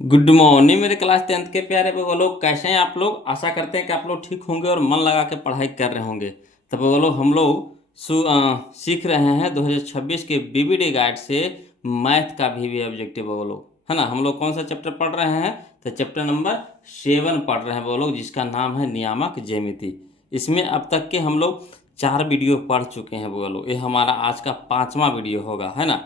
Good morning मेरे class 10th के प्यारे वो लोग, कैसे हैं आप लोग। आशा करते हैं कि आप लोग ठीक होंगे और मन लगा के पढ़ाई कर रहे होंगे। तब वो लोग हम लोग सीख रहे हैं 2026 के बीबीडी गाइड से मैथ का भी ऑब्जेक्टिव वो लोग, है ना। हम लोग कौन सा चैप्टर पढ़ रहे हैं? तो चैप्टर नंबर 7 पढ़ रहे हैं वो लोग, जिसका नाम है नियामक ज्यामिति। इसमें अब तक के हम लोग 4 वीडियो पढ़ चुके हैं वो लोग। ये हमारा आज का 5वां वीडियो होगा, है ना।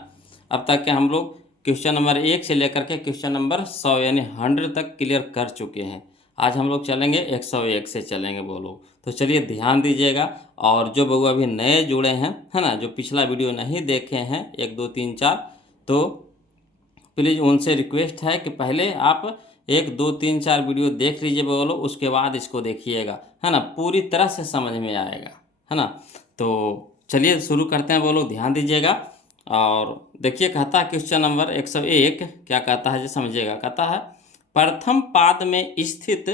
अब तक के हम लोग क्वेश्चन नंबर 1 से लेकर के क्वेश्चन नंबर 100 यानी 100 तक क्लियर कर चुके हैं। आज हम लोग चलेंगे 101 से चलेंगे वो लोग। तो चलिए ध्यान दीजिएगा। और जो बउआ अभी नए जुड़े हैं, है ना, जो पिछला वीडियो नहीं देखे हैं 1 2 3 4, तो प्लीज़ उनसे रिक्वेस्ट है कि पहले आप 1 2 3 4 वीडियो देख लीजिए वो लोग, उसके बाद इसको देखिएगा, है ना। पूरी तरह से समझ में आएगा, है ना। तो चलिए शुरू करते हैं वो लोग, ध्यान दीजिएगा। और देखिए, कहता है क्वेश्चन नंबर 101 क्या कहता है जी, समझिएगा। कहता है प्रथम पाद में स्थित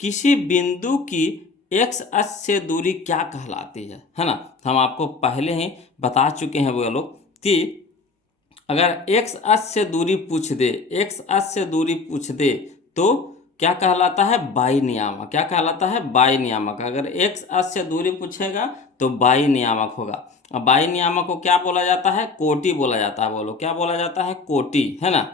किसी बिंदु की एक्स अक्ष से दूरी क्या कहलाती है ना। हम आपको पहले ही बता चुके हैं वो लोग कि अगर एक्स अक्ष से दूरी पूछ दे, एक्स अक्ष से दूरी पूछ दे तो क्या कहलाता है? बाई नियामक। क्या कहलाता है? बाई नियामक। अगर एक्स अक्ष से दूरी पूछेगा तो बाई नियामक होगा। अब बाई नियामक को क्या बोला जाता है? कोटि बोला जाता है। बोलो क्या बोला जाता है? कोटि, है ना।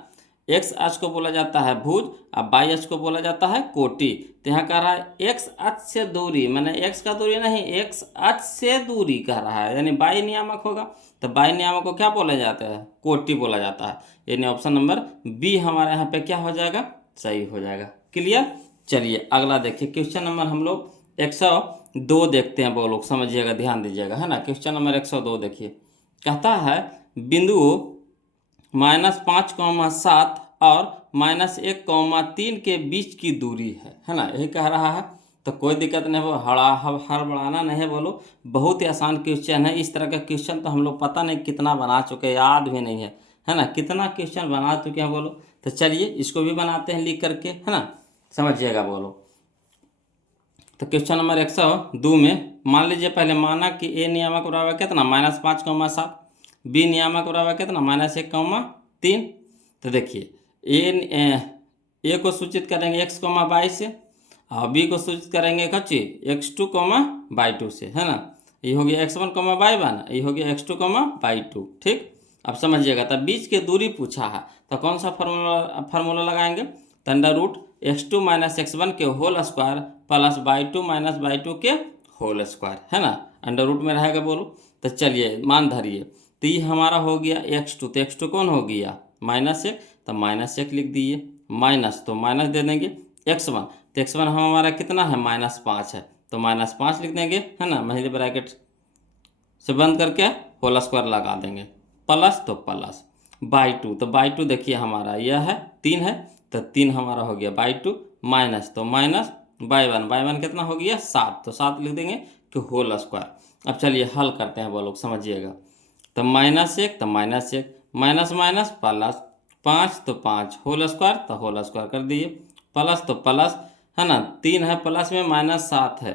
एक्स अक्ष को बोला जाता है भुज, अब बाई अक्ष को बोला जाता है कोटि। तो यहाँ कह रहा है एक्स अक्ष से दूरी, मैंने एक्स का दूरी नहीं, एक्स अक्ष से दूरी कह रहा है, यानी बाई नियामक होगा। तो बाई नियामक को क्या बोला जाता है? कोटि बोला जाता है। यानी ऑप्शन नंबर बी हमारे यहाँ पे क्या हो जाएगा? सही हो जाएगा। क्लियर। चलिए अगला देखिए, क्वेश्चन नंबर हम लोग 102 देखते हैं वो लोग, समझिएगा, ध्यान दीजिएगा, है ना। क्वेश्चन नंबर 102 देखिए, कहता है बिंदु -5,7 और -1,3 के बीच की दूरी है ना, यही कह रहा है। तो कोई दिक्कत नहीं, वो हड़बड़ाना नहीं है बोलो। बहुत ही आसान क्वेश्चन है। इस तरह का क्वेश्चन तो हम लोग पता नहीं कितना बना चुके, याद भी नहीं है ना। कितना क्वेश्चन बना चुके हैं बोलो। तो चलिए इसको भी बनाते हैं लिख करके, है ना, समझिएगा बोलो। तो क्वेश्चन नंबर 102 में मान लीजिए, पहले माना कि ए नियामक बराबर कितना? -5,7। बी नियामक बराबर कितना? -1,3। तो देखिए ए को सूचित करेंगे x,y से, और बी को सूचित करेंगे कच्ची x2, y2 से, है ना। ये हो गया x1, y1, ये हो गया x2, y2। ठीक। अब समझिएगा, तब बीच की दूरी पूछा है तो कौन सा फार्मूला लगाएंगे? तो √(x2 - x1) के whole square plus y2 - y2 के होल स्क्वायर, है ना। अंडर रूट में रहेगा बोलो। तो चलिए मान धरिए, तो ये हमारा हो गया x2, तो x2 कौन हो गया? -1, तो -1 लिख दिए, माइनस तो माइनस दे देंगे x1, तो x1 हमारा कितना है? -5 है, तो -5 लिख देंगे, है ना। महीने ब्रैकेट से बंद करके होल स्क्वायर लगा देंगे, प्लस तो प्लस y2, तो y2 देखिए हमारा यह है 3 है, तो 3 हमारा हो गया y2, माइनस तो माइनस y1 कितना हो गया? 7, तो 7 लिख देंगे कि होल स्क्वायर। अब चलिए हल करते हैं वो लोग, समझिएगा। तो -1 तो -1, माइनस माइनस प्लस, 5 तो 5, होल स्क्वायर तो होल स्क्वायर कर दिए, प्लस तो प्लस, है ना। 3 है प्लस में, -7 है,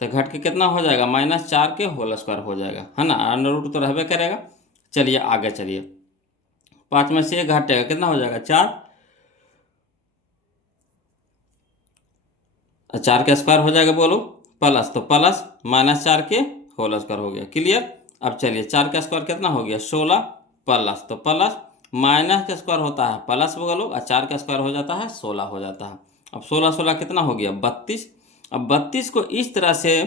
तो घट के कितना हो जाएगा? -4 के होल स्क्वायर हो जाएगा, है ना। अंडर रूट तो रहबे करेगा। चलिए आगे चलिए, 5 में से 1 घटेगा, कितना हो जाएगा? 4, 4 का स्क्वायर हो जाएगा बोलो, प्लस तो प्लस, -4 के होल स्क्वायर हो गया। क्लियर। अब चलिए 4 का स्क्वायर कितना हो गया? 16, प्लस तो प्लस, माइनस का स्क्वायर होता है प्लस बोलो, और 4 का स्क्वायर हो जाता है 16 हो जाता है। अब 16 16 कितना हो गया? 32। अब 32 को इस तरह से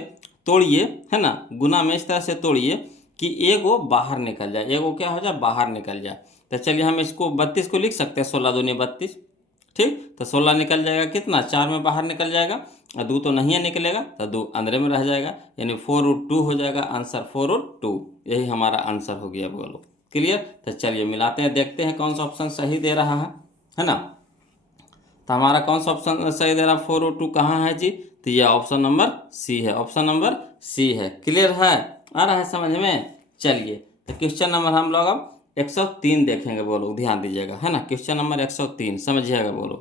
तोड़िए, है ना, गुना में इस तरह से तोड़िए कि एगो बाहर निकल जाए, एगो क्या हो जाए? बाहर निकल जाए। तो चलिए हम इसको 32 को लिख सकते हैं, 16 दूनी 32। ठीक, तो 16 निकल जाएगा, कितना? 4 में बाहर निकल जाएगा, और 2 तो नहीं निकलेगा, तो 2 अंदर में रह जाएगा, यानी 4√2 हो जाएगा आंसर, 4√2। यही हमारा आंसर हो गया बोलो। क्लियर। तो चलिए मिलाते हैं, देखते हैं कौन सा ऑप्शन सही दे रहा है ना। तो हमारा कौन सा ऑप्शन सही दे रहा? 4√2 कहाँ है जी? तो ये ऑप्शन नंबर सी है, ऑप्शन नंबर सी है। क्लियर है, आ रहा है समझ में। चलिए तो क्वेश्चन नंबर हम लोग अब 103 देखेंगे बोलो, ध्यान दीजिएगा, है ना। क्वेश्चन नंबर 103 समझिएगा बोलो।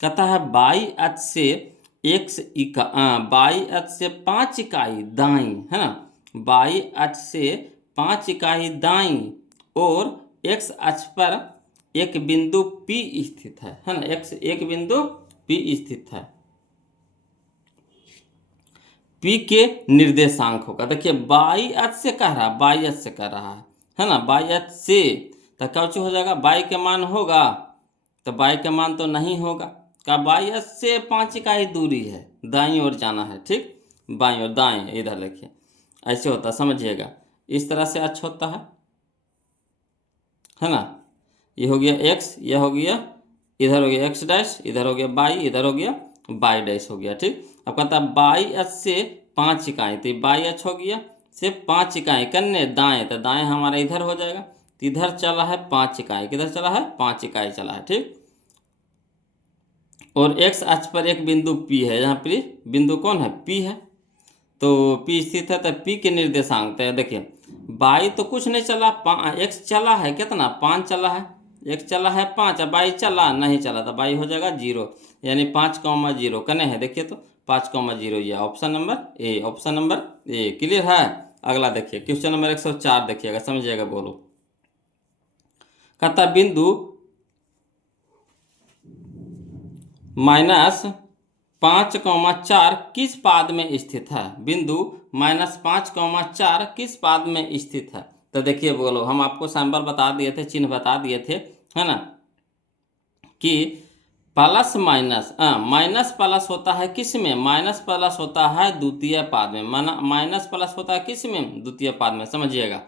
कहता है बाई अक्ष से बाई अक्ष से 5 इकाई दाई, है ना। बाई अक्ष से 5 इकाई दाई और एक्स अक्ष पर एक बिंदु P स्थित है ना, x एक बिंदु P स्थित है, P के निर्देशांक होगा। देखिए बाई अक्ष से कह रहा है, बाई अक्ष से कह रहा है ना, बाई अक्ष से, तो क्या हो जाएगा, बाई के मान होगा, तो बाई के मान तो नहीं होगा, का बाई अक्ष से 5 इकाई दूरी है, दाईं ओर जाना है, ठीक, बाईं ओर, दाएं इधर लिखिए, ऐसे होता, समझिएगा, इस तरह से अच्छा होता है ना। ये हो गया x, यह हो गया, इधर हो गया x डैश, इधर हो गया बाई, इधर हो गया बाई डैश हो गया, ठीक। अब कहता है बाई अक्ष से 5 इकाई, तो बाई अक्ष हो गया से 5 इकाई करने दाएं, तो दाएं हमारा इधर हो जाएगा, तो इधर चला है 5 इकाई, किधर चला है 5 इकाई चला है, ठीक। और x अक्ष पर एक बिंदु P है, यहाँ पर बिंदु कौन है, P है, तो P स्थित है, तो P के निर्देशांक, तो देखिए बाई तो कुछ नहीं चला, x चला है कितना, 5 चला है, x चला है 5, बाई चला नहीं चला, तो बाई हो जाएगा 0, यानी 5,0 कने है, देखिए तो 5,0, ये option number A, option number A, clear है। अगला देखिए क्वेश्चन नंबर 104 देखिएगा, समझिएगा, बोलो, कहता बिंदु -5,4 किस पाद में स्थित है, बिंदु -5,4 किस पाद में स्थित है। तो देखिए बोलो, हम आपको सैंपल बता दिए थे, चिन्ह बता दिए थे, है ना, कि प्लस माइनस, माइनस प्लस होता है किस में, माइनस प्लस होता है द्वितीय पाद में, माइनस प्लस होता है किस में, द्वितीय पाद में, समझिएगा,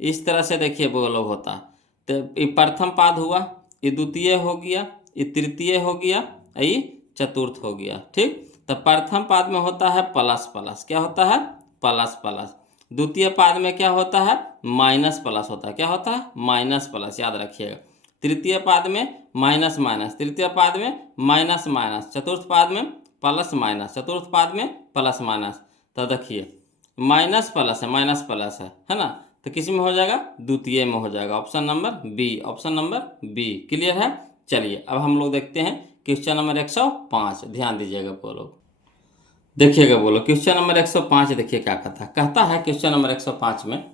इस तरह से देखिए बोलो होता है। तो ये प्रथम पाद हुआ, ये द्वितीय हो गया, ये तृतीय हो गया, ये चतुर्थ हो गया, ठीक। तो प्रथम पाद में होता है प्लस प्लस, क्या होता है, प्लस प्लस, द्वितीय पाद में क्या होता है, माइनस प्लस होता है, क्या होता है, माइनस प्लस, याद रखिएगा, तृतीय पाद में माइनस माइनस, तृतीय पाद में माइनस माइनस, चतुर्थ पाद में प्लस माइनस, चतुर्थ पाद में प्लस माइनस, तो देखिए माइनस प्लस है ना, तो किस में हो जाएगा, द्वितीय में हो जाएगा, option number B, option number B, clear है। चलिए अब हम लोग देखते हैं क्वेश्चन नंबर 105, ध्यान दीजिएगा, बोलो, देखिएगा, बोलो क्वेश्चन नंबर 105, देखिए क्या कहता है क्वेश्चन नंबर 105 में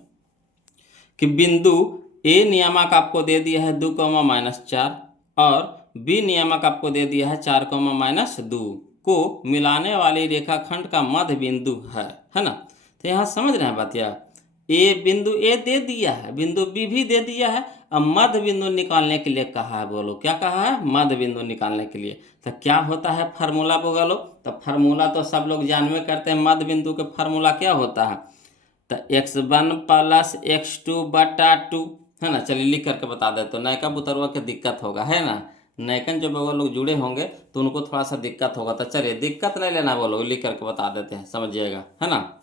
कि बिंदु ए नियामक आपको दे दिया है 2,-4 और बी नियामक आपको दे दिया है 4,-2 को मिलाने वाली रेखाखंड का मध्य बिंदु है ना। तो यहाँ समझ रहे हैं बात, यार ए बिंदु ए दे दिया है, बिंदु बी भी दे दिया है, अब मध्य बिंदु निकालने के लिए कहा है, बोलो क्या कहा है, मध्य बिंदु निकालने के लिए। तो क्या होता है फार्मूला, बोलो, तो फार्मूला तो सब लोग जानवे करते हैं, मध्य बिंदु का फार्मूला क्या होता है, तो x1 + x2/2, है ना। चलिए लिख करके बता दे, तो नयका बुतरुआ के दिक्कत होगा, है ना, नयकन जो बगल लोग जुड़े होंगे तो उनको थोड़ा सा दिक्कत होगा, तो चलिए दिक्कत नहीं लेना, बोलो लिख करके बता देते हैं, समझिएगा, है ना।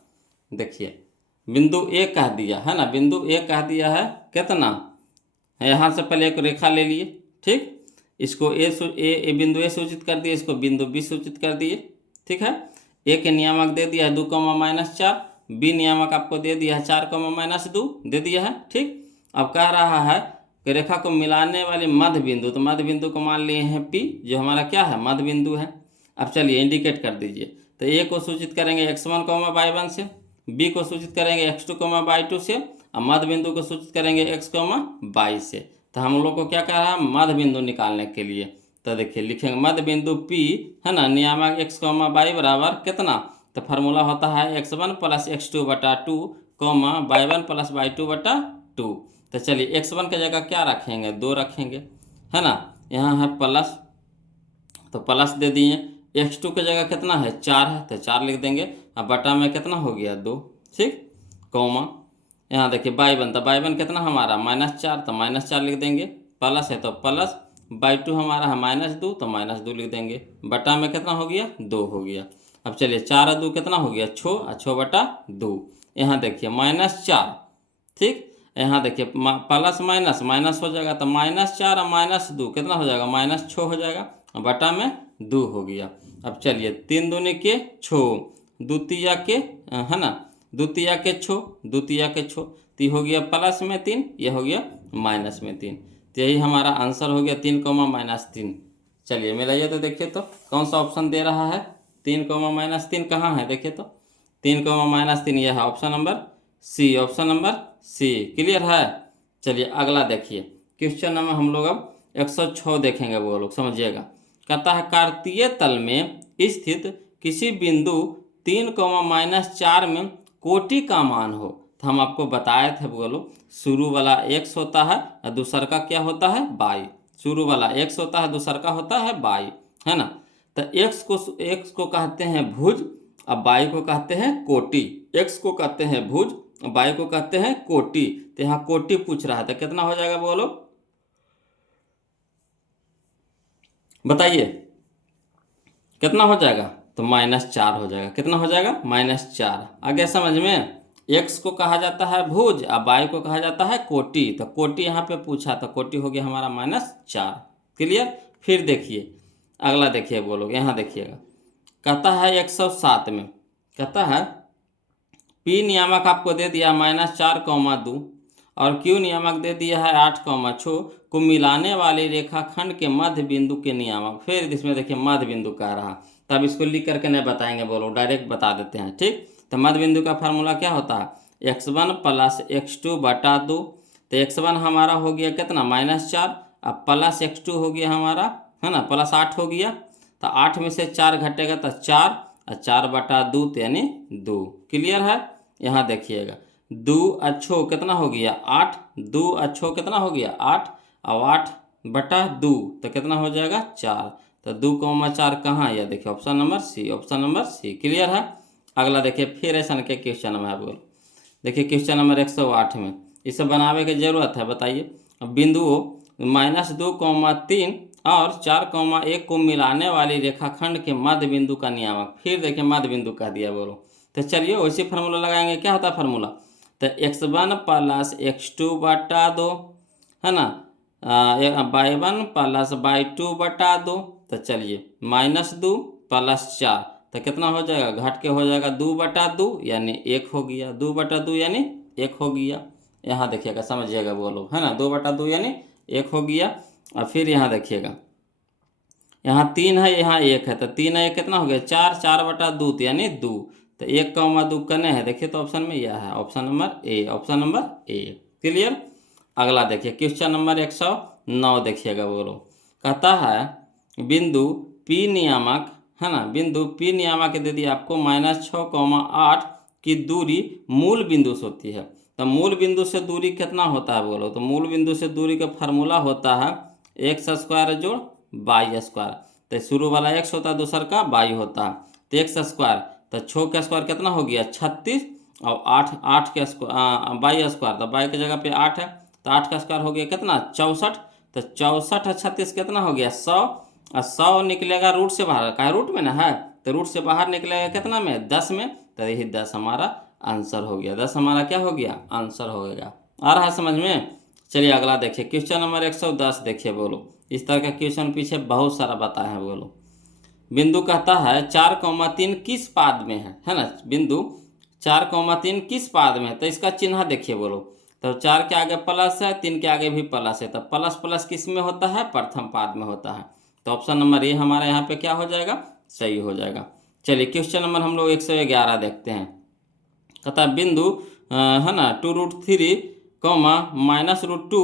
देखिए बिंदु ए कह दिया है ना, बिंदु ए कह दिया है कितना, यहाँ से पहले एक रेखा ले लिए, ठीक, इसको ए बिंदु ए सूचित कर दिए, इसको बिंदु बी सूचित कर दिए, ठीक है। ए के नियामक दे दिया है 2,-4, बी नियामक आपको दे दिया है 4,-2 दे दिया है, ठीक। अब कह रहा है कि रेखा को मिलाने वाले मध्य बिंदु, तो मध्य बिंदु को मान लिए हैं पी, जो हमारा क्या है, मध्य बिंदु है। अब चलिए इंडिकेट कर दीजिए, तो ए को सूचित करेंगे x1, से, बी को सूचित करेंगे x2, से, और मध्य बिंदु को सूचित करेंगे x, से। तो हम लोग को क्या कह रहा है, मध्य बिंदु निकालने के लिए, तो देखिए लिखेंगे मध्य बिंदु P, है ना, नियामक x, y बराबर कितना, तो फार्मूला होता है x1 + x2/2, y1 + y2/2। तो चलिए x1 की जगह क्या रखेंगे, 2 रखेंगे, है ना, यहाँ है प्लस, तो प्लस दे दिए, x2 की जगह कितना है 4 है, तो 4 लिख देंगे, अब बटा में कितना हो गया 2, ठीक, कॉमा, यहाँ देखिए y1, तो y1 कितना हमारा -4, तो -4 लिख देंगे, प्लस है तो प्लस, y2 हमारा है -2, तो -2 लिख देंगे, बटा में कितना हो गया 2 हो गया। अब चलिए 4 और 2 कितना हो गया 6, 6/2, यहाँ देखिए -4, ठीक, यहाँ देखिए प्लस माइनस माइनस हो जाएगा, तो -4 और -2 कितना हो जाएगा, -6 हो जाएगा, बटा में 2 हो गया। अब चलिए 3 दूनी के 6, द्वितीय के, है ना, द्वितीय के 6, द्वितीय के 6, तो हो गया प्लस में 3, ये हो गया माइनस में 3, तो यही हमारा आंसर हो गया 3, -3। चलिए मिलाइए, तो देखिए तो कौन सा ऑप्शन दे रहा है, 3, -3 कहाँ है, देखिए तो 3, -3 यह है option number C, option number C, clear है। चलिए अगला देखिए क्वेश्चन नंबर हम लोग अब 106 देखेंगे वो लोग, समझिएगा। कहता है कार्तीय तल में स्थित किसी बिंदु 3, -4 में कोटि का मान हो। तो हम आपको बताए थे वो लोग, शुरू वाला x होता है और दूसर का क्या होता है y। शुरू वाला x होता है, दूसर का होता है y, है ना। तो x को कहते हैं भुज और y को कहते हैं कोटि। x को कहते हैं भुज और y को कहते हैं कोटि। तो यहाँ कोटि पूछ रहा है, तो कितना हो जाएगा बोलो, बताइए कितना हो जाएगा। तो -4 हो जाएगा। कितना हो जाएगा, -4। आगे समझ में। x को कहा जाता है भुज और y को कहा जाता है कोटि। तो कोटि यहाँ पे पूछा, तो कोटि हो गया हमारा -4। क्लियर। फिर देखिए अगला, देखिए वो लोग, यहाँ देखिएगा। कहता है 107 में, कहता है P नियामक आपको दे दिया -4, 2 और Q नियामक दे दिया है 8, 6 को मिलाने वाली रेखाखंड के मध्य बिंदु के नियामक। फिर इसमें देखिए मध्य बिंदु कह रहा, तब इसको लिख करके नहीं बताएंगे बोलो, डायरेक्ट बता देते हैं, ठीक। तो मध्य बिंदु का फार्मूला क्या होता है, x1 + x2/2। तो x1 हमारा हो गया कितना, -4, अब +x2 हो गया हमारा, है ना, +8 हो गया। तो 8 में से 4 घटेगा तो 4 और 4/2 तो यानी 2। क्लियर है। यहाँ देखिएगा 2 अच्छो कितना हो गया 8, 2 अच्छो कितना हो गया 8 और 8/2 तो कितना हो जाएगा 4। तो 2, 4 कहाँ, यह देखिए option number C, option number C. Clear है। अगला देखिए फिर ऐसा के क्वेश्चन में है बोल, देखिए क्वेश्चन नंबर 108 में इसे बनावे की जरूरत है। बताइए बिंदुओं -2, 3 और 4, 1 को मिलाने वाली रेखाखंड के मध्य बिंदु का नियामक। फिर देखिए मध्य बिंदु कह दिया बोलो। तो चलिए वैसे फार्मूला लगाएंगे। क्या होता है फार्मूला, तो x1 + x2/2, है ना, y1 + y2/2। तो चलिए -2 + 4 तो कितना हो जाएगा, घट के हो जाएगा 2/2 यानी 1 हो गया, 2/2 यानी 1 हो गया। यहाँ देखिएगा, समझिएगा वो लोग, है ना, 2/2 यानी 1 हो गया। और फिर यहाँ देखिएगा, यहाँ 3 है, यहाँ 1 है, तो 3 है, कितना हो गया 4, 4/2 यानी 2। तो 1, 2 कने है, देखिए तो ऑप्शन में यह है, option number A, option number A. Clear. अगला देखिए क्वेश्चन नंबर 109 देखिएगा वो लोग। कहता है बिंदु P नियामक, है ना, बिंदु P नियामक दे दिया आपको -6, 8 की दूरी मूल बिंदु से होती है। तो मूल बिंदु से दूरी कितना होता है बोलो, तो मूल बिंदु से दूरी का फार्मूला होता है x² जोड़ y²। तो शुरू वाला x होता है, दूसर का y होता है। तो x², तो 6 का स्क्वायर कितना हो गया 36 और 8 के y², तो y की जगह पे 8 है, तो 8 का स्क्वायर हो गया कितना 64। तो 64 और 36 कितना हो गया 100 और 100 निकलेगा रूट से बाहर, का रूट में ना है, तो रूट से बाहर निकलेगा कितना में 10 में। तो यही 10 हमारा आंसर हो गया, 10 हमारा क्या हो गया आंसर हो गया। आ रहा है समझ में। चलिए अगला देखिए क्वेश्चन नंबर 110 देखिए बोलो। इस तरह का क्वेश्चन पीछे बहुत सारा बताया है बोलो। बिंदु कहता है 4, 3 किस पाद में है ना, बिंदु 4, 3 किस पाद में है, तो इसका चिन्ह देखिए बोलो। तो 4 के आगे प्लस है, 3 के आगे भी प्लस है, तो प्लस प्लस किस में होता है, प्रथम पाद में होता है। तो ऑप्शन नंबर ए हमारा यहाँ पे क्या हो जाएगा, सही हो जाएगा। चलिए क्वेश्चन नंबर हम लोग 111 देखते हैं। कहता है बिंदु है ना 2√3, -√2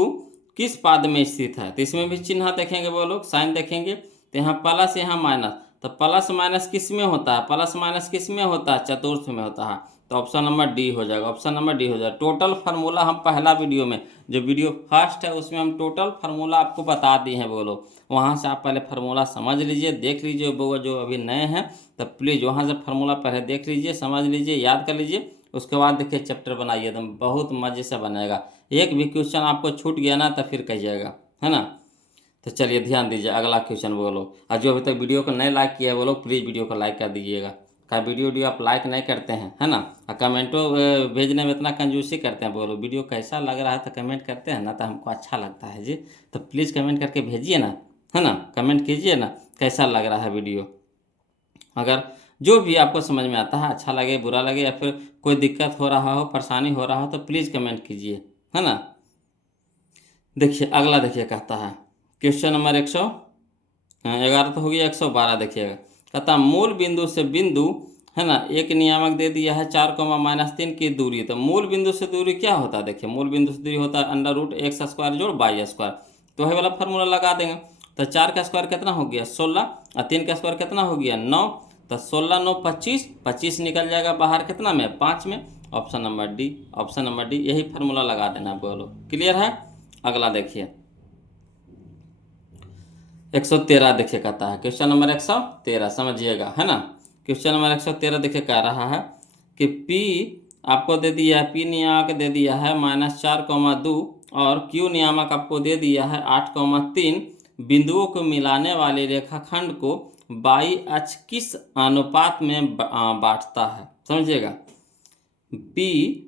किस पाद में स्थित है। तो इसमें भी चिन्ह देखेंगे वो लोग, साइन देखेंगे। तो यहाँ प्लस यहाँ माइनस, तो प्लस माइनस किस में होता है, प्लस माइनस किस में होता है, चतुर्थ में होता है। तो ऑप्शन नंबर डी हो जाएगा, ऑप्शन नंबर डी हो जाएगा। टोटल फार्मूला हम पहला वीडियो में, जो वीडियो फर्स्ट है उसमें हम टोटल फार्मूला आपको बता दिए हैं बोलो। वहाँ से आप पहले फार्मूला समझ लीजिए, देख लीजिए। वो जो अभी नए हैं तो प्लीज़ वहाँ से फार्मूला पहले देख लीजिए, समझ लीजिए, याद कर लीजिए। उसके बाद देखिए चैप्टर बनाइए, एकदम बहुत मज़े से बनेगा। एक भी क्वेश्चन आपको छूट गया ना तो फिर कहिएगा, है ना। तो चलिए ध्यान दीजिए, अगला क्वेश्चन बोलो। और जो अभी तक वीडियो को नहीं लाइक किया है वो लोग प्लीज़ वीडियो को लाइक कर दीजिएगा। का वीडियो आप लाइक नहीं करते हैं, है ना, और कमेंटों भेजने में इतना कंजूसी करते हैं बोलो। वीडियो कैसा लग रहा है तो कमेंट करते हैं ना, तो हमको अच्छा लगता है जी। तो प्लीज़ कमेंट करके भेजिए ना, है ना, कमेंट कीजिए ना कैसा लग रहा है वीडियो। अगर जो भी आपको समझ में आता है, अच्छा लगे बुरा लगे या फिर कोई दिक्कत हो रहा हो, परेशानी हो रहा हो, तो प्लीज़ कमेंट कीजिए, है ना। देखिए अगला देखिए, कहता है क्वेश्चन नंबर 111 तो हो गया, 112 देखिएगा। कहता मूल बिंदु से बिंदु, है ना, एक नियामक दे दिया है 4, -3 की दूरी। तो मूल बिंदु से दूरी क्या होता है, देखिए मूल बिंदु से दूरी होता है √x² जोड़ y²। तो वही वाला फार्मूला लगा देंगे। तो 4 का स्क्वायर कितना हो गया 16, और 3 का स्क्वायर कितना हो गया 9, तो 16 9 25, 25 निकल जाएगा बाहर कितना में 5 में। Option number D, option number D, यही फार्मूला लगा देना आप बोलो। क्लियर है। अगला देखिए 113 देखिए कहता है, क्वेश्चन नंबर 113 समझिएगा, है ना। क्वेश्चन नंबर 113 देखिए कह रहा है कि P आपको दे दिया है, P नियामक दे दिया है -4,2 और Q नियामक आपको दे दिया है 8,3। बिंदुओं को मिलाने वाले रेखाखंड को बाई अक्ष किस अनुपात में बांटता है, समझिएगा। P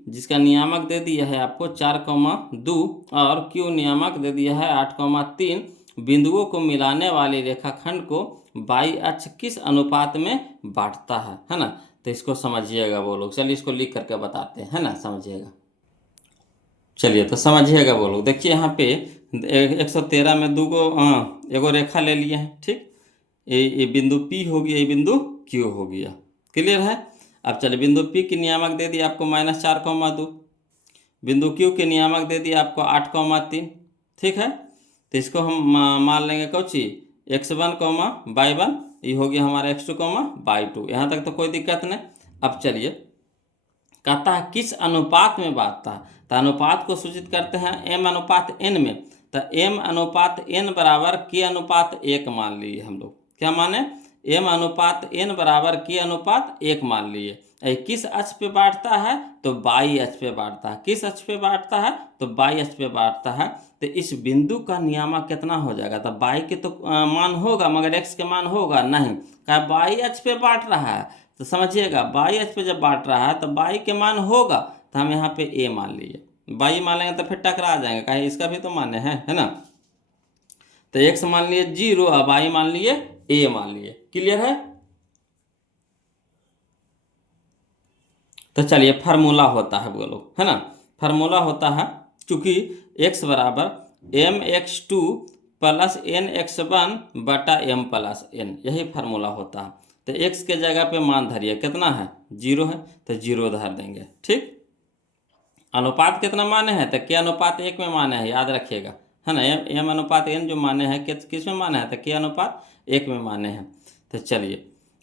जिसका नियामक दे दिया है आपको 4,2 और Q नियामक दे दिया है 8,3, बिंदुओं को मिलाने वाले रेखाखंड को बाई अक्ष किस अनुपात में बांटता है ना। तो इसको समझिएगा वो लोग। चलिए इसको लिख करके बताते हैं, है ना, समझिएगा। चलिए तो समझिएगा वो लोग। देखिए यहाँ पे 113 में एगो रेखा ले लिए हैं, ठीक। ये बिंदु P हो गया, ये बिंदु Q हो गया। क्लियर है। अब चलिए बिंदु P की नियामक दे दिया आपको -4,2, बिंदु Q के नियामक दे दिया आपको 8,3, ठीक है। तो इसको हम मान लेंगे कौची x1, y1, ये हो गया हमारा x2, y2। यहाँ तक तो कोई दिक्कत नहीं। अब चलिए कहता है किस अनुपात में बांटता है, तो अनुपात को सूचित करते हैं m अनुपात n में। तो m अनुपात n बराबर k अनुपात 1 मान लिए हम लोग। क्या माने m अनुपात n बराबर k अनुपात 1 मान लिए। किस अक्ष पे बांटता है, तो बाई अक्ष पे बांटता है। किस अक्ष पे बांटता है, तो बाई अक्ष पे बांटता है। तो इस बिंदु का नियामक कितना हो जाएगा, तो बाई के तो मान होगा मगर एक्स के मान होगा नहीं। क्या बाई अक्ष पे बांट रहा है, तो समझिएगा बाई अक्ष पे जब बांट रहा है तो बाई के मान होगा, तो हम यहाँ पे ए मान लिए। बाई मान लेंगे तो फिर टकरा जाएंगे, कहीं इसका भी तो मान्य है ना। तो एक्स मान लिए 0 और बाई मान लिए ए मान लिए। क्लियर है। तो चलिए फार्मूला होता है बोलो, है ना। फार्मूला होता है चूंकि x बराबर mx2 प्लस nx1 बटा m प्लस n, यही फार्मूला होता है। तो x के जगह पे मान धरिए कितना है 0 है, तो 0 धर देंगे, ठीक। अनुपात कितना माने हैं, तो k अनुपात 1 में माने है, याद रखिएगा, है ना। m अनुपात n जो माने हैं किस में माने हैं, तो k अनुपात 1 में माने हैं। तो चलिए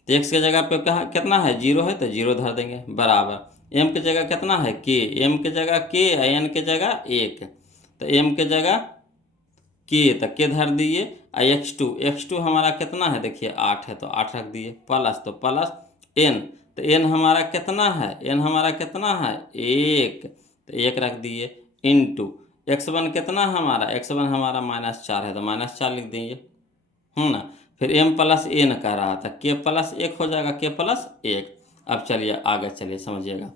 तो x के जगह पे कहाँ कितना है 0 है, तो 0 धर देंगे बराबर m के जगह कितना है k, m के जगह k, n के जगह 1, तो m के जगह k, तो k धर दिए। x2 हमारा कितना है देखिए 8 है, तो 8 रख दिए, प्लस तो प्लस n, तो n हमारा कितना है, n हमारा कितना है 1, तो 1 रख दिए, इंटू x1 कितना हमारा, x1 हमारा -4 है, तो -4 लिख देंगे, ना। फिर m प्लस n कह रहा था, k प्लस 1 हो जाएगा, k प्लस 1। अब चलिए आगे चलिए समझिएगा।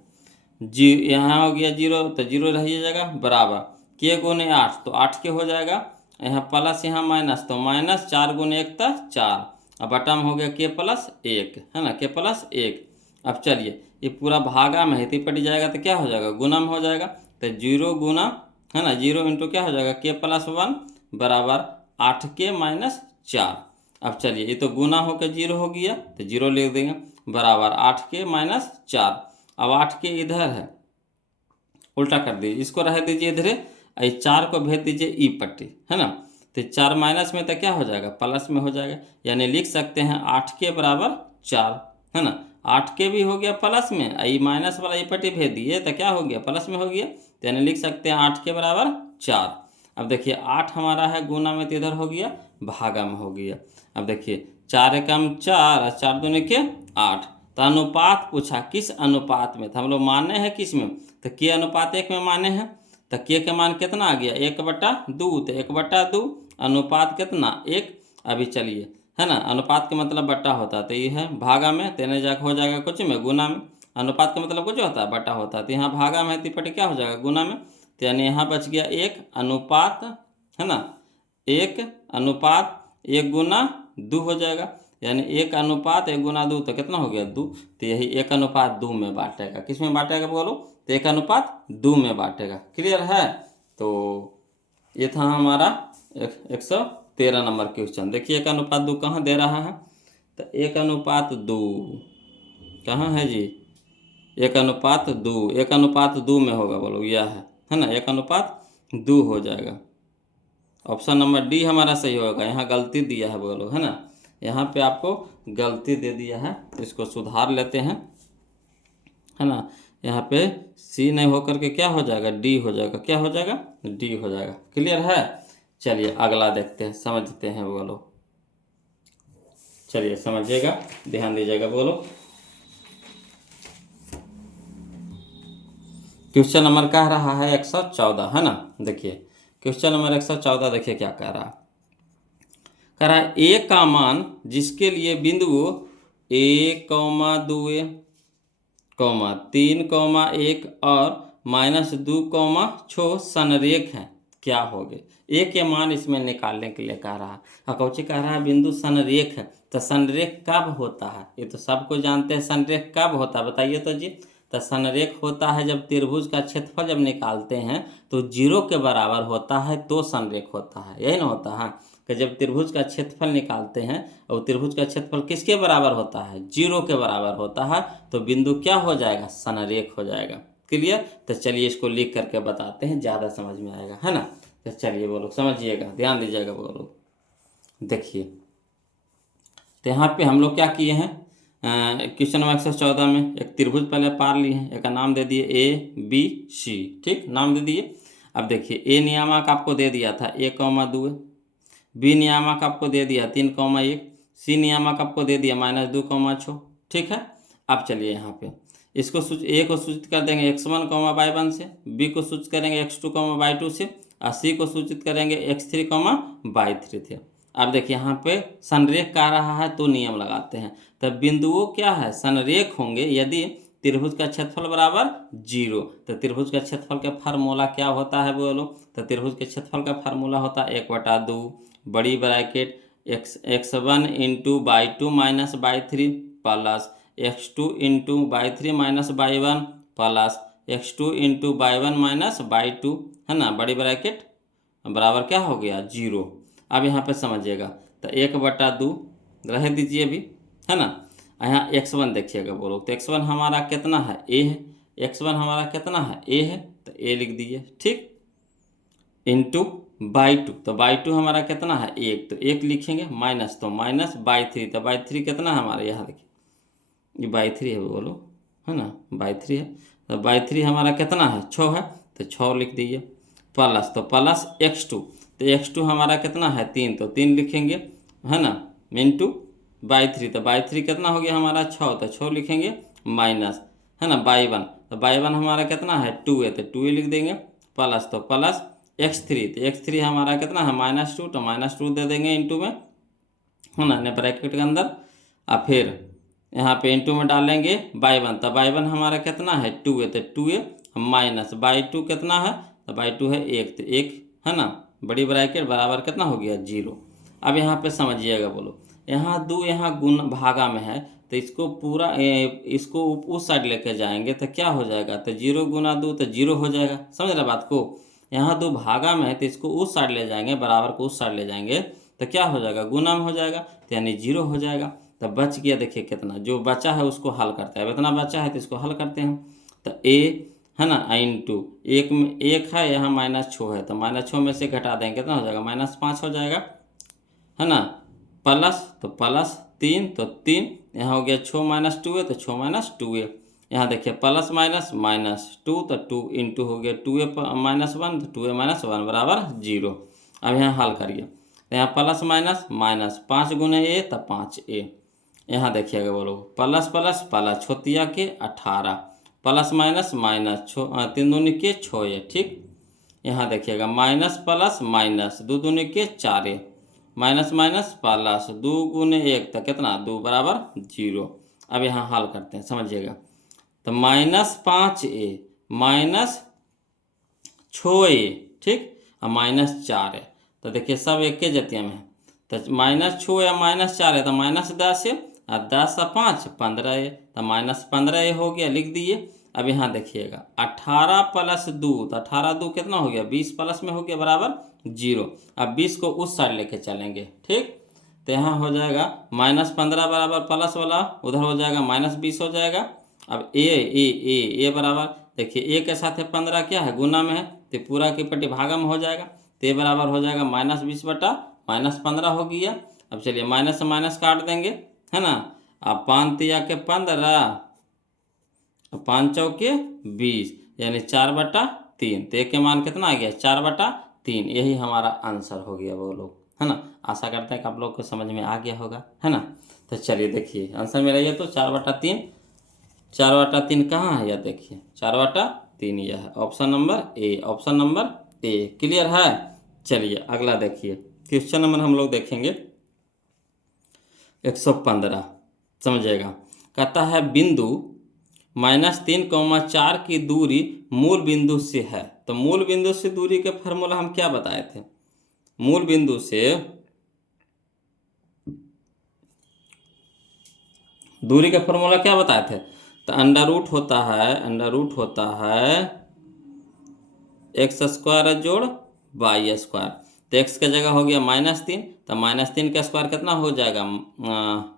जी यहाँ हो गया 0, तो 0 रह जाएगा बराबर k गुने 8, तो 8 के हो जाएगा, यहाँ प्लस यहाँ माइनस, तो -4 गुने 1 तो 4, अब बटा में हो गया k प्लस 1, है ना, k प्लस 1। अब चलिए ये पूरा भागा में हिती पट जाएगा तो क्या हो जाएगा गुना में हो जाएगा, तो 0 गुना, है ना, 0 इंटू क्या हो जाएगा k प्लस 1 बराबर 8k माइनस 4। अब चलिए ये तो गुना होकर 0 हो गया, तो 0 लिख देंगे बराबर 8k माइनस 4। अब 8k इधर है, उल्टा कर दीजिए, इसको रह दीजिए इधर, 4 को भेज दीजिए ई पट्टी, है ना। तो 4 माइनस में तो क्या हो जाएगा प्लस में हो जाएगा, यानी लिख सकते हैं 8k बराबर 4, है ना। 8k भी हो गया प्लस में, ई माइनस वाला ई पट्टी भेज दिए तो क्या हो गया प्लस में हो गया, तो यानी लिख सकते हैं 8k बराबर 4। अब देखिए 8 हमारा है गुना में, तो इधर हो गया भागा में हो गया। अब देखिए 4 एकम 4 और 4 दूनी के 8। तो अनुपात पूछा किस अनुपात में, तो हम लोग माने हैं किस में, तो k अनुपात 1 में माने हैं। तो k के मान कितना आ गया 1/2, तो 1/2 अनुपात कितना 1। अभी चलिए, है ना, अनुपात के मतलब बट्टा होता है, तो ये है भागा में, तेने जाकर हो जाएगा कुछ में गुना में। अनुपात का मतलब कुछ होता है बट्टा होता है, तो यहाँ भागा में तिपटी क्या हो जाएगा गुना में, तो यानी यहाँ बच गया 1 अनुपात, है ना, 1 अनुपात 1 गुना 2 हो जाएगा, यानी 1 अनुपात 1 गुना 2, तो कितना हो गया 2। तो यही 1 अनुपात 2 में बांटेगा, किस में बांटेगा बोलो, तो 1 अनुपात 2 में बांटेगा। क्लियर है। तो ये था हमारा 113 नंबर क्वेश्चन। देखिए 1 अनुपात 2 कहाँ दे रहा है, तो 1 अनुपात 2 कहाँ है जी, 1 अनुपात 2, 1 अनुपात 2 में होगा बोलो, यह है ना, 1 अनुपात 2 हो जाएगा। ऑप्शन नंबर डी हमारा सही होगा। यहाँ गलती दिया है बोलो, है ना, यहाँ पे आपको गलती दे दिया है, तो इसको सुधार लेते हैं, है ना। यहाँ पे सी नहीं होकर के क्या हो जाएगा, डी हो जाएगा। क्या हो जाएगा, डी हो जाएगा। क्लियर है। चलिए अगला देखते हैं, समझते हैं बोलो। चलिए समझिएगा, ध्यान दीजिएगा बोलो। क्वेश्चन नंबर कह रहा है 114, है ना। देखिए क्वेश्चन नंबर 114 देखिए क्या कह रहा है। कह रहा है ए का मान जिसके लिए बिंदु 1, 2, 3, 1 और -2, 6 संरेख है, क्या होगे। ए के मान इसमें निकालने के लिए कह रहा है। कौची कह रहा है, बिंदु संरेख है। तो संरेख कब होता है, ये तो सबको जानते हैं। संरेख कब होता है बताइए तो जी। तो संरेख होता है जब त्रिभुज का क्षेत्रफल जब निकालते हैं तो 0 के बराबर होता है, तो संरेख होता है। यही ना होता है कि जब त्रिभुज का क्षेत्रफल निकालते हैं और त्रिभुज का क्षेत्रफल किसके बराबर होता है, 0 के बराबर होता है, तो बिंदु क्या हो जाएगा, संरेख हो जाएगा। क्लियर। तो चलिए इसको लिख करके बताते हैं, ज़्यादा समझ में आएगा, है ना। तो चलिए बोलो, समझिएगा, ध्यान दीजिएगा बोलो। देखिए तो यहाँ पे हम लोग क्या किए हैं, क्वेश्चन नंबर 114 में एक त्रिभुज पहले पार लिए हैं, एक का नाम दे दिए ABC, ठीक, नाम दे दिए। अब देखिए ए नियामक आपको दे दिया था 1, 2, बी नियामक आपको दे दिया 3, 1, सी नियामक आपको दे दिया -2, 6, ठीक है। अब चलिए यहाँ पे इसको ए को सूचित कर देंगे x1, y1 से, बी को सूचित करेंगे x2, y2 से, और सी को सूचित करेंगे x3, y3 थे। अब देखिए यहाँ पे संरेख कह रहा है तो नियम लगाते हैं। तब बिंदुओं क्या है, संरेख होंगे यदि त्रिभुज का क्षेत्रफल बराबर 0। तो त्रिभुज का क्षेत्रफल का फार्मूला क्या होता है बोलो। तो त्रिभुज के क्षेत्रफल का फार्मूला होता है 1/2 बड़ी bracket x1 into y2 minus y3 plus x2 into y3 minus y1 plus x2 into y1 minus y2, है ना, बड़ी ब्रैकेट बराबर क्या हो गया, 0। अब यहाँ पे समझिएगा, तो 1/2 रह दीजिए अभी, है ना। यहाँ x1 देखिएगा बोलो, तो x1 हमारा कितना है, a है। x1 हमारा कितना है, a है, तो a लिख दीजिए, ठीक, इंटू y2, तो y2 हमारा कितना है 1, तो 1 लिखेंगे, माइनस तो माइनस y3, तो y3 कितना है हमारा, यहाँ देखिए ये y3 है बोलो, है ना, y3 है। तो y3 हमारा कितना है, 6 है, तो 6 लिख दीजिए, प्लस तो प्लस x2, तो x2 हमारा कितना है 3, तो 3 लिखेंगे, है ना, इंटू y3, तो y3 कितना हो गया हमारा 6, तो 6 लिखेंगे, माइनस, है ना, y1, तो y1 हमारा कितना है 2 है, तो 2 लिख देंगे, प्लस तो प्लस x3, तो x3 हमारा कितना है -2, तो -2 दे देंगे इंटू में, है ना, ने ब्रैकेट के अंदर। और फिर यहाँ पे इंटू में डालेंगे y1, तो y1 हमारा कितना है 2 है, तो 2 माइनस y2 कितना है, तो y2 है 1, तो 1, है ना, बड़ी ब्रैकेट बराबर कितना हो गया, 0। अब यहाँ पे समझिएगा बोलो, यहाँ 2 यहाँ गुण भागा में है, तो इसको पूरा इसको उस साइड लेके जाएंगे तो क्या हो जाएगा, तो 0 गुना 2 तो 0 हो जाएगा। समझ रहे बात को। यहाँ 2 भागा में है तो इसको उस साइड ले जाएंगे, बराबर को उस साइड ले जाएंगे तो क्या हो जाएगा, गुना में हो जाएगा, तो यानी 0 हो जाएगा। तो बच गया, देखिए कितना जो बचा है उसको हल करते हैं। अब इतना बचा है तो इसको हल करते हैं। तो a, है ना, इंटू 1 में 1 है, यहाँ -6 है, तो -6 में से घटा देंगे कितना हो जाएगा, -5 हो जाएगा, है ना, प्लस तो प्लस 3, तो 3 यहाँ हो गया 6 - 2 है, तो 6 - 2 है। यहाँ देखिए प्लस माइनस -2, तो 2 इंटू हो गया 2a -1, तो 2a -1 बराबर 0। अब यहाँ हल करिए, तो यहाँ प्लस माइनस माइनस 5 गुने a, तो 5a। यहाँ देखिएगा बोलो, प्लस प्लस प्लस छोतिया के 18, प्लस माइनस माइनस 3 दूनी के 6a, ठीक। यहाँ देखिएगा माइनस प्लस माइनस 2 दूनी के 4a, माइनस माइनस प्लस 2 गुने 1, तो कितना 2 बराबर 0। अब यहाँ हल करते हैं, समझिएगा, तो -5a माइनस 6a, ठीक, और -4 है, तो देखिए सब एक के जतिया में है, तो -6 या -4 है, तो -10 है, और 10 और 5 15 है, तो -15 हो गया, लिख दिए। अब यहाँ देखिएगा 18 प्लस 2, तो 18 2 कितना हो गया, 20 प्लस में हो गया बराबर 0। अब 20 को उस साइड लेके चलेंगे, ठीक, तो यहाँ हो जाएगा -15 बराबर प्लस वाला उधर हो जाएगा -20 हो जाएगा। अब ए बराबर देखिए, ए के साथ 15 क्या है, गुना में है, तो पूरा की पट्टी भागा में हो जाएगा, तो ये बराबर हो जाएगा -20 बटा -15 हो गया। अब चलिए माइनस से माइनस काट देंगे, है ना। अब 5 तिया के 15, 5 चौके 20, यानी 4/3। तो एक के मान कितना आ गया? 4/3। यही हमारा आंसर हो गया वो लोग, है ना। आशा करते हैं कि आप लोग को समझ में आ गया होगा, है ना। तो चलिए देखिए आंसर मेरा ये तो 4/3। 4/3 कहाँ है? यह देखिए 4/3 यह है option number A, option number A. Clear है। चलिए अगला देखिए क्वेश्चन नंबर हम लोग देखेंगे 115। समझिएगा, कहता है बिंदु -3,4 की दूरी मूल बिंदु से है। तो मूल बिंदु से दूरी के फॉर्मूला हम क्या बताए थे? मूल बिंदु से दूरी का फॉर्मूला क्या बताए थे? तो अंडर रूट होता है x² जोड़ y²। तो x का जगह हो गया -3, तो -3 का स्क्वायर कितना हो जाएगा?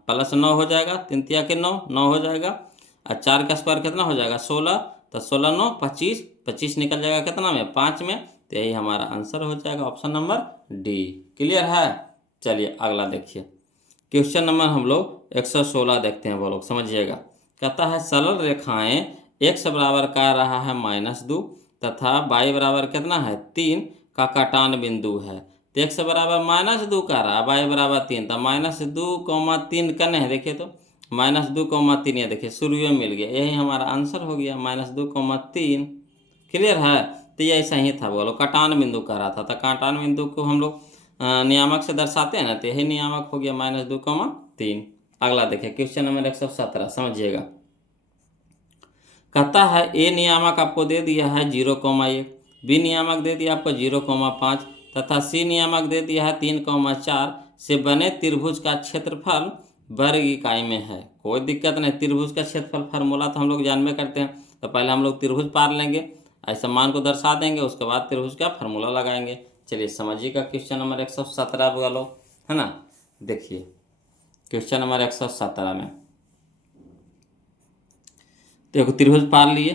+9 हो जाएगा। 3 तिया के 9, 9 हो जाएगा। और 4 का स्क्वायर कितना हो जाएगा? 16। तो 16 9 25, 25 निकल जाएगा कितना में? 5 में। तो यही हमारा आंसर हो जाएगा ऑप्शन नंबर डी। क्लियर है। चलिए अगला देखिए क्वेश्चन नंबर हम लोग 116 देखते हैं, वो लोग समझिएगा। कहता है सरल रेखाएं x बराबर का रहा है -2 तथा y बराबर कितना है? 3 का काटान बिंदु है। तो x बराबर -2 का रहा, y बराबर 3, तो -2,3 करने हैं। देखिए तो -2,3, ये देखिए शुरू में मिल गया, यही हमारा आंसर हो गया -2,3। क्लियर है। तो ये ऐसा ही था, बोलो काटान बिंदु कह रहा था। तो काटान बिंदु को हम लोग नियामक से दर्शाते हैं ना, तो यही नियामक हो गया -2,3। अगला देखिए क्वेश्चन नंबर 117, समझिएगा। कहता है ए नियामक आपको दे दिया है 0,1, बी नियामक दे दिया आपको 0,5 तथा सी नियामक दे दिया है 3,4 से बने त्रिभुज का क्षेत्रफल वर्ग इकाई में है। कोई दिक्कत नहीं, त्रिभुज का क्षेत्रफल फार्मूला तो हम लोग जानबे करते हैं। तो पहले हम लोग त्रिभुज पार लेंगे, ऐसा मान को दर्शा देंगे, उसके बाद त्रिभुज का फार्मूला लगाएंगे। चलिए समझिएगा क्वेश्चन नंबर 117 बोलो, है ना। देखिए क्वेश्चन नंबर 117 में देखो त्रिभुज पार लिए,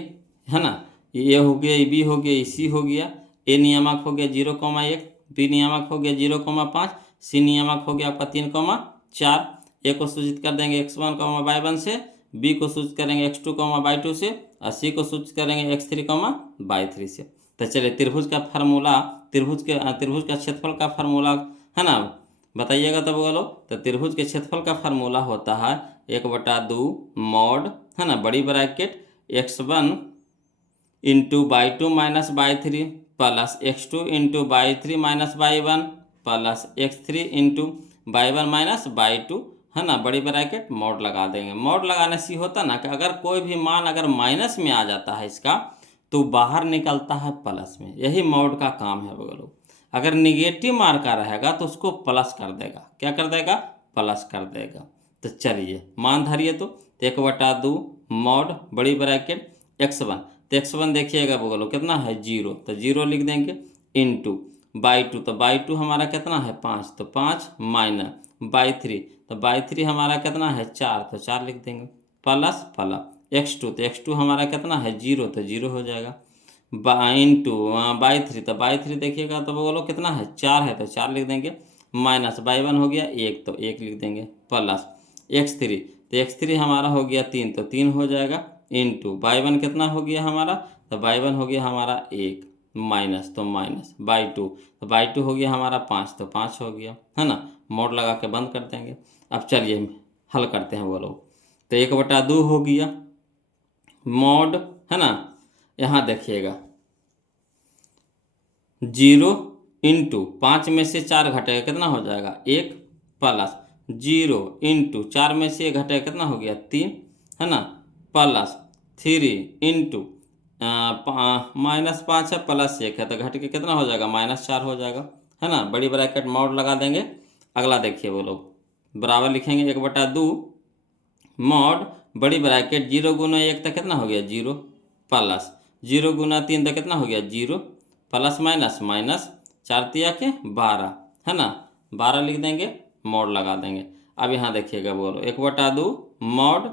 है ना। ये हो गया, ये बी हो गया, ये सी हो गया। ए नियामक हो गया 0,1, बी नियामक हो गया 0,5, सी नियामक हो गया आपका 3,4। ए को सूचित कर देंगे x1, y1 से, बी को सूचित करेंगे x2, y2 से, और सी को सूचित करेंगे x3, y3 से। तो चलिए त्रिभुज का फार्मूला, त्रिभुज का क्षेत्रफल का फार्मूला, है ना, बताइएगा तब बोलो। तो त्रिभुज के क्षेत्रफल का फार्मूला होता है 1/2 मॉड, है ना, बड़ी bracket x1 into y2 minus y3 plus x2 into y3 minus y1 plus x3 into y1 minus y2, है ना, बड़ी ब्रैकेट मॉड लगा देंगे। मॉड लगाने से होता ना कि अगर कोई भी मान अगर माइनस में आ जाता है इसका, तो बाहर निकलता है प्लस में। यही मॉड का काम है बोलो। अगर निगेटिव मार्क का रहेगा तो उसको प्लस कर देगा। क्या कर देगा? प्लस कर देगा। तो चलिए मान धरिए तो 1/2 मॉड बड़ी ब्रैकेट x1, तो x1 देखिएगा बोलो कितना है? 0, तो 0 लिख देंगे, इंटू y2, तो y2 हमारा कितना है? 5, तो 5 माइनस y3, तो y3 हमारा कितना है? 4, तो 4 लिख देंगे, प्लस x2, तो x2 हमारा कितना है? 0, तो 0 हो जाएगा, इंटू y3, तो y3 देखिएगा तो बोलो कितना है? 4 है, तो 4 लिख देंगे, माइनस y1 हो गया 1, तो 1 लिख देंगे, प्लस x3, तो x3 हमारा हो गया 3, तो 3 हो जाएगा, इंटू y1 कितना हो गया हमारा? तो y1 हो गया हमारा 1, माइनस, तो माइनस y2, तो y2 हो गया हमारा 5, तो 5 हो गया, है ना। मोड लगा के बंद कर देंगे। अब चलिए हल करते हैं वो लोग। तो 1/2 हो गया मॉड, है ना। यहाँ देखिएगा 0 इंटू 5 में से 4 घटेगा कितना हो जाएगा? 1, प्लस 0 इंटू 4 में से 1 घटेगा कितना हो गया? 3, है ना, प्लस 3 इंटू -5 है, प्लस 1 है, तो घट के कितना हो जाएगा? -4 हो जाएगा, है ना। बड़ी ब्रैकेट मॉड लगा देंगे। अगला देखिए वो लोग बराबर लिखेंगे 1/2 मॉड बड़ी ब्रैकेट 0 गुना 1 तक कितना हो गया? 0, प्लस 0 गुना 3 तक कितना हो गया? 0, प्लस माइनस माइनस, 4 तिया के 12, है ना, 12 लिख देंगे, मॉड लगा देंगे। अब यहाँ देखिएगा बोलो 1/2 मॉड,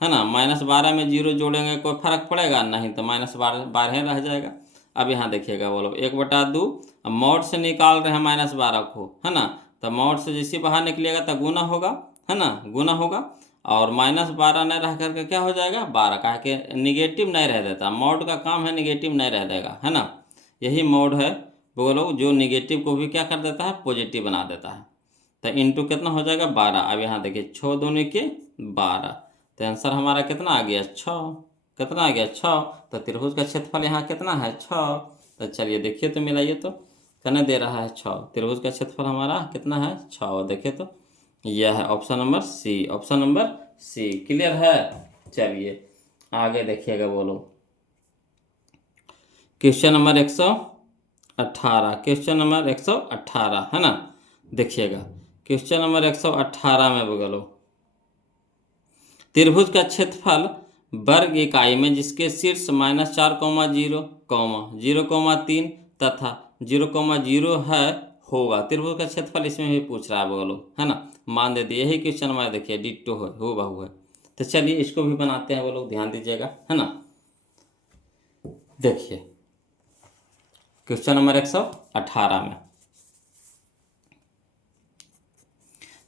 है ना, -12 में 0 जोड़ेंगे कोई फर्क पड़ेगा नहीं, तो -12 रह जाएगा। अब यहाँ देखिएगा बोलो 1/2, अब मॉड से निकाल रहे हैं -12 को, है ना, तो मॉड से जैसे बाहर निकलिएगा तो गुना होगा, है ना, गुना होगा, और -12 नहीं रह करके क्या हो जाएगा 12, कहा कि निगेटिव नहीं रह देता, मॉड का काम है निगेटिव नहीं रह देगा, है ना, यही मॉड है बोलो जो निगेटिव को भी क्या कर देता है पॉजिटिव बना देता है। तो इंटू कितना हो जाएगा 12। अब यहाँ देखिए 6 दूनी के 12, तो आंसर हमारा कितना आ गया 6, कितना आ गया 6। तो त्रिभुज का क्षेत्रफल यहाँ कितना है 6। तो चलिए देखिए तो मिलाइए तो कितना दे रहा है 6, त्रिभुज का क्षेत्रफल हमारा कितना है 6, देखिए तो यह है option number C, option number C. Clear है। चलिए आगे देखिएगा बोलो क्वेश्चन नंबर 118, क्वेश्चन नंबर 118 है ना, देखिएगा क्वेश्चन नंबर 118 में बोलो त्रिभुज का क्षेत्रफल वर्ग इकाई में जिसके शीर्ष -4,0, 0,3 तथा 0,0 है होगा, त्रिभुज का क्षेत्रफल इसमें भी पूछ रहा है बोलो, है ना, मान दे दिए, यही क्वेश्चन हमारा देखिए डिट्टो है, हो बहु है। तो चलिए इसको भी बनाते हैं बोलो, ध्यान दीजिएगा, है ना। देखिए क्वेश्चन नंबर 118 में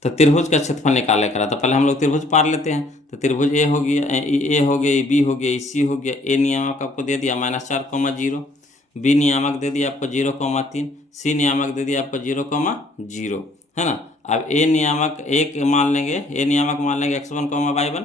तो त्रिभुज का क्षेत्रफल निकाले करा, तो पहले हम लोग त्रिभुज पार लेते हैं। तो त्रिभुज ए हो गया, ए हो गया, बी हो गया, सी हो गया। ए नियामक आपको दे दिया -4,0, बी नियामक दे दिया आपको 0,3, सी नियामक दे दिया आपको 0,0, है ना। अब ए नियामक एक मान लेंगे, ए नियामक मान लेंगे x1, y1,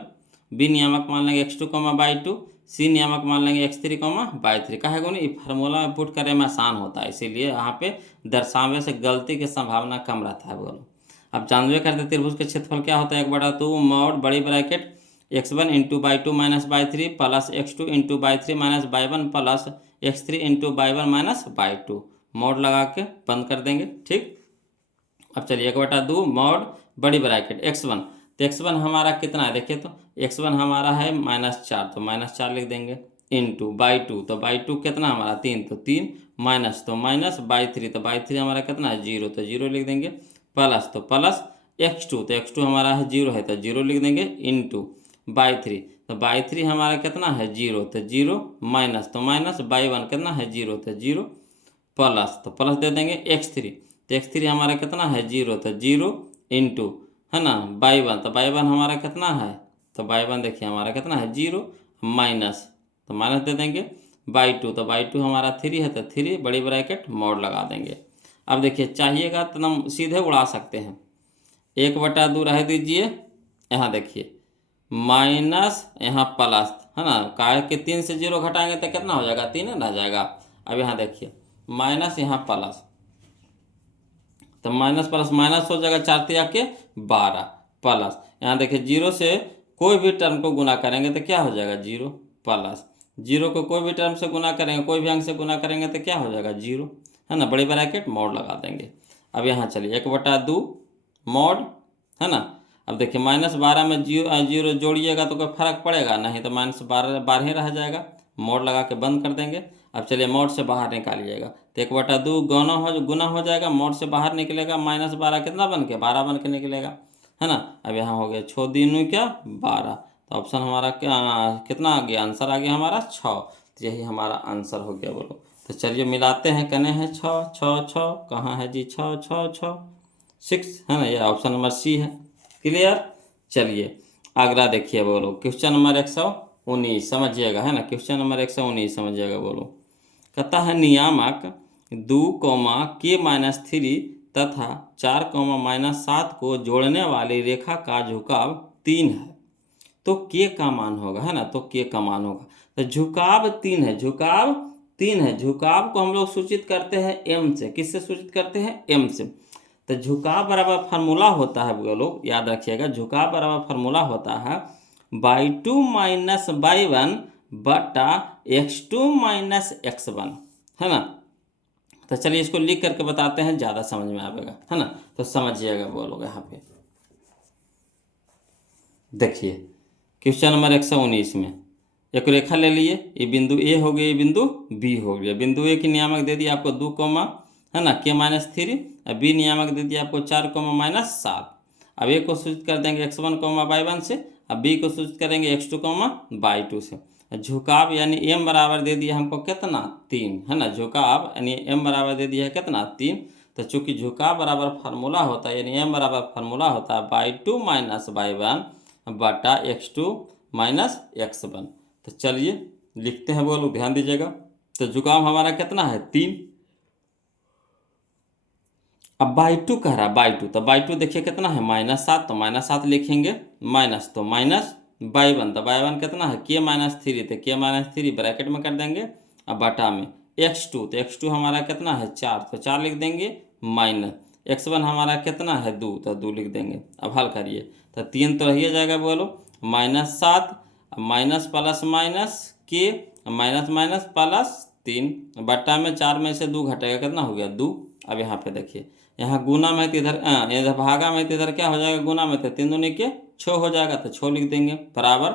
बी नियामक मान लेंगे x2, y2, सी नियामक मान लेंगे x3, y3। कहेगा नहीं फार्मूला में पुट करने में आसान होता है, इसीलिए यहाँ पे दर्शावे से गलती की संभावना कम रहता है बोलो। अब जानवे करते त्रिभुज का क्षेत्रफल क्या होता है 1/2 मॉड बड़ी bracket x1 × y2 - y3 plus x2 × y3 - y1 plus x3 × y1 - y2, mod लगा के बंद कर देंगे। ठीक, अब चलिए 1/2 मॉड बड़ी ब्रैकेट x1, तो x1 हमारा कितना है देखिए तो x1 हमारा है -4, तो -4 लिख देंगे, इंटू y2, तो y2 कितना हमारा 3, तो 3 माइनस, तो माइनस y3, तो y3 हमारा कितना है 0, तो 0 लिख देंगे, प्लस, तो प्लस x2, तो x2 हमारा है 0 है, तो 0 लिख देंगे, इंटू y3, तो y3 हमारा कितना है 0, तो 0 माइनस, तो माइनस y1 कितना है 0, तो 0 प्लस, तो प्लस दे देंगे x3, तो x3 हमारा कितना है 0, तो 0 इंटू, है ना, y1, तो y1 हमारा कितना है, तो y1 देखिए हमारा कितना है 0 माइनस, तो माइनस दे देंगे y2, तो y2 हमारा 3 है, तो 3 बड़ी ब्रैकेट मॉड लगा देंगे। अब देखिए चाहिएगा तो हम सीधे उड़ा सकते हैं, 1/2 रह दीजिए, यहाँ देखिए माइनस, यहाँ प्लस, है ना, काहे कि 3 से 0 घटाएंगे तो कितना हो जाएगा 3 रह जाएगा। अब यहाँ देखिए माइनस, यहाँ प्लस, तो माइनस प्लस माइनस हो जाएगा, 4 3 के 12 प्लस, यहाँ देखिए 0 से कोई भी टर्म को गुना करेंगे तो क्या हो जाएगा 0 प्लस, 0 को कोई भी टर्म से गुना करेंगे, कोई भी अंक से गुना करेंगे तो क्या हो जाएगा 0, है ना, बड़ी ब्रैकेट मॉड लगा देंगे। अब यहाँ चलिए 1/2 मॉड, है ना। अब देखिए -12 में 0 जोड़िएगा तो कोई फर्क पड़ेगा नहीं, तो -12 ही रह जाएगा, मॉड लगा के बंद कर देंगे। अब चलिए मॉड से बाहर निकालिएगा, तो 1/2 गुना हो जाएगा, मॉड से बाहर निकलेगा, -12 कितना बन के 12 बन के निकलेगा, है ना। अब यहाँ हो गया 6 दूनी क्या 12, तो ऑप्शन हमारा क्या कितना आ गया, आंसर आ गया हमारा 6, तो यही हमारा आंसर हो गया बोलो। तो चलिए मिलाते हैं, कने हैं 6 6 6, कहाँ है जी 6 6 6 6, है ना, ये ऑप्शन नंबर सी है। क्लियर। चलिए अगला देखिए बोलो क्वेश्चन नंबर 119 समझिएगा, है ना, क्वेश्चन नंबर 119 समझिएगा बोलो। कहता है नियामक 2, k-3 तथा 4, -7 को जोड़ने वाली रेखा का झुकाव 3 है, तो k का मान होगा, है ना, तो k का मान होगा। तो झुकाव 3 है, झुकाव 3 है, झुकाव को हम लोग सूचित करते हैं m से, किससे सूचित करते हैं m से। तो झुकाव बराबर फार्मूला होता है वो लोग याद रखिएगा, झुकाव बराबर फार्मूला होता है y2 - y1 बटा x2 - x1, है ना। तो चलिए इसको लिख करके बताते हैं, ज़्यादा समझ में आएगा, है ना। तो समझिएगा बोलोगे यहाँ पे देखिए क्वेश्चन नंबर 119 में एक रेखा ले लिए, ये बिंदु ए हो गया, ये बिंदु बी हो गया। बिंदु ए की नियामक दे दिया आपको 2, है ना, k-3, और बी नियामक दे दिया आपको 4, -7। अब ए को सूचित कर देंगे x1, y1 से, अब बी को सूचित करेंगे x2 बाई टू से। झुकाव यानी m बराबर दे दिया हमको कितना 3, है ना। झुकाव यानी m बराबर दे दिया है कितना 3। तो चूंकि झुकाव बराबर फार्मूला होता है यानी m बराबर फार्मूला होता है by two minus by one बटा x2 माइनस x1। तो चलिए लिखते हैं, बोलो ध्यान दीजिएगा। तो झुकाव हमारा कितना है 3। अब बाई टू कह रहा है बाई टू, तो बाई टू देखिए कितना है -7, तो -7 लिखेंगे, माइनस तो माइनस बाई वन, तो बाई वन कितना है k-3, तो k-3 ब्रैकेट में कर देंगे। अब बटा में x2, तो x2 हमारा कितना है 4, तो 4 लिख देंगे, माइनस x1 हमारा कितना है 2, तो 2 लिख देंगे। अब हल करिए तो 3 तो रहिए जाएगा, बोलो -7 माइनस प्लस माइनस के माइनस माइनस प्लस 3 बटा में 4 में से 2 घटेगा कितना हो गया 2। अब यहाँ पे देखिए, यहाँ गुना में तो इधर भागा में तो इधर क्या हो जाएगा गुना में, तो 3 दूनी के 6 हो जाएगा, तो 6 लिख देंगे बराबर।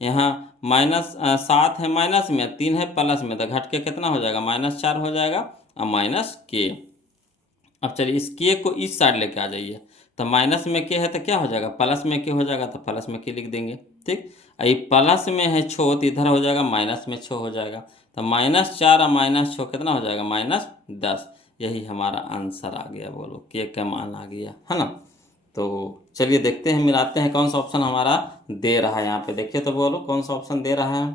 यहाँ -7 है माइनस में, 3 है प्लस में, तो घट के कितना हो जाएगा -4 हो जाएगा और माइनस के। अब चलिए इस के को इस साइड लेके आ जाइए, तो माइनस में के है तो क्या हो जाएगा प्लस में के हो जाएगा, तो प्लस में के लिख देंगे। ठीक, ये प्लस में है 6, तो इधर हो जाएगा माइनस में 6 हो जाएगा, तो -4 और -6 कितना हो जाएगा -10। यही हमारा आंसर आ गया, बोलो के का मान आ गया, है ना। तो चलिए देखते हैं, मिलाते हैं कौन सा ऑप्शन हमारा दे रहा है। यहाँ पे देखिए तो बोलो कौन सा ऑप्शन दे रहा है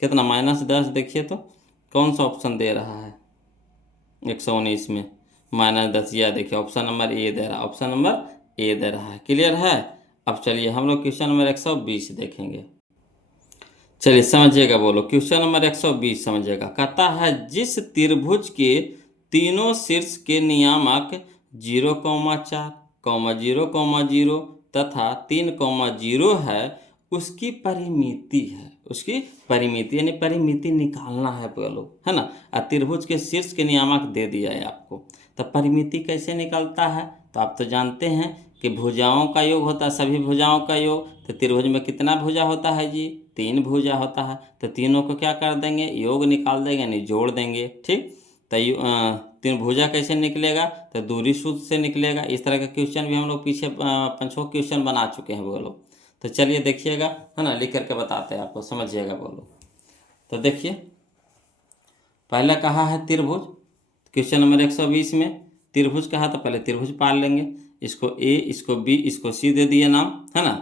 कितना -10। देखिए तो कौन सा ऑप्शन दे रहा है 119 में -10, या देखिए ऑप्शन नंबर ए दे रहा है, ऑप्शन नंबर ए दे रहा है। क्लियर है। अब चलिए हम लोग क्वेश्चन नंबर 120 देखेंगे। चलिए समझिएगा, बोलो क्वेश्चन नंबर 120 समझिएगा। कहता है जिस त्रिभुज के तीनों शीर्ष के नियामक 0,4, 0,0 तथा 3,0 है, उसकी परिमिति है। उसकी परिमिति यानी परिमिति निकालना है बोलो, है ना। त्रिभुज के शीर्ष के नियामक दे दिया है आपको, तो परिमिति कैसे निकलता है, तो आप तो जानते हैं कि भुजाओं का योग होता है, सभी भुजाओं का योग। तो त्रिभुज में कितना भुजा होता है जी 3 भुजा होता है, तो तीनों को क्या कर देंगे योग निकाल देंगे यानी जोड़ देंगे। ठीक, तो तीन भुजा कैसे निकलेगा, तो दूरी सूत्र से निकलेगा। इस तरह का क्वेश्चन भी हम लोग पीछे 5 क्वेश्चन बना चुके हैं बोलो। तो चलिए देखिएगा, है ना, लिख करके बताते हैं आपको, समझिएगा बोलो। तो देखिए पहला कहा है त्रिभुज, क्वेश्चन नंबर 120 में त्रिभुज कहा, तो पहले त्रिभुज पाल लेंगे। इसको ए, इसको बी, इसको सी दे दिया नाम, है ना।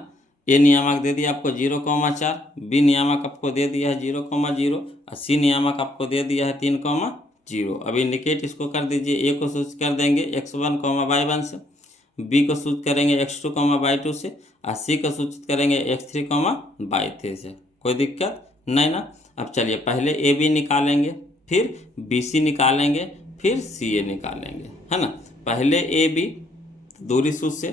ए नियामक दे दिया आपको 0,4, बी नियामक आपको दे दिया है 0,0 और सी नियामक आपको दे दिया है 3,0। अब इंडिकेट इसको कर दीजिए, ए को सूचित कर देंगे x1, y1 से, बी को सूचित करेंगे x2, y2 से, और सी को सूचित करेंगे x3, y3 से। कोई दिक्कत नहीं ना। अब चलिए पहले ए बी निकालेंगे, फिर बी सी निकालेंगे, फिर सी ए निकालेंगे, है ना। पहले ए बी दूरी सूत्र से,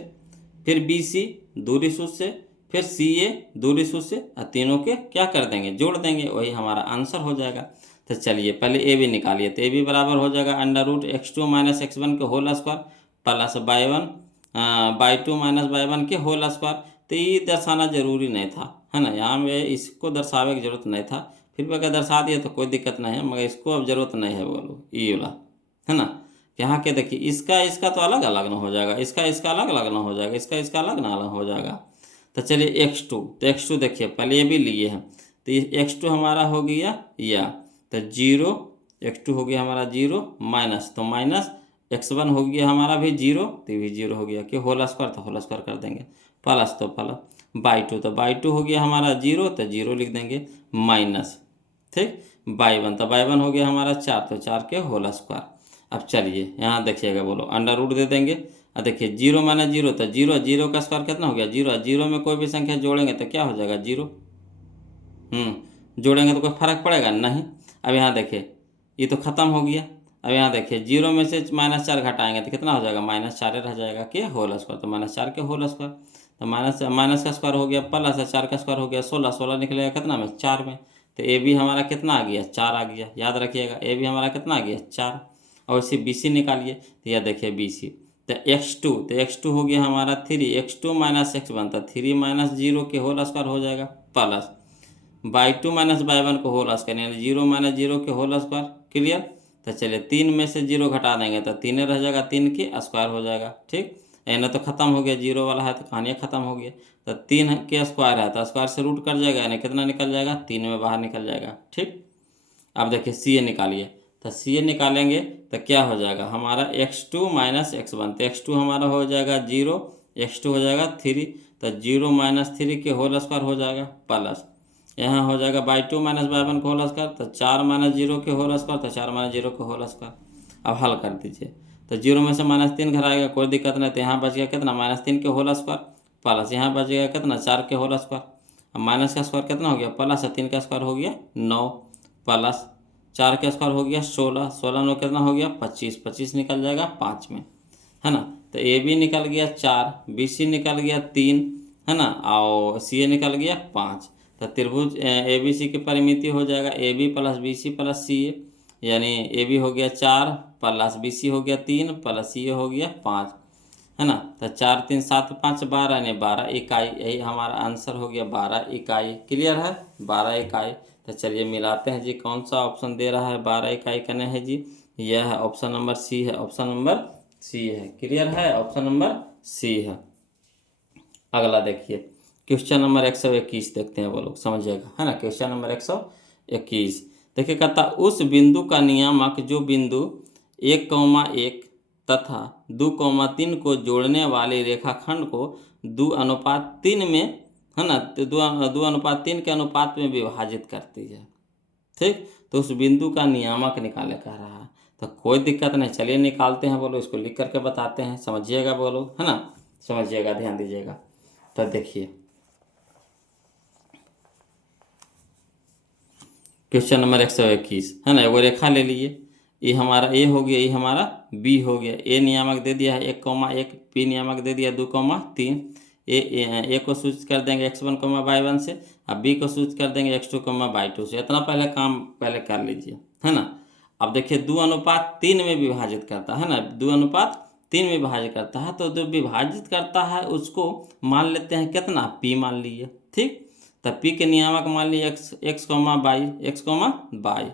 फिर बी सी दूरी सूत्र से, फिर सी ए दूरी सूत्र से, और तीनों के क्या कर देंगे जोड़ देंगे, वही हमारा आंसर हो जाएगा। तो चलिए पहले ए बी निकालिए, तो ए बी बराबर हो जाएगा √x2 - x1 के whole square plus y2 - y1 के होल स्क्वायर। तो ये दर्शाना जरूरी नहीं था, है ना, यहाँ में इसको दर्शावे की जरूरत नहीं था, फिर भी अगर दर्शा दिए तो कोई दिक्कत नहीं है, मगर इसको अब जरूरत नहीं है बोलो ये वाला, है ना। यहाँ के देखिए इसका तो अलग अलग ना हो जाएगा, इसका अलग अलग ना हो जाएगा, इसका अलग ना अलग हो जाएगा। तो चलिए x2, तो x2 देखिए पहले ये भी लिए हैं, तो ये x2 हमारा हो गया या तो 0, x2 हो गया हमारा 0 माइनस, तो माइनस x1 हो गया हमारा भी 0, तो ये भी 0 हो गया कि होल स्क्वायर, तो होल स्क्वायर कर देंगे, प्लस तो प्लस बाई 2, तो बाई 2 हो गया हमारा 0, तो 0 लिख देंगे, माइनस ठीक बाई 1, तो बाई 1 हो गया हमारा 4, तो 4 के होल स्क्वायर। अब चलिए यहाँ देखिएगा, बोलो अंडर रूट दे देंगे, और देखिए 0 - 0, तो 0 का स्क्वायर कितना हो गया 0, 0 में कोई भी संख्या जोड़ेंगे तो क्या हो जाएगा 0, जोड़ेंगे तो कोई फर्क पड़ेगा नहीं। अब यहाँ देखिए ये तो ख़त्म हो गया। अब यहाँ देखिए 0 में से -4 घटाएंगे तो कितना हो जाएगा -4 रह जाएगा कि होल स्क्वायर, तो -4 के होल स्क्वायर, तो माइनस का स्क्वायर हो गया प्लस 4 का स्क्वायर हो गया 16, 16 निकलेगा कितना में 4 में। तो ए बी हमारा कितना आ गया 4 आ गया, याद रखिएगा ए बी हमारा कितना आ गया 4। और इसे बी सी निकालिए, तो यह देखिए बी सी, तो x2 हो गया हमारा 3, x2 - x1, तो 3 - 0 के होल स्क्वायर हो जाएगा प्लस बाई 2 - बाई 1 को होल स्क्वायर, यानी 0 - 0 के होल स्क्वायर। क्लियर। तो चलिए 3 में से 0 घटा देंगे तो 3 रह जाएगा, 3 के स्क्वायर हो जाएगा। ठीक, एन तो ख़त्म हो गया, जीरो वाला है तो कहानी ख़त्म हो गया। तो 3 के स्क्वायर है तो स्क्वायर से रूट कट जाएगा, यानी कितना निकल जाएगा, 3 में बाहर निकल जाएगा। ठीक, अब देखिए सी ए निकालिए। तो सी ए निकालेंगे तो क्या हो जाएगा हमारा x2 माइनस x1, तो x2 हमारा हो जाएगा 0, x2 हो जाएगा 3, तो 0 माइनस 3 के होल स्क्वायर हो जाएगा प्लस, यहाँ हो जाएगा बाई 2 माइनस बाई 1 का होल स्क्वायर, तो 4 माइनस 0 के होल स्क्वायर, तो 4 माइनस 0 के होल स्क्वायर। अब हल कर दीजिए, तो 0 में से -3 घर आएगा, कोई दिक्कत नहीं, तो यहाँ बच गया कितना, -3 के होल स्क्वायर प्लस यहाँ बच गया कितना, 4 के होल स्क्वायर। अब माइनस का स्क्वायर कितना हो गया, प्लस 3 का स्क्वायर हो गया 9, प्लस 4 का स्क्वायर हो गया 16, 16 में कितना हो गया 25, 25 निकल जाएगा 5 में, है ना। तो ए बी निकल गया 4, बी सी निकल गया 3, है ना, और सी ए निकल गया 5। तो त्रिभुज ए बी सी की परिमिति हो जाएगा A B plus B C plus C A, यानी ए बी हो गया 4 प्लस बी सी हो गया 3 प्लस सी ए हो गया 5, है ना। तो 4 3 7 5 12 यानी 12 इकाई, यही हमारा आंसर हो गया 12 इकाई। क्लियर है, 12 इकाई। तो चलिए मिलाते हैं जी, कौन सा ऑप्शन दे रहा है 12 इकाई करने है जी, यह है ऑप्शन नंबर सी है, ऑप्शन नंबर सी है। क्लियर है, ऑप्शन नंबर सी है। अगला देखिए क्वेश्चन नंबर 121 देखते हैं, वो लोग समझिएगा, है ना। क्वेश्चन नंबर 121 देखिए, कहता उस बिंदु का नियामक जो बिंदु 1,1 तथा 2,3 को जोड़ने वाले रेखाखंड को 2:3 में, है ना, 2:3 के अनुपात में विभाजित करती है। ठीक, तो उस बिंदु का नियामक निकाले कह रहा है, तो कोई दिक्कत नहीं, चलिए निकालते हैं बोलो, इसको लिख करके बताते हैं, समझिएगा बोलो, है ना, समझिएगा, ध्यान दीजिएगा। तो देखिए क्वेश्चन नंबर 121, है ना, वो रेखा ले लिए, ये हमारा ए हो गया, ये हमारा बी हो गया, ए नियामक दे दिया है 1,1, बी नियामक दे दिया 2,3, ए को सूचित कर देंगे x1, y1 से, अब बी को सूचित कर देंगे x2, y2 से। इतना पहले काम पहले कर लीजिए, है ना। अब देखिए 2:3 में विभाजित करता है ना, 2:3 में विभाजित करता है, तो जो विभाजित करता है उसको मान लेते हैं कितना, p मान लिए। ठीक, तो p के नियामक मान लिए x, y,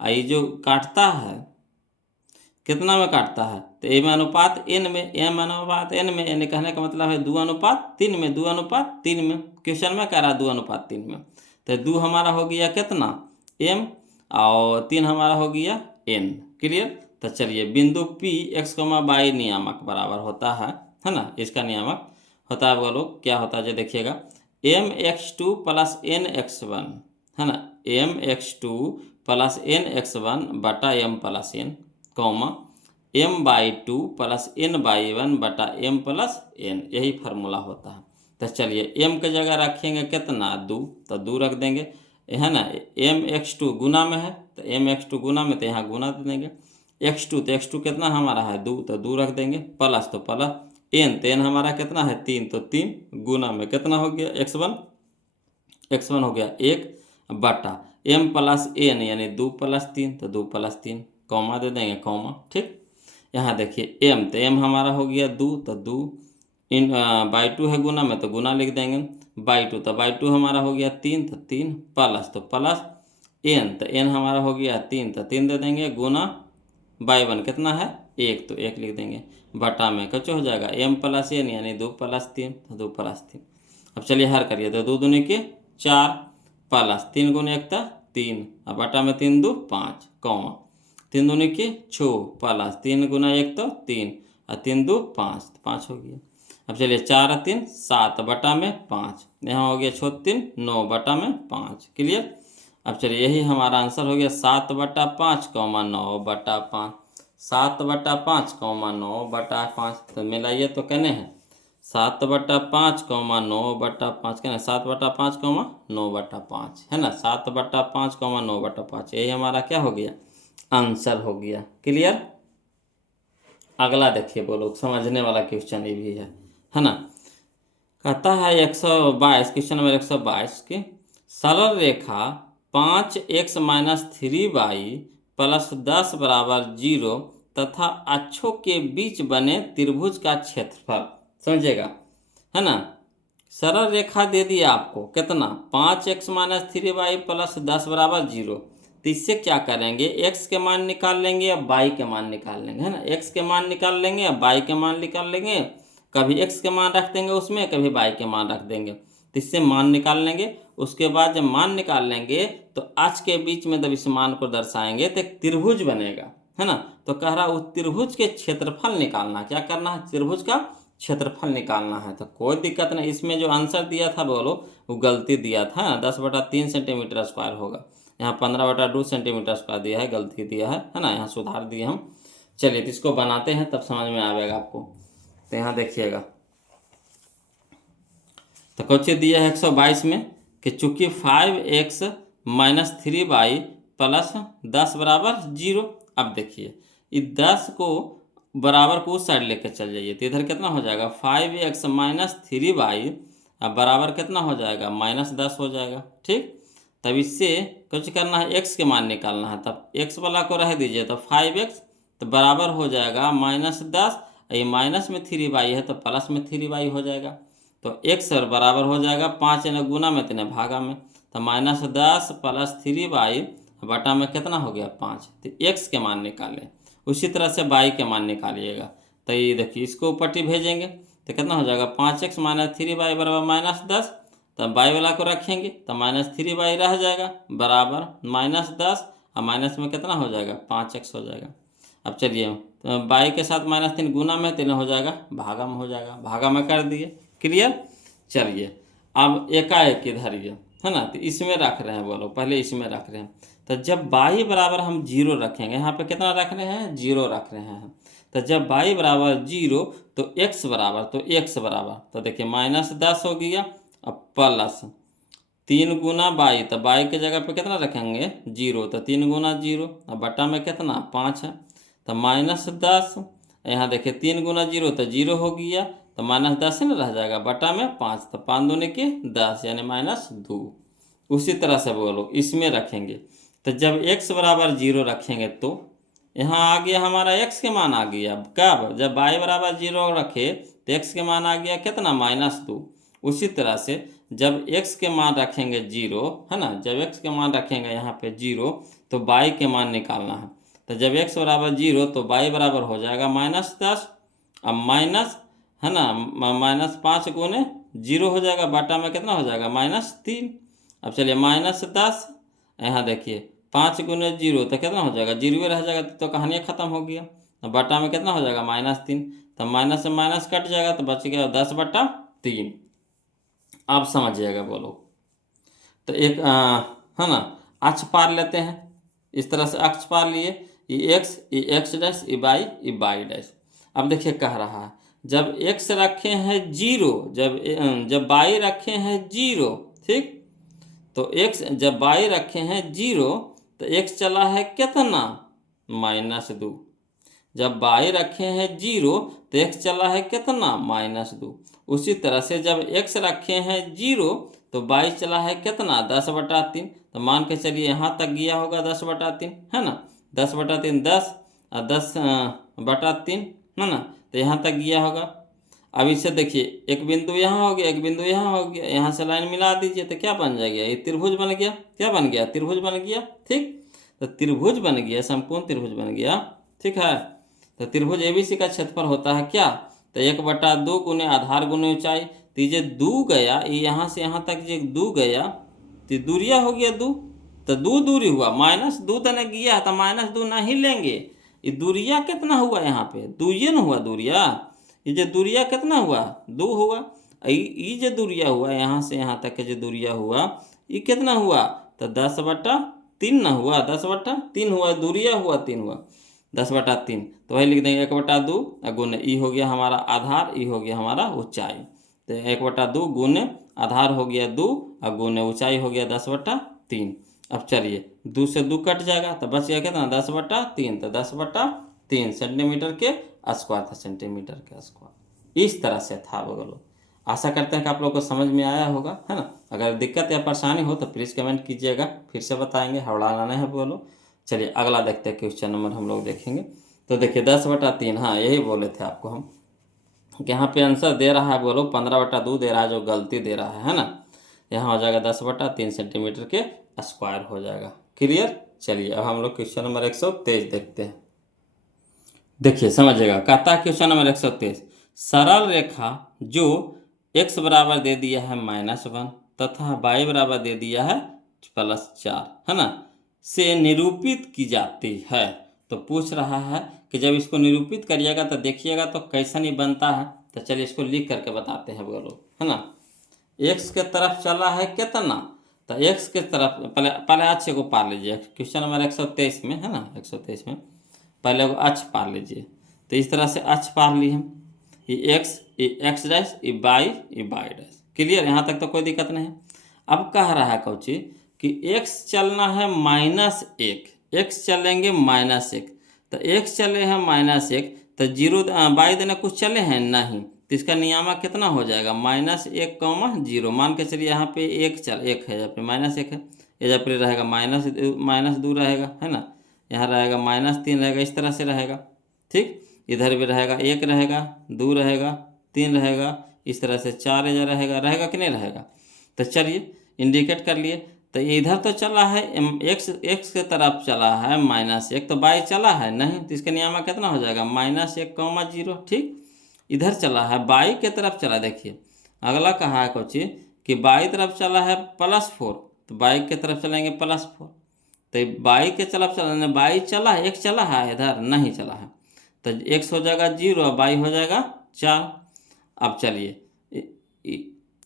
ये जो काटता है कितना में काटता है, तो m अनुपात n में, m अनुपात n में, यानी कहने का मतलब है 2:3 में, 2:3 में, क्वेश्चन में कह रहा है 2:3 में। तो 2 हमारा हो गया कितना, m, और 3 हमारा हो गया n। क्लियर। तो चलिए बिंदु p x, y नियामक बराबर होता है ना, इसका नियामक होता है, बोलो क्या होता है जो देखिएगा, mx2 प्लस nx1, है ना, mx2 प्लस nx1 बटा m plus n, comma m/2 plus n/1 बटा m प्लस n, यही फार्मूला होता है। तो चलिए m के जगह रखेंगे कितना, 2, तो 2 रख देंगे, है ना। mx2 गुना में है, तो mx2 गुना में, तो यहाँ गुना दे देंगे, x2 तो x2 कितना हमारा है 2, तो 2 रख देंगे, प्लस तो प्लस n, तो n हमारा कितना है 3, तो 3 गुना में कितना हो गया x1 हो गया 1 बटा m प्लस n, यानी 2 प्लस 3, तो 2 प्लस 3, कॉमा दे देंगे, कॉमा। ठीक, यहाँ देखिए m, तो m हमारा हो गया 2, तो 2 बाई 2 है गुना में, तो गुना लिख देंगे, बाई 2, तो बाई 2 हमारा हो गया 3, तो 3 प्लस तो प्लस n, तो n हमारा हो गया 3, तो 3 दे देंगे, गुना बाई 1 कितना है 1, तो 1 लिख देंगे, बटा में कचो हो जाएगा m प्लस n, यानी 2 प्लस 3, तो 2 प्लस 3। अब चलिए हर करिए, तो 2 दूनी के 4 प्लस 3 गुने 1 था 3, अब बटा में 3 2 5, कॉमा 3 दूनी के 6 प्लस 3 गुना 1 तो 3, और 3 2 5, तो 5 हो गया। अब चलिए 4 3 7 बटा में 5, यहाँ हो गया 6 3 9 बटा में 5। क्लियर। अब चलिए यही हमारा आंसर हो गया 7 बटा 5, 9 बटा 5, 7 बटा 5, 9 बटा 5। तो मिलाइए तो कहने हैं 7 बटा 5, 9 बटा 5, कहना 7 बटा 5, 9 बटा 5, है ना, 7 बटा 5, 9 बटा 5, यही हमारा क्या हो गया, आंसर हो गया। क्लियर। अगला देखिए, बोलो समझने वाला क्वेश्चन ये भी है ना। कहता है 122, क्वेश्चन नंबर 122 की, सरल रेखा 5x माइनस 3y प्लस 10 बराबर 0 तथा अक्षों के बीच बने त्रिभुज का क्षेत्रफल, समझेगा, है ना। सरल रेखा दे दिया आपको कितना, 5x माइनस 3y प्लस 10 बराबर 0, तो इससे क्या करेंगे, x के मान निकाल लेंगे या y के मान निकाल लेंगे, है ना, x के मान निकाल लेंगे या y के मान निकाल लेंगे, कभी x के मान रख देंगे उसमें, कभी y के मान रख देंगे, तो इससे मान निकाल लेंगे। उसके बाद जब मान निकाल लेंगे तो आज के बीच में जब इस मान को दर्शाएंगे तो एक त्रिभुज बनेगा, है ना। तो कह रहा उस त्रिभुज के क्षेत्रफल निकालना, क्या करना है, त्रिभुज का क्षेत्रफल निकालना है। तो कोई दिक्कत नहीं, इसमें जो आंसर दिया था बोलो वो गलती दिया था, 10/3 सेंटीमीटर स्क्वायर होगा, यहाँ 15/2 सेंटीमीटर स्क्वायर दिया है, गलती दिया है ना, यहाँ सुधार दिए हम। चलिए तो इसको बनाते हैं तब समझ में आएगा आपको। तो यहाँ देखिएगा, तो क्वेश्चन दिया है 122 में कि चूंकि 5x - 3y + 10 = 0। अब देखिए इस 10 को बराबर को उस साइड लेकर चल जाइए, तो इधर कितना हो जाएगा, 5x - 3y अब बराबर कितना हो जाएगा, -10 हो जाएगा। ठीक, तब इससे कुछ करना है, x के मान निकालना है, तब x वाला को रह दीजिए, तो 5x तो बराबर हो जाएगा -10, ये माइनस में 3y है तो प्लस में 3y हो जाएगा। तो x और बराबर हो जाएगा 5 यानी गुना में 3 भागा में, तो -10 + 3y बटा में कितना हो गया 5। तो x के मान निकालें, उसी तरह से y के मान निकालिएगा। तो ये देखिए इसको पट्टी भेजेंगे तो कितना हो जाएगा, 5x - 3y बराबर -10, तब y वाला को रखेंगे तो -3y रह जाएगा बराबर -10 और माइनस में कितना हो जाएगा 5x हो जाएगा। अब चलिए तो y के साथ -3 गुना में 3 हो जाएगा, भागा में हो जाएगा, भागा में कर दिए, क्लियर। चलिए अब एकाएक इधर ये है ना, तो इसमें रख रहे हैं, बोलो पहले इसमें रख रहे हैं। तो जब y बराबर हम 0 रखेंगे, यहाँ पे कितना रख रहे हैं, 0 रख रहे हैं। तो जब y बराबर 0 तो x बराबर, तो देखिए -10 हो गया, अब प्लस 3 गुना y, तो y के जगह पे कितना रखेंगे 0, तो 3 गुना 0, अब बटा में कितना 5 है, तो -10, यहाँ देखिए 3 गुना 0 तो 0 हो गया, तो -10 ना रह जाएगा बटा में 5, तो 5 दूनी के 10 यानी -2। उसी तरह से बोलो इसमें रखेंगे, तो जब x बराबर 0 रखेंगे तो यहाँ आ गया हमारा x के मान आ गया, कब, जब y बराबर 0 रखे तो x के मान आ गया कितना -2। उसी तरह से जब x के मान रखेंगे 0, है ना, जब x के मान रखेंगे यहाँ पे 0 तो y के मान निकालना है। तो जब x बराबर 0 तो y बराबर हो जाएगा -10, अब माइनस है ना, -5 गुने 0 हो जाएगा, बाटा में कितना हो जाएगा -3। अब चलिए -10, यहाँ देखिए 5 गुने 0 तो कितना हो जाएगा, 0 रह जाएगा, तो कहानी ख़त्म हो गया। तो बाटा में कितना हो जाएगा -3, तो माइनस से माइनस कट जाएगा तो बच गया 10/3। आप समझिएगा बोलो। तो एक है ना अक्ष पार लेते हैं, इस तरह से अक्ष पार लिए, ये x, ये x डैश, ये y डैश। अब देखिए कह रहा है जब x रखे हैं 0, जब y रखे हैं 0, ठीक, तो x जब y रखे हैं 0 तो x चला है कितना -2, जब y रखे हैं 0 तो x चला है कितना -2। उसी तरह से जब x रखे हैं 0 तो y चला है कितना 10/3, तो मान के चलिए यहाँ तक गया होगा 10/3, है ना, 10/3 10 और 10/3 है ना, तो यहाँ तक गया होगा। अब इसे देखिए एक बिंदु यहाँ हो गया, एक बिंदु यहाँ हो गया, यहाँ से लाइन मिला दीजिए तो क्या बन जाएगा, ये त्रिभुज बन गया, क्या बन गया, त्रिभुज बन गया। ठीक, तो त्रिभुज बन गया, संपूर्ण त्रिभुज बन गया। ठीक है, तो त्रिभुज एबीसी का क्षेत्रफल होता है क्या, तो 1/2 गुने आधार गुने ऊंचाई, तो ये 2 गया, ये यहाँ से यहाँ तक ये 2 गया, तो दूरिया हो गया 2, तो 2 दूरी हुआ, -2 तो नहीं गया तो -2 नहीं लेंगे। ये दूरिया कितना हुआ, यहाँ पे 2 ये न हुआ दूरिया, ये जो दूरिया कितना हुआ 2 हुआ, ये जो दूरिया हुआ यहाँ से यहाँ तक के जो दूरिया हुआ ये कितना हुआ, तो 10/3 ना हुआ, 10/3 हुआ, दूरिया हुआ 3 हुआ, 10/3। तो वही लिख देंगे 1/2 गुने ई हो गया हमारा आधार, ई हो गया हमारा ऊंचाई, तो 1/2 गुने आधार हो गया 2 और गुने ऊंचाई हो गया 10/3। अब चलिए 2 से 2 कट जाएगा तो बच गया कितना 10/3, तो 10/3 सेंटीमीटर के स्क्वायर था, सेंटीमीटर के स्क्वायर। इस तरह से था बोलो। आशा करते हैं कि आप लोग को समझ में आया होगा, है ना। अगर दिक्कत या परेशानी हो तो प्लीज़ कमेंट कीजिएगा, फिर से बताएंगे, हड़बड़ाना नहीं है बोलो। चलिए अगला देखते हैं क्वेश्चन नंबर हम लोग देखेंगे। तो देखिए 10/3, हाँ यही बोले थे आपको हम कि यहाँ पे आंसर दे रहा है बोलो 15/2 दे रहा है, जो गलती दे रहा है ना, यहाँ हो जाएगा 10/3 सेंटीमीटर के स्क्वायर हो जाएगा। क्लियर। चलिए अब हम लोग क्वेश्चन नंबर 123 देखते हैं। देखिए समझिएगा, कहता है क्वेश्चन नंबर 123, सरल रेखा जो x बराबर दे दिया है -1 तथा y बराबर दे दिया है +4, है ना, से निरूपित की जाती है। तो पूछ रहा है कि जब इसको निरूपित करिएगा तो देखिएगा तो कैसा नहीं बनता है। तो चलिए इसको लिख करके बताते हैं बोलो, है ना। x के तरफ चला है कितना, तो x के तरफ पहले अक्ष को पार लीजिए। क्वेश्चन नंबर 123 में, है ना, 123 में पहले वो अक्ष पार लीजिए। तो इस तरह से अक्ष पार लिए हम, ये x, ये x डैश, ये y डैश। क्लियर, यहाँ तक तो कोई दिक्कत नहीं है। अब कह रहा है कौची कि x चलना है -1, x चलेंगे -1, तो x चले हैं -1, तो 0 y देने कुछ चले हैं नहीं, तो इसका नियामक कितना हो जाएगा -1, 0। मान के चलिए यहाँ पे 1 है, जब पे -1 है, ये जब पे रहेगा -2 रहेगा, है ना, यहाँ रहेगा -3 रहेगा, इस तरह से रहेगा। ठीक, इधर भी रहेगा 1 रहेगा, 2 रहेगा, 3 रहेगा, इस तरह से 4 रहेगा कि नहीं रहेगा। तो चलिए इंडिकेट कर लिए। तो इधर तो चला है x के तरफ चला है -1, तो y चला है नहीं, तो इसका नियामक कितना हो जाएगा -1, 0। ठीक, इधर चला है y के तरफ चला। देखिए अगला कहा है कुछ कि y तरफ चला है +4, तो y के तरफ चलेंगे +4, तो y के तरफ चला, y चला है, x चला है, इधर नहीं चला है, तो x हो जाएगा 0 और y हो जाएगा 4। अब चलिए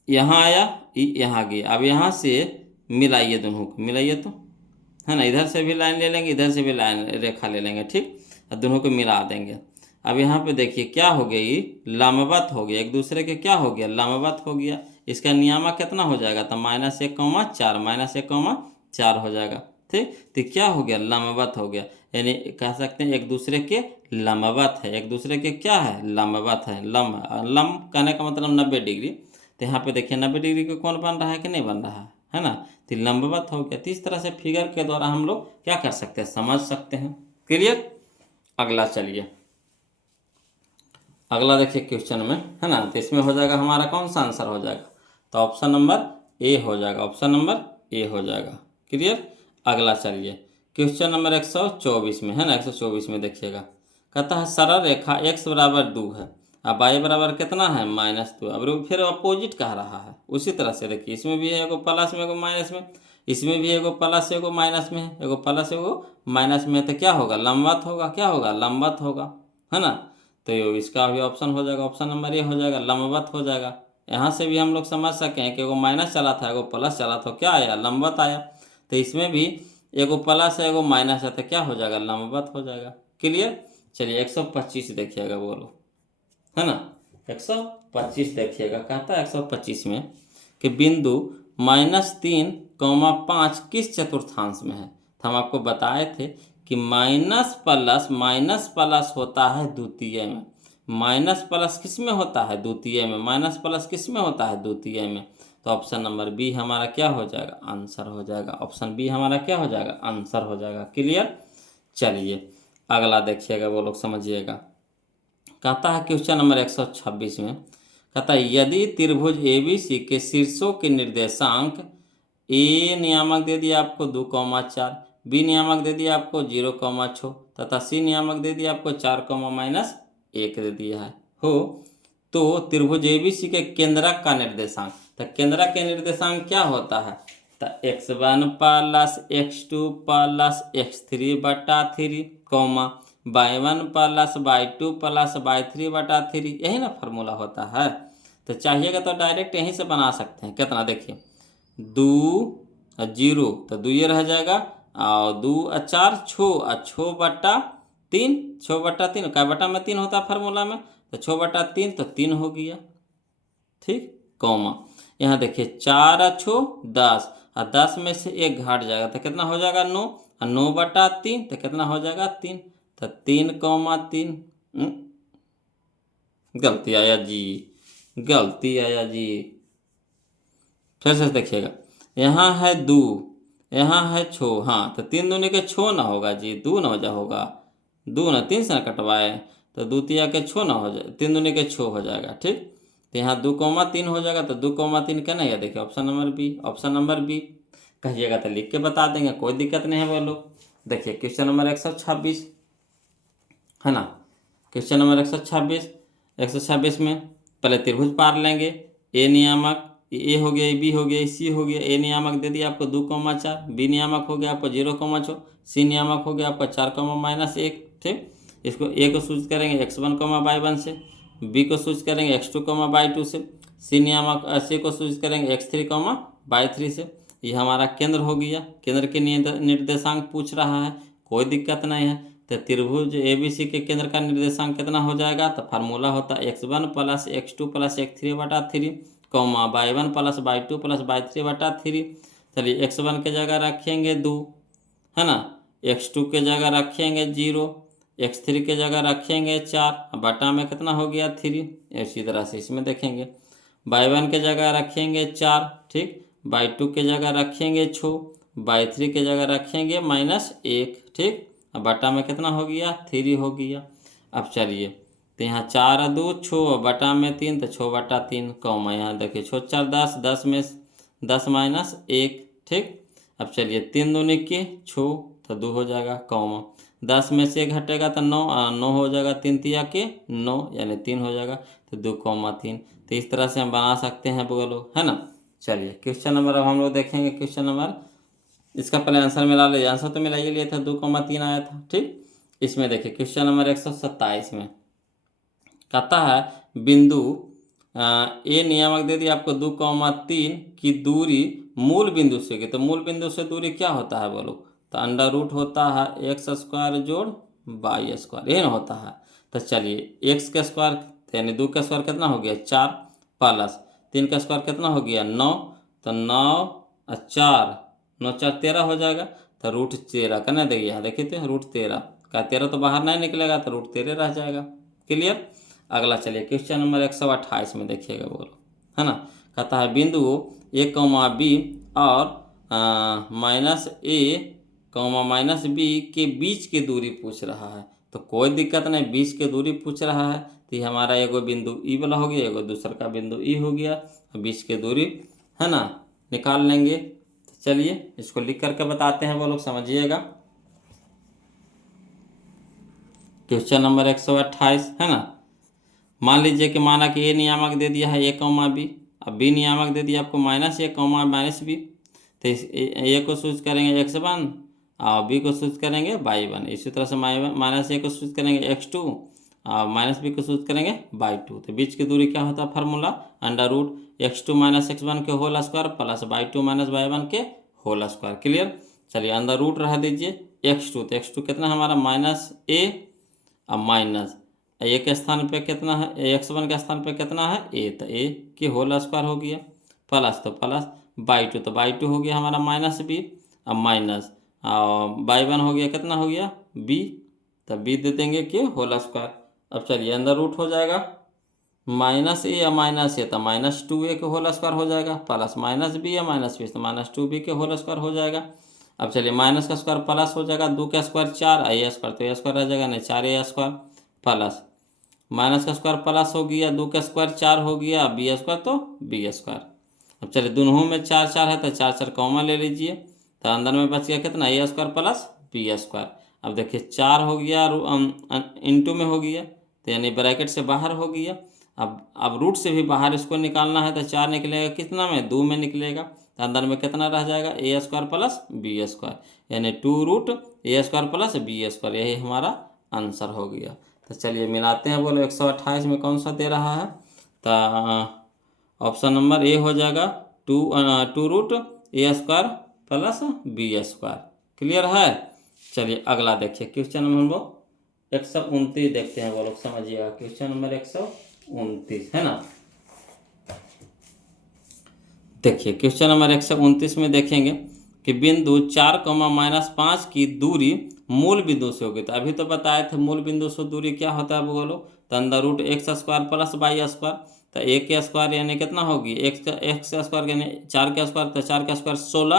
यहाँ आया, यहाँ गया, अब यहाँ से मिलाइए, दोनों को मिलाइए, तो है ना, इधर से भी लाइन ले लेंगे, इधर से भी लाइन रेखा ले लेंगे। ठीक, और दोनों को मिला देंगे। अब यहाँ पे देखिए क्या हो गया, ये लंबवत हो गया, एक दूसरे के क्या हो गया, लंबवत हो गया। इसका नियामक कितना हो जाएगा, तो -1, -1, हो जाएगा। ठीक, तो क्या हो गया, लंबवत हो गया, यानी कह सकते हैं एक दूसरे के लंबवत है, एक दूसरे के क्या है, लंबवत है। लंब कहने का मतलब 90 डिग्री। तो यहाँ पे देखिए 90 डिग्री का कौन बन रहा है कि नहीं बन रहा है ना, तो लंबवत हो गया। तो इस तरह से फिगर के द्वारा हम लोग क्या कर सकते हैं, समझ सकते हैं। क्लियर, अगला चलिए, अगला देखिए क्वेश्चन में, है ना, तो इसमें हो जाएगा हमारा कौन सा आंसर हो जाएगा, तो ऑप्शन नंबर ए हो जाएगा, ऑप्शन नंबर ए हो जाएगा। क्लियर, अगला चलिए क्वेश्चन नंबर 124 में, है ना, 124 में देखिएगा, कहता है सरल रेखा x बराबर 2 है, अब y बराबर कितना है -2। अब फिर अपोजिट कह रहा है, उसी तरह से देखिए इसमें भी है एगो प्लस में एगो माइनस में, इसमें भी एगो प्लस एगो माइनस में है, एगो प्लस एगो माइनस में, तो क्या होगा, लंबवत होगा, क्या होगा, लंबवत होगा, है ना। तो इसका भी ऑप्शन हो जाएगा, ऑप्शन नंबर ए हो जाएगा, लंबवत हो जाएगा। यहाँ से भी हम लोग समझ सके हैं कि एगो माइनस चला था, एगो प्लस चला था, क्या आया, लंबवत आया। तो इसमें भी एगो प्लस है, एगो माइनस है, तो क्या हो जाएगा, लंबवत हो जाएगा। क्लियर, चलिए 125 देखिएगा, बोलो, है ना, 125 देखिएगा, कहता है 125 में कि बिंदु -3, 5 किस चतुर्थांश में है। तो हम आपको बताए थे कि माइनस प्लस होता है द्वितीय में, माइनस प्लस किस में होता है, द्वितीय में, माइनस प्लस किस में होता है, द्वितीय में। तो ऑप्शन नंबर बी हमारा क्या हो जाएगा, आंसर हो जाएगा, ऑप्शन बी हमारा क्या हो जाएगा, आंसर हो जाएगा। क्लियर, चलिए अगला देखिएगा, वो लोग समझिएगा। कहता है क्वेश्चन नंबर 126 में, कहता है यदि त्रिभुज ABC के शीर्षों के निर्देशांक ए नियामक दे दिया आपको 2,4, बी नियामक दे दिया आपको 0,6 तथा सी नियामक दे दिया आपको 4,-1 दे दिया है हो, तो त्रिभुज ABC के केंद्रक का निर्देशांक, तो केंद्रक के निर्देशांक क्या होता है, तो x1 + x2 + x3/3, y1 + y2 + y3/3, यही ना फार्मूला होता है। तो चाहिएगा तो डायरेक्ट यहीं से बना सकते हैं। कितना देखिए, 2 0, तो 2 ये रह जाएगा, और 2 और 4 6, और 6/3, 6/3 का बटा में 3 होता है फार्मूला में, तो 6/3 तो 3 हो गया। ठीक, कॉमा यहाँ देखिए 4 और 6 10, और 10 में से 1 घट जाएगा, तो कितना हो जाएगा 9, और 9/3 तो कितना हो जाएगा 3, तो 3,3। गलती आया जी, गलती आया जी। फिर से देखिएगा, यहाँ है 2, यहाँ है 6, हाँ, तो 3 दूनी के 6 ना होगा जी, 2 ना हो जा होगा, 2 ना 3 से ना कटवाए, तो 2 तिया के 6 ना हो जाए, 3 दूनी के 6 हो जाएगा। ठीक, तो यहाँ 2,3 हो जाएगा, तो 2,3 क्या नहीं है, देखिए option number B, option number B. कहिएगा तो लिख के बता देंगे, कोई दिक्कत नहीं है वो लोग। देखिए क्वेश्चन नंबर 126, है ना, क्वेश्चन नंबर 126, 126 में पहले त्रिभुज पार लेंगे। ए नियामक, ए हो गया, बी हो गया, सी हो गया। ए नियामक दे दिया आपको 2,4, बी नियामक हो गया आपको 0,4, सी नियामक हो गया आपका 4,-1। ठीक, इसको ए को सूचित करेंगे x1, y1 से, बी को सूचित करेंगे x2, y2 से, सी नियामक सी को सूचित करेंगे x3, y3 से। ये हमारा केंद्र हो गया। केंद्र के निर्देशांक पूछ रहा है, कोई दिक्कत नहीं है। तो त्रिभुज ABC के केंद्र का निर्देशांक कितना हो जाएगा? तो फार्मूला होता है x1 + x2 + x3/3, y1 + y2 + y3/3। चलिए x1 के जगह रखेंगे 2, है ना, x2 के जगह रखेंगे 0, x3 के जगह रखेंगे 4, बटा में कितना हो गया 3। इसी तरह से इसमें देखेंगे y1 के जगह रखेंगे 4, ठीक, y2 के जगह रखेंगे 6, y3 के जगह रखेंगे -1, ठीक, अब बटा में कितना हो गया 3 हो गया। अब चलिए, तो यहाँ 4 और 2 6, बटा में 3, तो 6/3, कौमा यहाँ देखिए 6 4 10, 10 में 10 -1, ठीक। अब चलिए 3 दूनी के 6, तो 2 हो जाएगा, कौमा 10 में से 1 घटेगा तो 9, 9 हो जाएगा, 3 तिया के 9, यानी 3 हो जाएगा, तो 2,3। तो इस तरह से हम बना सकते हैं बोलो, है ना। चलिए क्वेश्चन नंबर अब हम लोग देखेंगे। क्वेश्चन नंबर, इसका पहले आंसर मिला लीजिए। आंसर तो मिला ही लिया था, 2,3 आया था, ठीक। इसमें देखिए क्वेश्चन नंबर 127 में कहता है बिंदु ए नियामक दे दिया आपको 2,3 की दूरी मूल बिंदु से की। तो मूल बिंदु से दूरी क्या होता है बोलो? तो अंडर रूट होता है x² जोड़ y², यही ना होता है। तो चलिए x का स्क्वायर यानी 2 का स्क्वायर कितना हो गया 4, प्लस 3 का स्क्वायर कितना हो गया 9, तो 9 और 4, 9 4 13 हो जाएगा। तो √13 करना देखिए, यहाँ देखिए तो √13 का 13 तो बाहर नहीं निकलेगा, तो √13 रह जाएगा। क्लियर। अगला चलिए क्वेश्चन नंबर 128 में देखिएगा बोलो, है ना। कहता है बिंदु A, B और -A, -B के बीच की दूरी पूछ रहा है। तो कोई दिक्कत नहीं, बीच की दूरी पूछ रहा है, तो ये हमारा एगो बिंदु E वाला हो गया, एगो दूसरा का बिंदु E हो गया, बीच की दूरी, है ना, निकाल लेंगे। तो चलिए इसको लिख करके बताते हैं, वो लोग समझिएगा। क्वेश्चन नंबर 128, है ना। मान लीजिए कि माना कि ए नियामक दे दिया है A, B, अब बी नियामक दे दिया आपको -A, -B। तो इस ए को सूचित करेंगे x1 और बी को सूचित करेंगे y1। इसी तरह से -A को सूचित करेंगे x2 और -B को सूचित करेंगे y2। तो बीच की दूरी क्या होता है? फार्मूला √x2 - x1 के whole square plus y2 - y1 के होल स्क्वायर। क्लियर। चलिए अंदर रूट रह दीजिए x2, तो x2 कितना हमारा -A और माइनस ए के स्थान पे कितना है, x1 के स्थान पे कितना है a, तो a के होल स्क्वायर हो गया, प्लस तो प्लस y2, तो y2 हो गया हमारा -B अब माइनस y1 हो गया कितना हो गया b, तो b दे देंगे के होल स्क्वायर। अब चलिए अंदर रूट हो जाएगा -A या -A, तो -2A के होल स्क्वायर हो जाएगा, प्लस -B या -B, तो -2B के होल स्क्वायर हो जाएगा। अब चलिए माइनस का स्क्वायर प्लस हो जाएगा, 2 का स्क्वायर 4, a² तो a² रह जाएगा, नहीं 4a² प्लस माइनस का स्क्वायर प्लस हो गया, 2 का स्क्वायर 4 हो गया, b² तो b²। अब चलिए दोनों में 4 4 है, तो 4 4 कॉमन ले लीजिए, तो अंदर में बच गया कितना a² प्लस b²। अब देखिए 4 हो गया इंटू में हो गया, तो यानी ब्रैकेट से बाहर हो गया। अब रूट से भी बाहर इसको निकालना है, तो 4 निकलेगा कितना में 2 में निकलेगा, तो अंदर में कितना रह जाएगा a² प्लस b², यानी 2√a² प्लस b²। यही हमारा आंसर हो गया। तो चलिए मिलाते हैं, बोलो 128 में कौन सा दे रहा है? तो ऑप्शन नंबर ए हो जाएगा 2√a² प्लस b²। क्लियर है। चलिए अगला देखिए क्वेश्चन नंबर हम लोग 129 देखते हैं, वो लोग समझिएगा। क्वेश्चन नंबर 129, है ना। देखिए क्वेश्चन नंबर 129 में देखेंगे कि बिंदु 4, -5 की दूरी मूल बिंदु से होगी। तो अभी तो बताए थे मूल बिंदु से दूरी क्या होता है बोलो, तो अंदर √x² प्लस y²। तो a के स्क्वायर यानी कितना होगी x का स्क्वायर यानी 4 का स्क्वायर, तो 4 का स्क्वायर 16,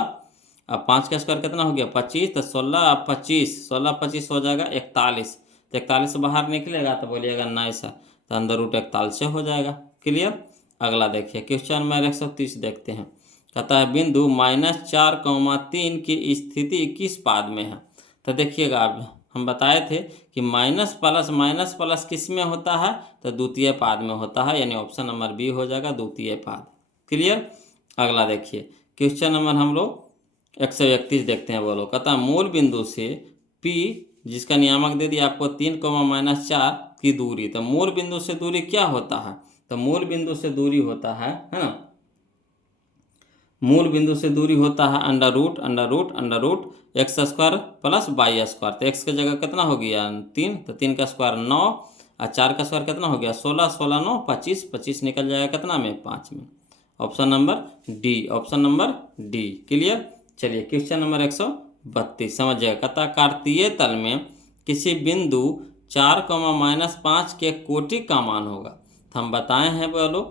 अब 5 का स्क्वायर कितना हो गया 25, तो 16 और 25, 16 25 हो जाएगा 41। तो 41 से बाहर निकलेगा तो बोलिएगा नाइस है, तो अंदर √41 से हो जाएगा। क्लियर। अगला देखिए क्वेश्चन नंबर 130 देखते हैं। कहता है बिंदु -4, 3 की स्थिति किस पाद में है? तो देखिएगा अब हम बताए थे कि माइनस प्लस किस में होता है, तो द्वितीय पाद में होता है, यानी ऑप्शन नंबर बी हो जाएगा द्वितीय पाद। क्लियर। अगला देखिए क्वेश्चन नंबर हम लोग 131 देखते हैं। बोलो कहता मूल बिंदु से P जिसका नियामक दे दिया आपको 3, -4 की दूरी, तो मूल बिंदु से दूरी क्या होता है, तो मूल बिंदु से दूरी होता है ना, मूल बिंदु से दूरी होता है under root x square plus y square. तो एक्स की जगह कितना हो गया 3, तो 3 का स्क्वायर 9 और 4 का स्क्वायर कितना हो गया 16, 16 9 25, 25 निकल जाएगा कितना में 5 में। Option number D, option number D. Clear. चलिए क्वेश्चन नंबर 132 समझिएगा। कहता कार्तीय तल में किसी बिंदु 4, -5 के कोटि का मान होगा। तो हम बताए हैं बोलो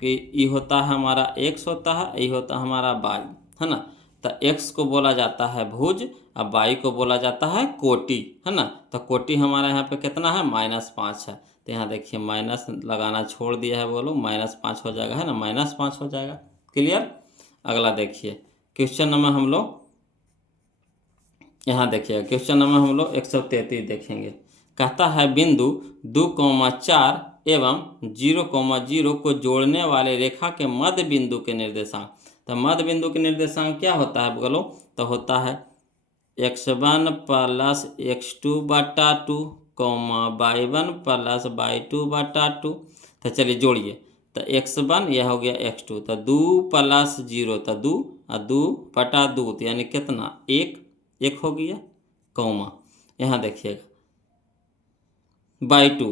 कि ये होता है हमारा एक्स होता है, ये होता है हमारा वाई, है ना। तो एक्स को बोला जाता है भुज और वाई को बोला जाता है कोटि, है ना। तो कोटि हमारा यहाँ पे कितना है -5 है। तो यहाँ देखिए माइनस लगाना छोड़ दिया है, बोलो -5 हो जाएगा, है ना, -5 हो जाएगा। क्लियर। अगला देखिए क्वेश्चन नंबर हम लोग यहाँ देखिए क्वेश्चन नंबर हम लोग 133 देखेंगे। कहता है बिंदु 2, 4 एवं 0, 0 को जोड़ने वाले रेखा के मध्य बिंदु के निर्देशांक। तो मध्य बिंदु के निर्देशांक क्या होता है बोलो, तो होता है x1 + x2/2, y1 + y2/2। तो चलिए जोड़िए, तो x1 यह हो गया x2, तो 2 + 0 तो 2 और 2/2 तो यानी कितना 1 हो गया, कौमा यहाँ देखिएगा y2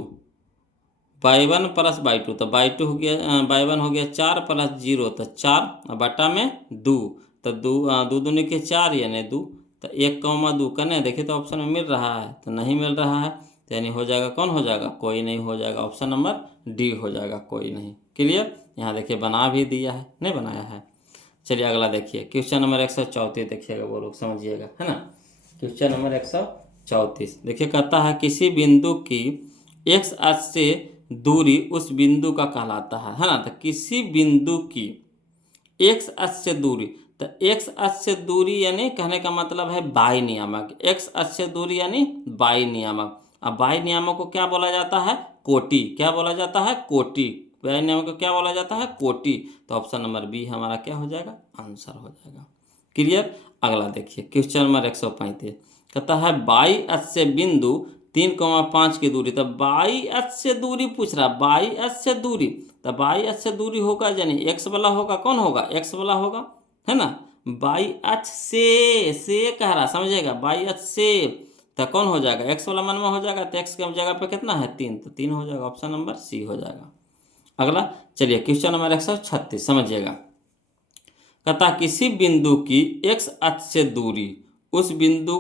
y1 + y2 तो y2 हो गया y1 हो गया 4 + 0 तो 4 बटा में 2 तो 2 दूनी के 4 यानी 2 तो 1, 2 करने देखिए तो ऑप्शन में मिल रहा है, तो नहीं मिल रहा है, तो यानी हो जाएगा कौन हो जाएगा, कोई नहीं हो जाएगा, ऑप्शन नंबर डी हो जाएगा, कोई नहीं। क्लियर। यहाँ देखिए बना भी दिया है, नहीं बनाया है। चलिए अगला देखिए क्वेश्चन नंबर 134 देखिएगा, वो लोग समझिएगा, है ना। क्वेश्चन नंबर 134 देखिए कहता है किसी बिंदु की एक्स अक्ष से दूरी उस बिंदु का कहलाता है ना। तो किसी बिंदु की एक्स अक्ष से दूरी, तो एक्स अक्ष से दूरी यानी कहने का मतलब है बाई नियामक, एक्स अक्ष से दूरी यानी बाई नियामक। अब बाई नियामक को क्या बोला जाता है, कोटि। क्या बोला जाता है, कोटि। बाई नियामक को क्या बोला जाता है, कोटि। तो ऑप्शन नंबर बी हमारा क्या हो जाएगा, आंसर हो जाएगा। क्लियर। अगला देखिए क्वेश्चन नंबर 135 कहता है बाई अक्ष से बिंदु 3, 5 की दूरी। तो बाई अक्ष से दूरी पूछ रहा, बाई अक्ष से दूरी, तो बाई अक्ष से दूरी होगा यानी एक्स वाला होगा, कौन होगा, एक्स वाला होगा, है ना। बाई अक्ष से कह रहा, समझेगा, बाई अक्ष से तो कौन हो जाएगा, एक्स वाला मन में हो जाएगा, तो एक्स की जगह पे कितना है 3, तो 3 हो जाएगा, ऑप्शन नंबर सी हो जाएगा। अगला चलिए क्वेश्चन नंबर 136 समझिएगा। कहता किसी बिंदु की एक्स अक्ष से दूरी उस बिंदु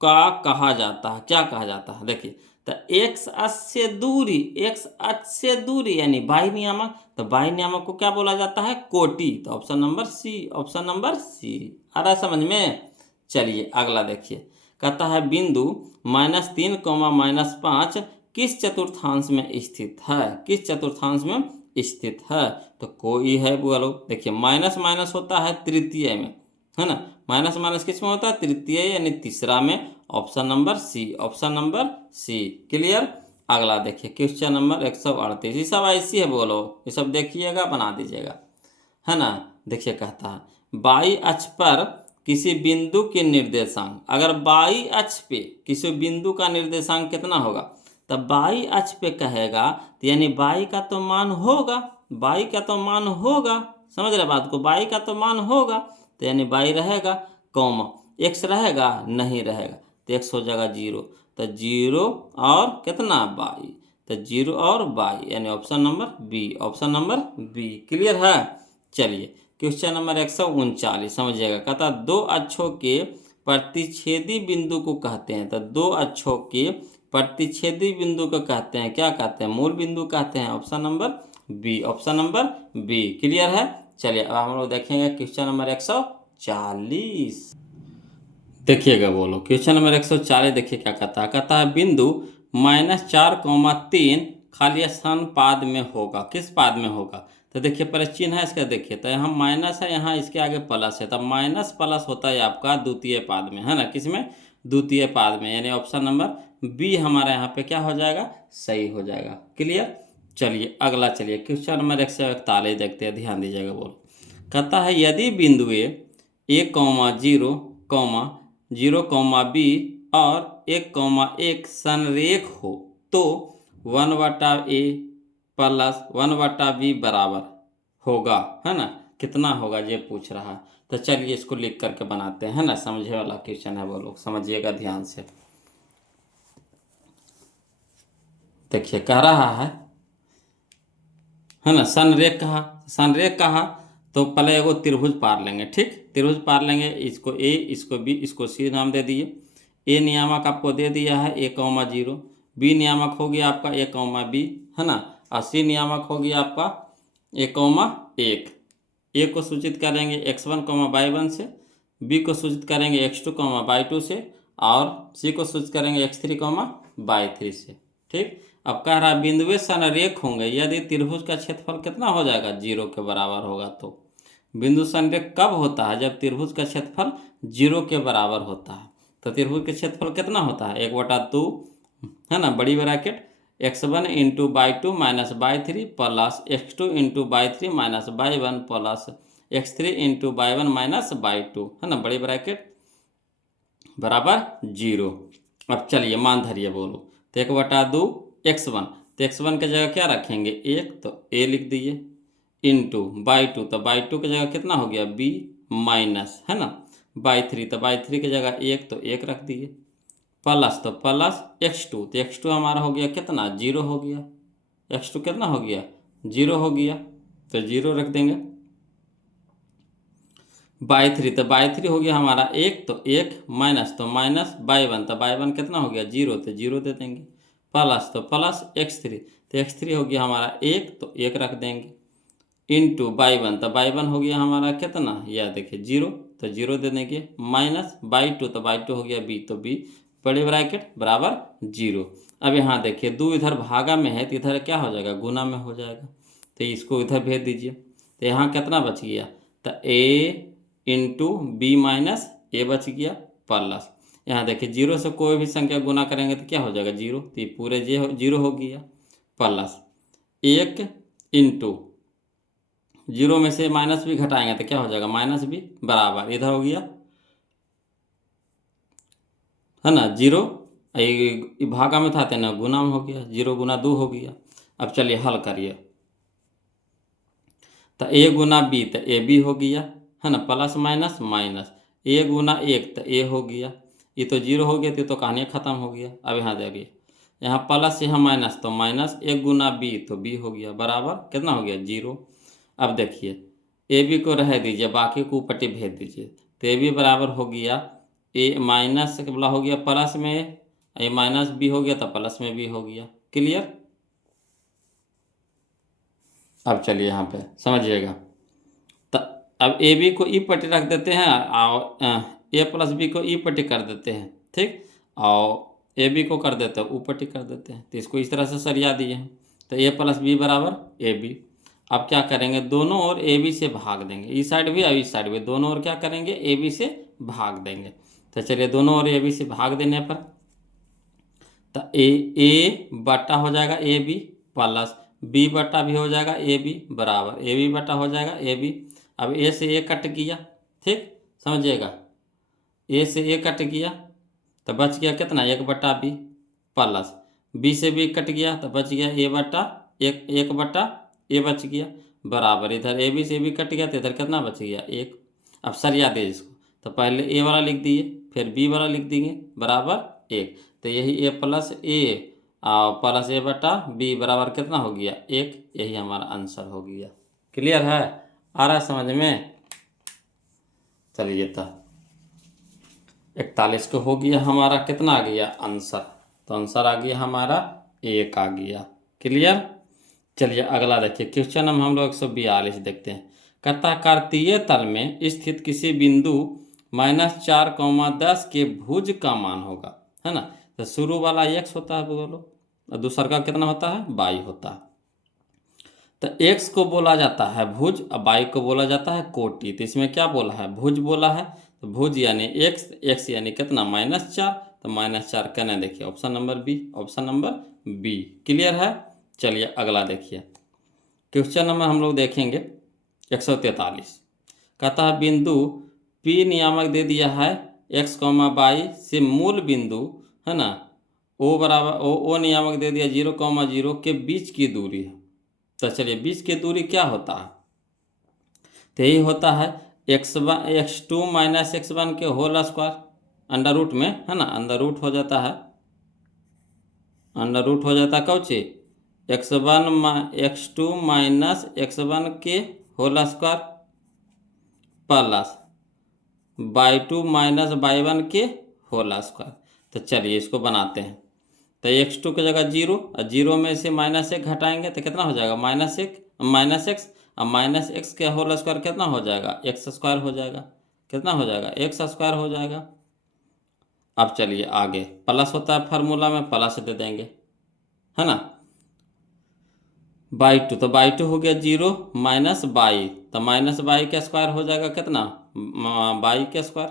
का कहा जाता है, क्या कहा जाता है, देखिए तो एक्स अक्ष से दूरी, एक्स अक्ष से दूरी यानी बाई नियामक, तो बाई नियामक को क्या बोला जाता है, कोटि। तो option number C, option number C आ रहा समझ में। चलिए अगला देखिए कहता है बिंदु -3, -5 किस चतुर्थांश में स्थित है, किस चतुर्थांश में स्थित है। तो कोई है बोलो, देखिए माइनस माइनस होता है तृतीय में, है ना, माइनस माइनस किस में होता है, तृतीय यानी तीसरा में, option number C, option number C. Clear. अगला देखिए क्वेश्चन नंबर 138, ये सब ऐसी है बोलो, ये सब देखिएगा बना दीजिएगा, है ना। देखिए कहता है बाई अक्ष पर किसी बिंदु के निर्देशांक, अगर बाई अक्ष पे किसी बिंदु का निर्देशांक कितना होगा, तब बाई अक्ष पे कहेगा तो यानी बाई का तो मान होगा, बाई का तो मान होगा, समझ रहे बात को, बाई का तो मान होगा, तो यानी बाई रहेगा, कॉमा एक्स रहेगा, नहीं रहेगा, तो एक्स हो जाएगा 0, तो 0 और कितना बाई, तो 0 और बाई यानी option number B, option number B. Clear है। चलिए क्वेश्चन नंबर 139 समझिएगा। कहता दो अक्षों के प्रतिच्छेदी बिंदु को कहते हैं, तो दो अक्षों के प्रतिच्छेदी बिंदु को कहते हैं, क्या कहते हैं, मूल बिंदु कहते हैं, option number B, option number B. Clear है। चलिए अब हम लोग देखेंगे क्वेश्चन नंबर 140 देखिएगा, बोलो क्वेश्चन नंबर 140 देखिए क्या कहता है बिंदु -4, 3 खाली स्थान पाद में होगा, किस पाद में होगा। तो देखिए पहले चिन्ह है इसका, देखिए तो यहाँ माइनस है, यहाँ इसके आगे प्लस है, तब माइनस प्लस होता है आपका द्वितीय पाद में, है ना, किसमें, द्वितीय पाद में, यानी ऑप्शन नंबर बी हमारा यहाँ पे क्या हो जाएगा, सही हो जाएगा। क्लियर। चलिए अगला, चलिए क्वेश्चन नंबर 141 देखते हैं, ध्यान दीजिएगा। बोलो, कहता है यदि बिंदु ए कौमा जीरो कौमा बी और 1,1 संरेख हो तो 1/a प्लस 1/b बराबर होगा, है ना। कितना होगा ये पूछ रहा है। तो चलिए इसको लिख करके बनाते हैं, है ना। समझे वाला क्वेश्चन है, वो लोग समझिएगा ध्यान से। देखिए कह रहा है ना, संरेख कहा तो पहले एगो त्रिभुज पार लेंगे। ठीक, त्रिभुज पार लेंगे, इसको ए, इसको बी, इसको सी नाम दे दिए। ए नियामक आपको दे दिया है 1,0, बी नियामक हो गया आपका 1,b, है ना, और सी नियामक हो गया आपका 1,1। ए को सूचित करेंगे x1, y1 से, बी को सूचित करेंगे x2, y2 से, और सी को सूचित करेंगे x3, y3 से। ठीक, अब कह रहा बिंदुए संरेख होंगे यदि त्रिभुज का क्षेत्रफल कितना हो जाएगा, 0 के बराबर होगा। तो बिंदु संरेख कब होता है, जब त्रिभुज का क्षेत्रफल 0 के बराबर होता है। तो त्रिभुज का क्षेत्रफल कितना होता है, 1/2, है ना, बड़ी bracket x1 into y2 minus y3 plus x2 into y3 minus y1 plus x3 into y1 minus y2, है ना, बड़ी ब्रैकेट बराबर 0। अब चलिए मान धरिए, बोलो, तो 1/2 x1, तो x1 की जगह क्या रखेंगे, 1, तो a लिख दिए, इंटू y2, तो y2 की जगह कितना हो गया, b माइनस, है ना, y3, तो y3 की जगह 1, तो 1 रख दिए, प्लस, तो प्लस x2, तो x2 हमारा हो गया कितना, 0 हो गया। x2 कितना हो गया, 0 हो गया, तो 0 रख देंगे। y3, तो y3 हो गया हमारा 1, तो 1 माइनस, तो माइनस y1, तो y1 कितना हो गया, 0, तो 0 दे देंगे, प्लस, तो प्लस x3, तो x3 हो गया हमारा 1, तो 1 रख देंगे, इंटू y1, तो y1 हो गया हमारा कितना, या देखिए 0, तो 0 दे देंगे, माइनस y2, तो y2 हो गया b, तो b बड़े ब्रैकेट बराबर 0। अब यहाँ देखिए 2 इधर भागा में है, तो इधर क्या हो जाएगा, गुना में हो जाएगा, तो इसको इधर भेज दीजिए। तो यहाँ कितना बच गया, तो a इंटू बी माइनस ए बच गया, प्लस यहाँ देखिए 0 से कोई भी संख्या गुना करेंगे तो क्या हो जाएगा, 0, तो ये पूरे 0 हो गया, प्लस 1 इंटू 0 में से माइनस भी घटाएंगे तो क्या हो जाएगा, माइनस भी बराबर, इधर हो गया, है ना, 0, ये भागा में था ना, गुना में हो गया, 0 गुना 2 हो गया। अब चलिए हल करिए, तो a गुना b, तो ए बी हो गया, है ना, प्लस माइनस माइनस, a गुना 1, तो a हो गया, ये तो 0 हो गया, तो कहानी ख़त्म हो गया। अब यहाँ देखिए, यहाँ प्लस यहाँ माइनस, तो माइनस 1 गुना b, तो b हो गया, बराबर कितना हो गया, 0। अब देखिए ए बी को रह दीजिए, बाकी को ऊपर भेज दीजिए, तो ए बी बराबर हो गया, ए माइनस वाला हो गया प्लस में, ए माइनस बी हो गया, तो प्लस में भी हो गया। क्लियर। अब चलिए यहाँ पे समझिएगा, तो अब ए बी को ई पट्टी रख देते हैं और ए प्लस बी को ई पट्टी कर देते हैं। ठीक, और ए बी को कर देते हैं ऊ पट्टी कर देते हैं, तो इसको इस तरह से सरिया दिए हैं, तो ए प्लस बी बराबर ए बी। अब क्या करेंगे, दोनों ओर ए बी से भाग देंगे, इस साइड भी और इस साइड भी, दोनों ओर क्या करेंगे, ए बी से भाग देंगे। तो चलिए दोनों ओर ए बी से भाग देने पर, तो ए बटा हो जाएगा ए बी, प्लस बी बटा भी हो जाएगा ए बी, बराबर ए बी बटा हो जाएगा ए बी। अब ए से ए कट गया, ठीक, समझिएगा, ए से ए कट गया तो बच गया कितना, 1/b, प्लस बी से बी कट गया तो बच गया ए बटा 1 ए बच गया, बराबर इधर ए बी से भी कट गया तो इधर कितना बच गया, 1। अब सरिया दे इसको, तो पहले ए वाला लिख दिए, फिर बी वाला लिख देंगे, बराबर 1, तो यही ए प्लस ए और प्लस ए बटा बी बराबर कितना हो गया, 1। यही हमारा आंसर हो गया। क्लियर है, आ रहा है समझ में। चलिए तो 41 को हो गया हमारा, कितना आ गया आंसर, तो आंसर आ गया हमारा 1 आ गया। क्लियर। चलिए अगला देखिए, क्वेश्चन हम लोग 142 देखते हैं। कहता कार्तीय तल में स्थित किसी बिंदु -4, 10 के भुज का मान होगा, है ना। तो शुरू वाला x होता है, बोलो, और दूसरा का कितना होता है, y होता है। तो x को बोला जाता है भुज और y को बोला जाता है कोटि। तो इसमें क्या बोला है, भुज बोला है, तो भुज यानी एक्स यानी कितना -4, तो -4 कहना देखिए option number B, option number B. Clear है। चलिए अगला देखिए क्वेश्चन नंबर हम लोग देखेंगे 143। कहता है बिंदु P नियामक दे दिया है x, y से मूल बिंदु है ना O बराबर ओ नियामक दे दिया 0, 0 के बीच की दूरी है। तो चलिए बीच की दूरी क्या होता है, तो यही होता है x2 - x1 के होल स्क्वायर अंडर रूट में, है ना, अंडर रूट हो जाता है, अंडर रूट हो जाता है कौन सी x2 - x1 के whole square plus y2 - y1 के होल स्क्वायर। तो चलिए इसको बनाते हैं। तो x2 की जगह 0 और 0 में से -1 घटाएंगे तो कितना हो जाएगा -x, और -x के होल स्क्वायर कितना हो जाएगा x² हो जाएगा। कितना हो जाएगा x² हो जाएगा। अब चलिए आगे प्लस होता है फार्मूला में, प्लस दे देंगे, है ना, y2, तो y2 हो गया 0 माइनस y, तो -y का स्क्वायर हो जाएगा कितना y के स्क्वायर।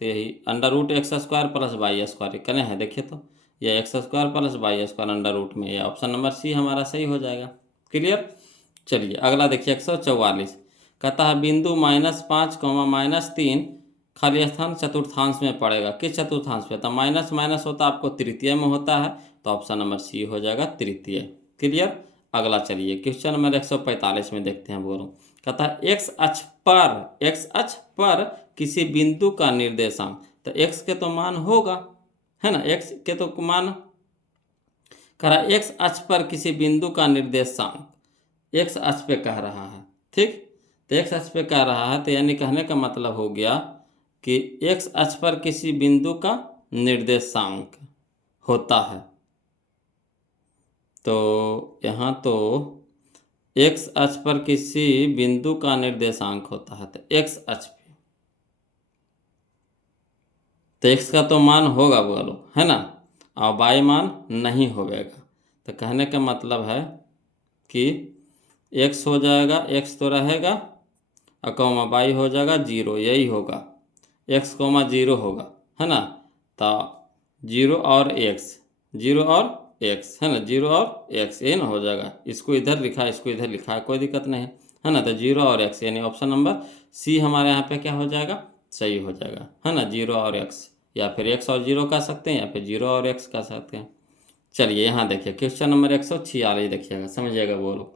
तो यही under root x² plus y² करें है, देखिए तो यह x² plus y² under root में, यह ऑप्शन नंबर सी हमारा सही हो जाएगा। क्लियर। चलिए अगला देखिए 144। कहता है बिंदु -5, -3 खाली स्थान चतुर्थांश में पड़ेगा। किस चतुर्थांश पे, तो माइनस माइनस होता है आपको तृतीय में होता है, तो ऑप्शन नंबर सी हो जाएगा तृतीय। क्लियर। अगला चलिए क्वेश्चन नंबर 145 में देखते हैं। बोलो कहता है एक्स अक्ष पर किसी बिंदु का निर्देशांक, तो एक्स के तो मान होगा, है ना, एक्स के तो मान कह रहा है एक्स अक्ष पर किसी बिंदु का निर्देशांक एक्स अक्ष पे कह रहा है, ठीक। तो एक्स अक्ष पे कह रहा है, तो यानी कहने का मतलब हो गया कि एक्स अक्ष पर किसी बिंदु का निर्देशांक होता है। तो यहाँ तो एक्स अक्ष पर किसी बिंदु का निर्देशांक होता है, तो एक्स अक्ष पे तो एक्स का तो मान होगा बोलो, है ना, और वाई मान नहीं होगा। तो कहने का मतलब है कि एक्स हो जाएगा, एक्स तो रहेगा और कॉमा वाई हो जाएगा 0, यही होगा x, 0 होगा, है ना। तो 0 और x, 0 और x, है ना, 0 और x ये ना हो जाएगा। इसको इधर लिखा है, इसको इधर लिखा है, कोई दिक्कत नहीं है ना। तो 0 और x यानी ऑप्शन नंबर सी हमारे यहाँ पे क्या हो जाएगा, सही हो जाएगा, है ना। 0 और x, या फिर x और 0 कह सकते हैं, या फिर 0 और x कह सकते हैं। चलिए यहाँ देखिए क्वेश्चन नंबर 146 देखिएगा, समझिएगा। बोलो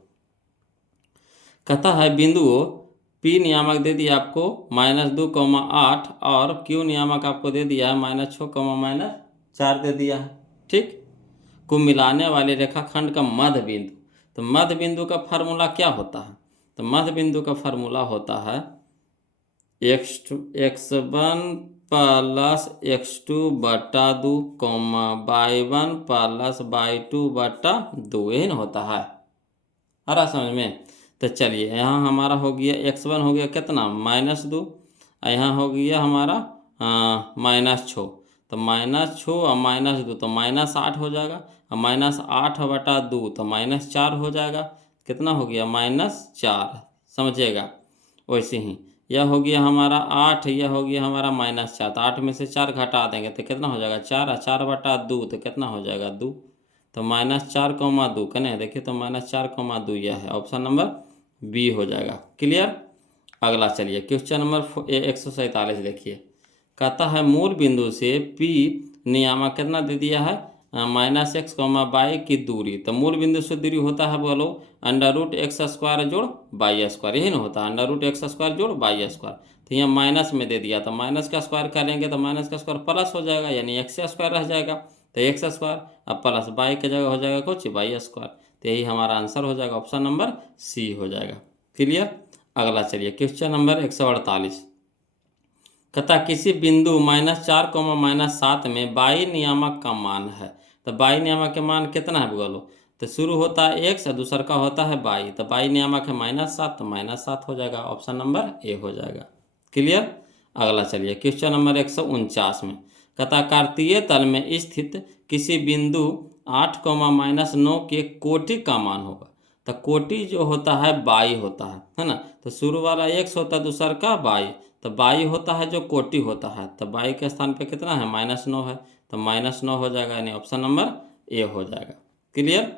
कहता है बिंदुओं P नियामक दे दिया आपको -2, 8 और Q नियामक आपको दे दिया है -6, -4 दे दिया है, ठीक, को मिलाने वाले रेखाखंड का मध्य बिंदु। तो मध्य बिंदु का फार्मूला क्या होता है, तो मध्य बिंदु का फार्मूला होता है x1 प्लस x2 बटा 2, y1 प्लस y2 बटा 2, यही ना होता है। आ रहा समझ में। तो चलिए यहाँ हमारा हो गया x1 हो गया कितना -2, और यहाँ हो गया हमारा -6, तो -6 और -2 तो -8 हो जाएगा, और -8 बटा 2 तो -4 हो जाएगा। कितना हो गया -4, समझिएगा। वैसे ही यह हो गया हमारा 8, यह हो गया हमारा -4, तो 8 में से 4 घटा देंगे तो कितना हो जाएगा 4, और 4 बटा 2 तो कितना हो जाएगा 2, तो -4, 2 कने देखिए, तो -4, 2 यह है ऑप्शन नंबर बी हो जाएगा। क्लियर। अगला चलिए क्वेश्चन नंबर 147 देखिए। कहता है मूल बिंदु से P नियामक कितना दे दिया है -x, y की दूरी। तो मूल बिंदु से दूरी होता है बोलो √x² जोड़ y², यही ना होता है √x² जोड़ y²। तो यहाँ माइनस में दे दिया, तो माइनस का स्क्वायर करेंगे तो माइनस का स्क्वायर प्लस हो जाएगा, यानी x² रह जाएगा, तो x² अब प्लस y की जगह हो जाएगा कुछ y²। तो यही हमारा आंसर हो जाएगा, ऑप्शन नंबर सी हो जाएगा। क्लियर। अगला चलिए क्वेश्चन नंबर 148। कहता किसी बिंदु -4, -7 में y नियामक का मान है। तो y नियामक का मान कितना है बोलो, तो शुरू होता है x और दूसरा का होता है y, तो y नियामक है -7, तो -7 हो जाएगा, ऑप्शन नंबर ए हो जाएगा। क्लियर। अगला चलिए क्वेश्चन नंबर 149 में। कहता कार्तीय तल में स्थित किसी बिंदु 8, -9 के कोटि का मान होगा। तो कोटि जो होता है बाई होता है ना। तो शुरू वाला x होता है, दूसरा का बाई, तो बाई होता है जो कोटि होता है, तो बाई के स्थान पे कितना है, -9 है, तो -9 हो जाएगा, यानी ऑप्शन नंबर ए हो जाएगा। क्लियर।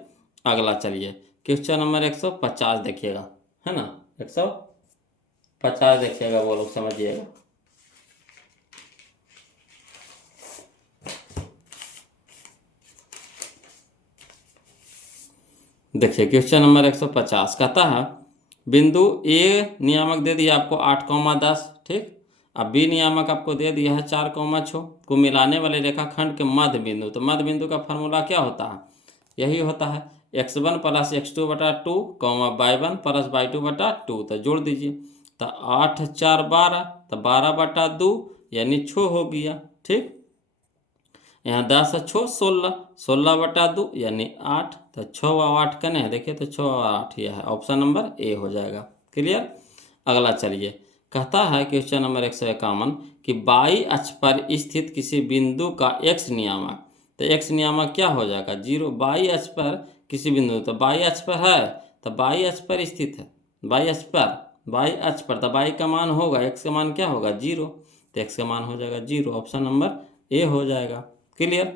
अगला चलिए क्वेश्चन नंबर 150 देखिएगा, है ना, 150 देखिएगा, वो लोग समझिएगा। देखिए क्वेश्चन नंबर 150 कहता है बिंदु ए नियामक दे दिया आपको 8,10, ठीक। अब बी नियामक आपको दे दिया है 4,6 को मिलाने वाले रेखाखंड के मध्य बिंदु। तो मध्य बिंदु का फार्मूला क्या होता है, यही होता है x1 + x2/2 y1 + y2/2। तो जोड़ दीजिए, तो 8 4 12, तो 12/2 यानी 6 हो गया, ठीक। यहाँ 10 6 16, 16/2 यानी 8, तो 6 और 8 कने है, देखिए तो 6 और 8 यह है, ऑप्शन नंबर ए हो जाएगा। क्लियर। अगला चलिए कहता है क्वेश्चन नंबर 151 कि बाई अक्ष पर स्थित किसी बिंदु का x नियामक। तो x नियामक क्या हो जाएगा, 0। बाई अक्ष पर किसी बिंदु, तो बाई अक्ष पर है, तो बाई अक्ष पर स्थित है, बाई अक्ष पर, बाई अक्ष पर, तो बाई का मान होगा, x का मान क्या होगा, 0, तो x का मान हो जाएगा 0, ऑप्शन नंबर ए हो जाएगा। क्लियर।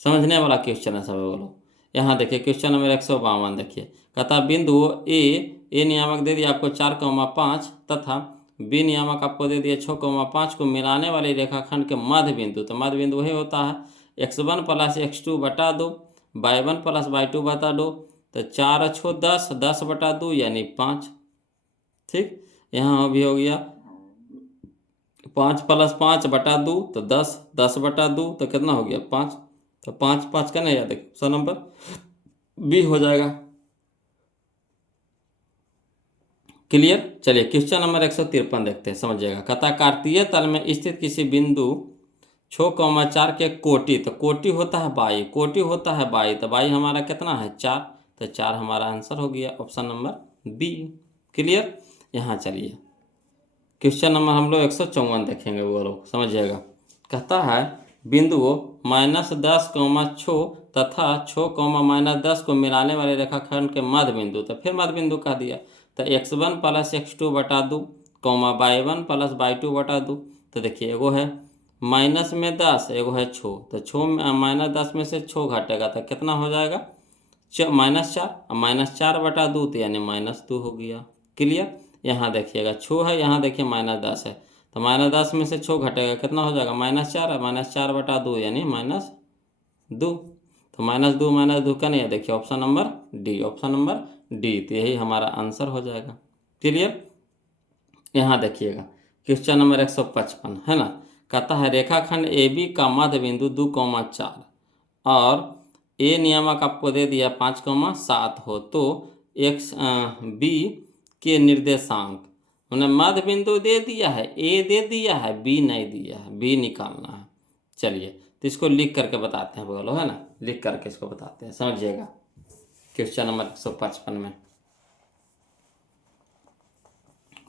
समझने वाला क्वेश्चन है सब बोलो। यहाँ देखिए क्वेश्चन नंबर 152 देखिए, कहता बिंदु ए नियामक दे दिया आपको 4,5 तथा बी नियामक आपको दे दिया 6,5 को मिलाने वाली रेखाखंड के मध्य बिंदु। तो मध्य बिंदु वही होता है x1 + x2/2 y1 + y2/2, तो 4 और 6 10, 10/2 यानी 5, ठीक। यहाँ भी हो गया 5 + 5/2, तो 10, 10/2, तो कितना हो गया 5, तो 5 5 का नहीं याद है, ऑप्शन नंबर बी हो जाएगा। क्लियर। चलिए क्वेश्चन नंबर 153 देखते हैं, समझिएगा। कहता कार्तीय तल में स्थित किसी बिंदु 6,4 के कोटि, तो कोटि होता है बाई, कोटि होता है बाई, तो बाई हमारा कितना है 4, तो 4 हमारा आंसर हो गया, ऑप्शन नंबर बी। क्लियर। यहाँ चलिए क्वेश्चन नंबर हम लोग 154 देखेंगे, वो लोग समझिएगा। कहता है बिंदुओं -10,6 तथा 6,-10 को मिलाने वाले रेखाखंड के मध्य बिंदु। तो फिर मध्य बिंदु कह दिया, तो x1 + x2/2 y1 + y2/2। तो देखिए एगो है माइनस में 10, एगो है 6, तो 6 -10 में से 6 घटेगा तो कितना हो जाएगा, -4, और -4/2 तो यानी -2 हो गया। क्लियर। यहाँ देखिएगा 6 है, यहाँ देखिए -10 है, तो -10 में से 6 घटेगा कितना हो जाएगा, -4 है, -4/2 यानी -2, तो -2 का नहीं है, देखिए option number D, option number D, तो यही हमारा आंसर हो जाएगा। क्लियर। यहाँ देखिएगा क्वेश्चन नंबर 155 है ना। कहता है रेखाखंड ए बी का मध्य बिंदु 2,4 और ए नियामक आपको दे दिया 5,7 हो, तो एक्स बी के निर्देशांक, उन्हें मध्य बिंदु दे दिया है, ए दे दिया है, बी नहीं दिया है, बी निकालना है। चलिए तो इसको लिख करके बताते हैं, बोलो, है ना, लिख करके इसको बताते हैं, समझिएगा। क्वेश्चन नंबर 155 में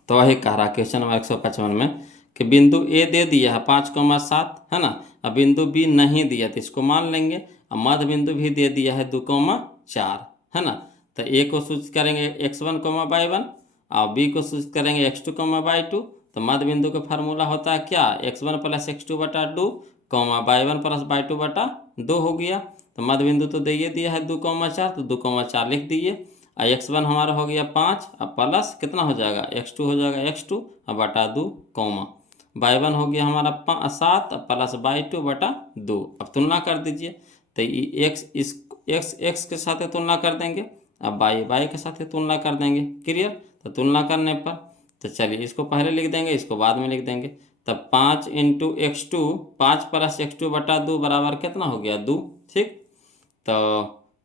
तो वही कह रहा क्वेश्चन नंबर 155 में कि बिंदु ए दे दिया है 5,7, है ना, अब बिंदु बी नहीं दिया तो इसको मान लेंगे, और मध्य बिंदु भी दे दिया है 2,4, है ना। तो ए को सूचित करेंगे x1, y1, और बी को सूचित करेंगे x2, y2। तो मध्य बिंदु का फार्मूला होता है क्या, x1 + x2/2 y1 + y2/2 हो गया। तो मध्य बिंदु तो दे दिया है 2,4, तो 2,4 लिख दिए, और x1 हमारा हो गया 5, अब प्लस कितना हो जाएगा, x2 हो जाएगा x2 और /2 कॉमा, y1 हो गया हमारा 7 प्लस y2/2। अब तुलना कर दीजिए, तो x के साथ तुलना कर देंगे, अब y के साथ तुलना कर देंगे। क्लियर। तो तुलना करने पर तो चलिए इसको पहले लिख देंगे, इसको बाद में लिख देंगे। तब 5 × x2, 5 + x2/2 बराबर कितना हो गया 2, ठीक। तो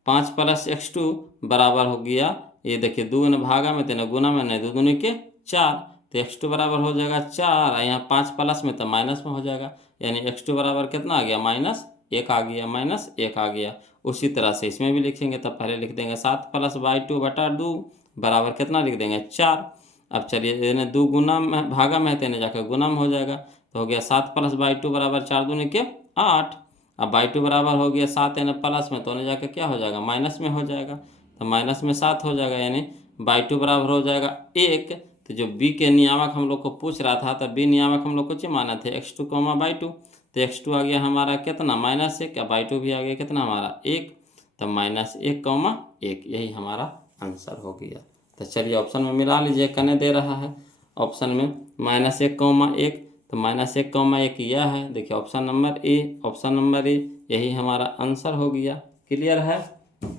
5 + x2 बराबर हो गया, ये देखिए 2 ने भागा में, तेना गुना में, नहीं 2 दूनी के 4, तो x2 बराबर हो जाएगा 4, और यहाँ 5 प्लस में तो माइनस में हो जाएगा, यानी x2 बराबर कितना आ गया, -1 आ गया, -1 आ गया। उसी तरह से इसमें भी लिखेंगे, तब पहले लिख देंगे 7 + y2/2 बराबर कितना लिख देंगे 4। अब चलिए इन्हें 2 गुना में भागा में है, तेने जाकर गुना में हो जाएगा, तो हो गया 7 + y2 बराबर 4 दूनी के 8। अब y2 बराबर हो गया 7 प्लस में, तो उन्हें जाकर क्या हो जाएगा, माइनस में हो जाएगा, तो माइनस में 7 हो जाएगा, यानी बाई टू बराबर हो जाएगा 1। तो जो बी के नियामक हम लोग को पूछ रहा था, तो बी नियामक हम लोग को माना थे x2 कॉमा बाई टू। तो x2 आ गया हमारा कितना -1, क्या बाई टू भी आ गया कितना हमारा 1। तो -1 कॉमा 1, यही हमारा आंसर हो गया। तो चलिए ऑप्शन में मिला लीजिए, कने दे रहा है ऑप्शन में -1 कॉमा 1, तो -1 कॉमा 1 यह है। देखिए option number A, option number A यही हमारा आंसर हो गया। क्लियर है।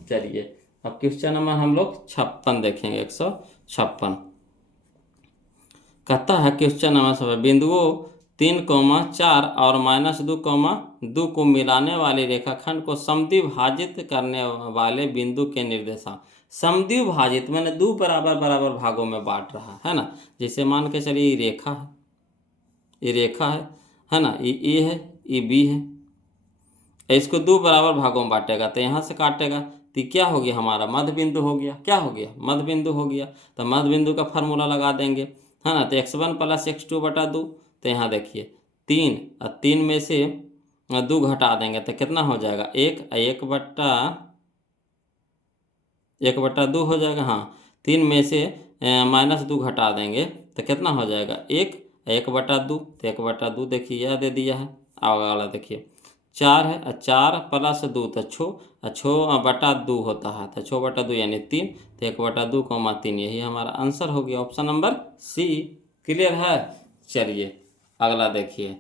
चलिए अब क्वेश्चन नंबर हम लोग 56 देखेंगे, 156। कहता है क्वेश्चन नंबर सब बिंदुओं 3,4 और -2,2 को मिलाने वाले रेखाखंड को समद्विभाजित करने वाले बिंदु के निर्देशांक। समद्विभाजित मैंने दो बराबर बराबर भागों में बांट रहा है ना। जैसे मान के चलिए ये रेखा है, ये रेखा है ना, ये ए है, ये बी है। इसको दो बराबर भागों में बांटेगा, तो यहाँ से काटेगा, तो क्या हो गया हमारा मध्य बिंदु हो गया। क्या हो गया? मध्य बिंदु हो गया। तो मध्य बिंदु का फार्मूला लगा देंगे, है ना। तो x1 + x2 बटा 2। तो यहाँ देखिए 3 और 3 में से 2 घटा देंगे तो कितना हो जाएगा 1, 1/2 हो जाएगा। हाँ, 3 में से -2 घटा देंगे तो कितना हो जाएगा 1, 1/2। तो 1/2 देखिए यह दे दिया है। अब वाला देखिए 4 है, 4 + 2 तो 6/2 होता है। तो 6/2 यानी 3। तो 1/2 कॉमा 3 यही हमारा आंसर हो गया, ऑप्शन नंबर सी। क्लियर है। चलिए अगला देखिए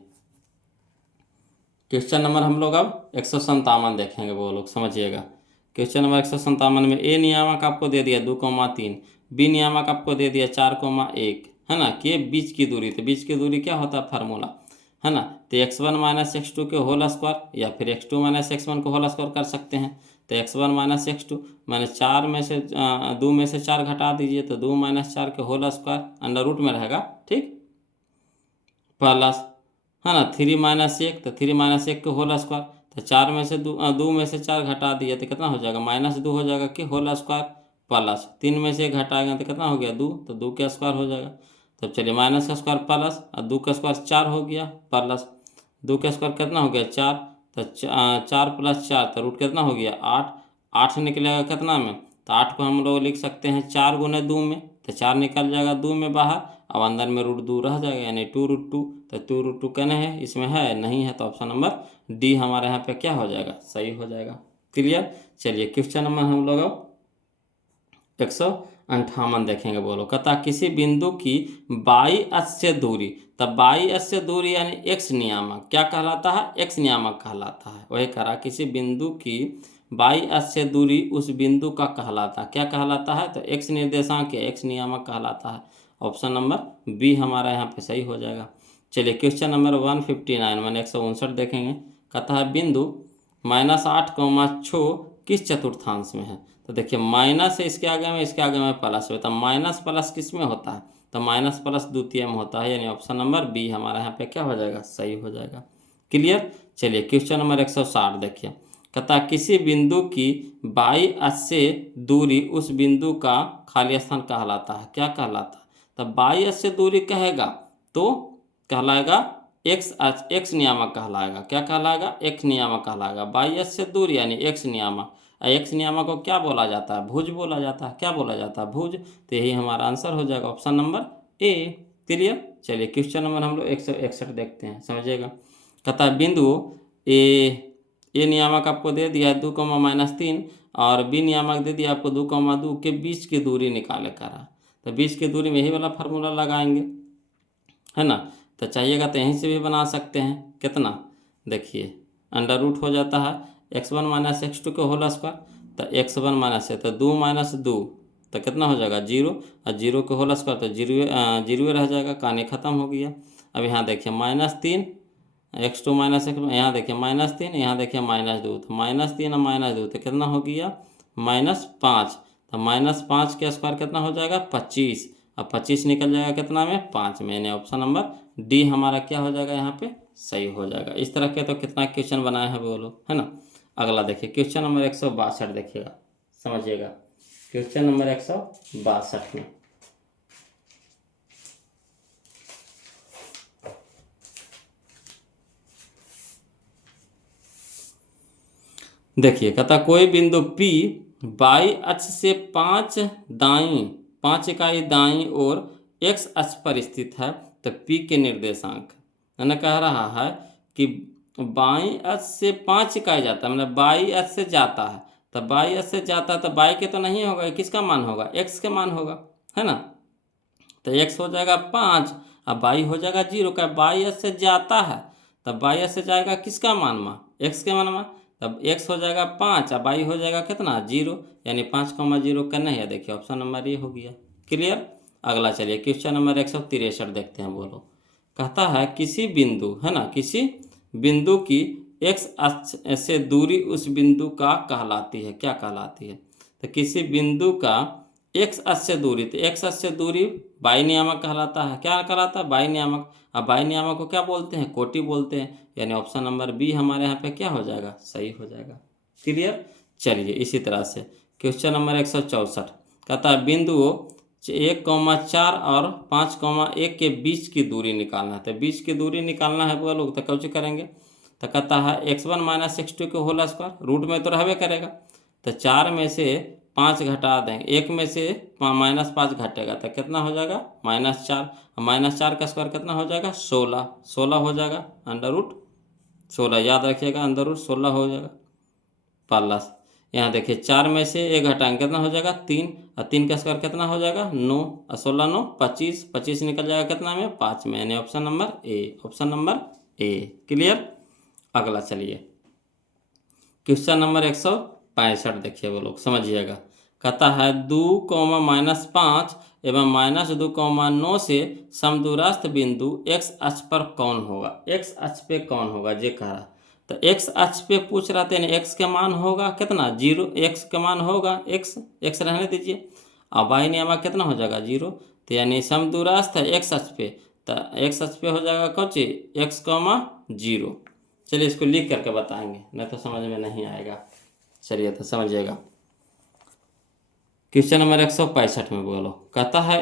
क्वेश्चन नंबर हम लोग अब 157 देखेंगे, वो लोग समझिएगा। क्वेश्चन नंबर 157 में ए नियामक आपको दे दिया 2,3, बी नियामक आपको दे दिया 4,1, है ना। कि बीच की दूरी, तो बीच की दूरी क्या होता है फार्मूला, है ना। तो x1 - x2 के होल स्क्वायर या फिर x2 - x1 को होल स्क्वायर कर सकते हैं। तो x1 - x2 मैंने 4 में से 2 में से 4 घटा दीजिए, तो 2 - 4 के होल स्क्वायर अंडर रूट में रहेगा, ठीक, प्लस, है ना, 3 - 1, तो 3 - 1 के होल स्क्वायर। तो 4 में से 2 में से 4 घटा दिए तो कितना हो जाएगा -2 हो जाएगा कि होल स्क्वायर, प्लस 3 में से 1 घटाएगा तो कितना हो गया 2, तो 2 का स्क्वायर हो जाएगा। तब चलिए माइनस का स्क्वायर प्लस और 2 का स्क्वायर 4 हो गया, प्लस 2 का स्क्वायर कितना हो गया 4। तो 4 + 4 तो रूट कितना हो गया 8। 8 निकलेगा कितना में, तो 8 को हम लोग लिख सकते हैं 4 × 2 में, तो 4 निकल जाएगा 2 में बाहर। अब अंदर में √2 रह जाएगा, यानी 2√2। तो 2√2 कहने हैं इसमें है नहीं है, तो ऑप्शन नंबर डी हमारे यहाँ पे क्या हो जाएगा, सही हो जाएगा। क्लियर। चलिए क्वेश्चन नंबर हम लोग अब 158 देखेंगे। बोलो कहता किसी बिंदु की बाई अक्ष दूरी, तब बाई अक्ष दूरी यानी x नियामक क्या कहलाता है, x नियामक कहलाता है। वही करा किसी बिंदु की बाई अक्ष दूरी उस बिंदु का कहलाता है, क्या कहलाता है, तो x निर्देशांक या x नियामक कहलाता है। ऑप्शन नंबर बी हमारा यहाँ पे सही हो जाएगा। चलिए क्वेश्चन नंबर 159 मैंने 159 देखेंगे। कहता है बिंदु -8,6 किस चतुर्थांश में है। तो देखिए माइनस है इसके आगे में, इसके आगे में प्लस होता है। माइनस प्लस किस में होता है, तो माइनस प्लस द्वितीय में होता है, यानी ऑप्शन नंबर बी हमारा यहाँ पे क्या हो जाएगा, सही हो जाएगा। क्लियर। चलिए क्वेश्चन नंबर 160 देखिए। कहता किसी बिंदु की बाई अक्ष से दूरी उस बिंदु का खाली स्थान कहलाता है, क्या कहलाता है, तो बाई अक्ष से दूरी कहेगा तो कहलाएगा एक्स नियामक कहलाएगा। क्या कहलाएगा, एक्स नियामक कहलाएगा। बाई अक्ष से दूरी यानी एक्स नियामक। एक्स नियामक को क्या बोला जाता है, भुज बोला जाता है। क्या बोला जाता है, भुज। तो यही हमारा आंसर हो जाएगा, ऑप्शन नंबर ए। क्लियर। चलिए क्वेश्चन नंबर हम लोग 161 देखते हैं, समझिएगा। कहता है बिंदु ए नियामक आपको दे दिया है 2,-3 और बी नियामक दे दिया आपको 2,2 के बीच की दूरी निकाले करा। तो बीच की दूरी में यही वाला फार्मूला लगाएंगे, है ना। तो चाहिएगा तो यहीं से भी बना सकते हैं। कितना देखिए अंडर रूट हो जाता है x1 - x2 के होल स्क्वायर। तो x1 माइनस है तो 2 - 2 तो कितना हो जाएगा 0, और 0 के होल स्क्वायर तो 0 रह जाएगा, कहानी खत्म हो गया। अब यहाँ देखिए -3 x2 - x, यहाँ देखिए -3, यहाँ देखिए -2, तो -3 और -2 तो कितना हो गया -5। तो -5 के स्क्वायर कितना हो जाएगा 25, अब 25 निकल जाएगा कितना में 5 में, यानी ऑप्शन नंबर डी हमारा क्या हो जाएगा यहाँ पे सही हो जाएगा। इस तरह के तो कितना क्वेश्चन बनाए हैं वो लोग, है ना। अगला देखिए क्वेश्चन नंबर 162 देखिएगा, समझिएगा। क्वेश्चन नंबर 162 में देखिए कहता कोई बिंदु P बाई अक्ष से 5 इकाई दाईं ओर x अक्ष पर स्थित है, तो P के निर्देशांक मैंने कह रहा है कि बाईं अक्ष से 5 इकाई जाता है, मतलब बाई अक्ष से जाता है, तो बाई अक्ष से जाता है तो बाई के तो नहीं होगा, किसका मान होगा, x के मान होगा, है ना। तो x हो जाएगा 5 और बाई हो जाएगा 0 का, बाई अक्ष से जाता है तब बाई अक्ष से जाएगा किसका मान x के मान तब x हो जाएगा 5 और बाई हो जाएगा कितना 0, यानी 5,0 करना है। देखिए ऑप्शन नंबर ये हो गया। क्लियर। अगला चलिए क्वेश्चन नंबर 163 देखते हैं। बोलो कहता है किसी बिंदु, है ना, किसी बिंदु की x अक्ष से दूरी उस बिंदु का कहलाती है, क्या कहलाती है। तो किसी बिंदु का x अक्ष से दूरी, तो x अक्ष से दूरी बाई नियामक कहलाता है, क्या कहलाता है, बाई नियामक। अब बाई नियामक को क्या बोलते हैं, कोटि बोलते हैं, यानी ऑप्शन नंबर बी हमारे यहाँ पे क्या हो जाएगा, सही हो जाएगा। क्लियर। चलिए इसी तरह से क्वेश्चन नंबर 164 कहता है बिंदुओं 1,4 और 5,1 के बीच की दूरी निकालना है। तो बीच की दूरी निकालना है वो लोग, तो कैसे करेंगे। तो कहता है x1 माइनस x2 के होल स्क्वायर, रूट में तो रहबे करेगा, तो 4 में से 5 घटा देंगे, 1 में से -5 घटेगा तो कितना हो जाएगा -4, -4 का स्क्वायर कितना हो जाएगा 16 हो जाएगा, √16 याद रखिएगा, √16 हो जाएगा प्लस। यहाँ देखिए 4 में से 1 घटाएंगे कितना हो जाएगा 3, और 3 का स्क्वायर कितना हो जाएगा 9, और 16 9 25, 25 निकल जाएगा कितना में 5 में, यानी option number A, option number A. Clear. अगला चलिए क्वेश्चन नंबर 165 देखिए, वो लोग समझिएगा। कहता है 2,-5 एवं -2,9 से समदूरस्थ बिंदु x अक्ष पर कौन होगा, x अक्ष पे कौन होगा ये कह रहा। तो x अक्ष पे पूछ रहा था, x के मान होगा कितना 0, x का मान होगा x रहने दीजिए, और बाई नियामक कितना हो जाएगा 0, तो यानी समदूरस्थ है x अक्ष पे, तो x अक्ष पे हो जाएगा कौची x, 0। चलिए इसको लिख करके बताएंगे, नहीं तो समझ में नहीं आएगा। चलिए तो समझिएगा। क्वेश्चन नंबर 165 में बोलो कहता है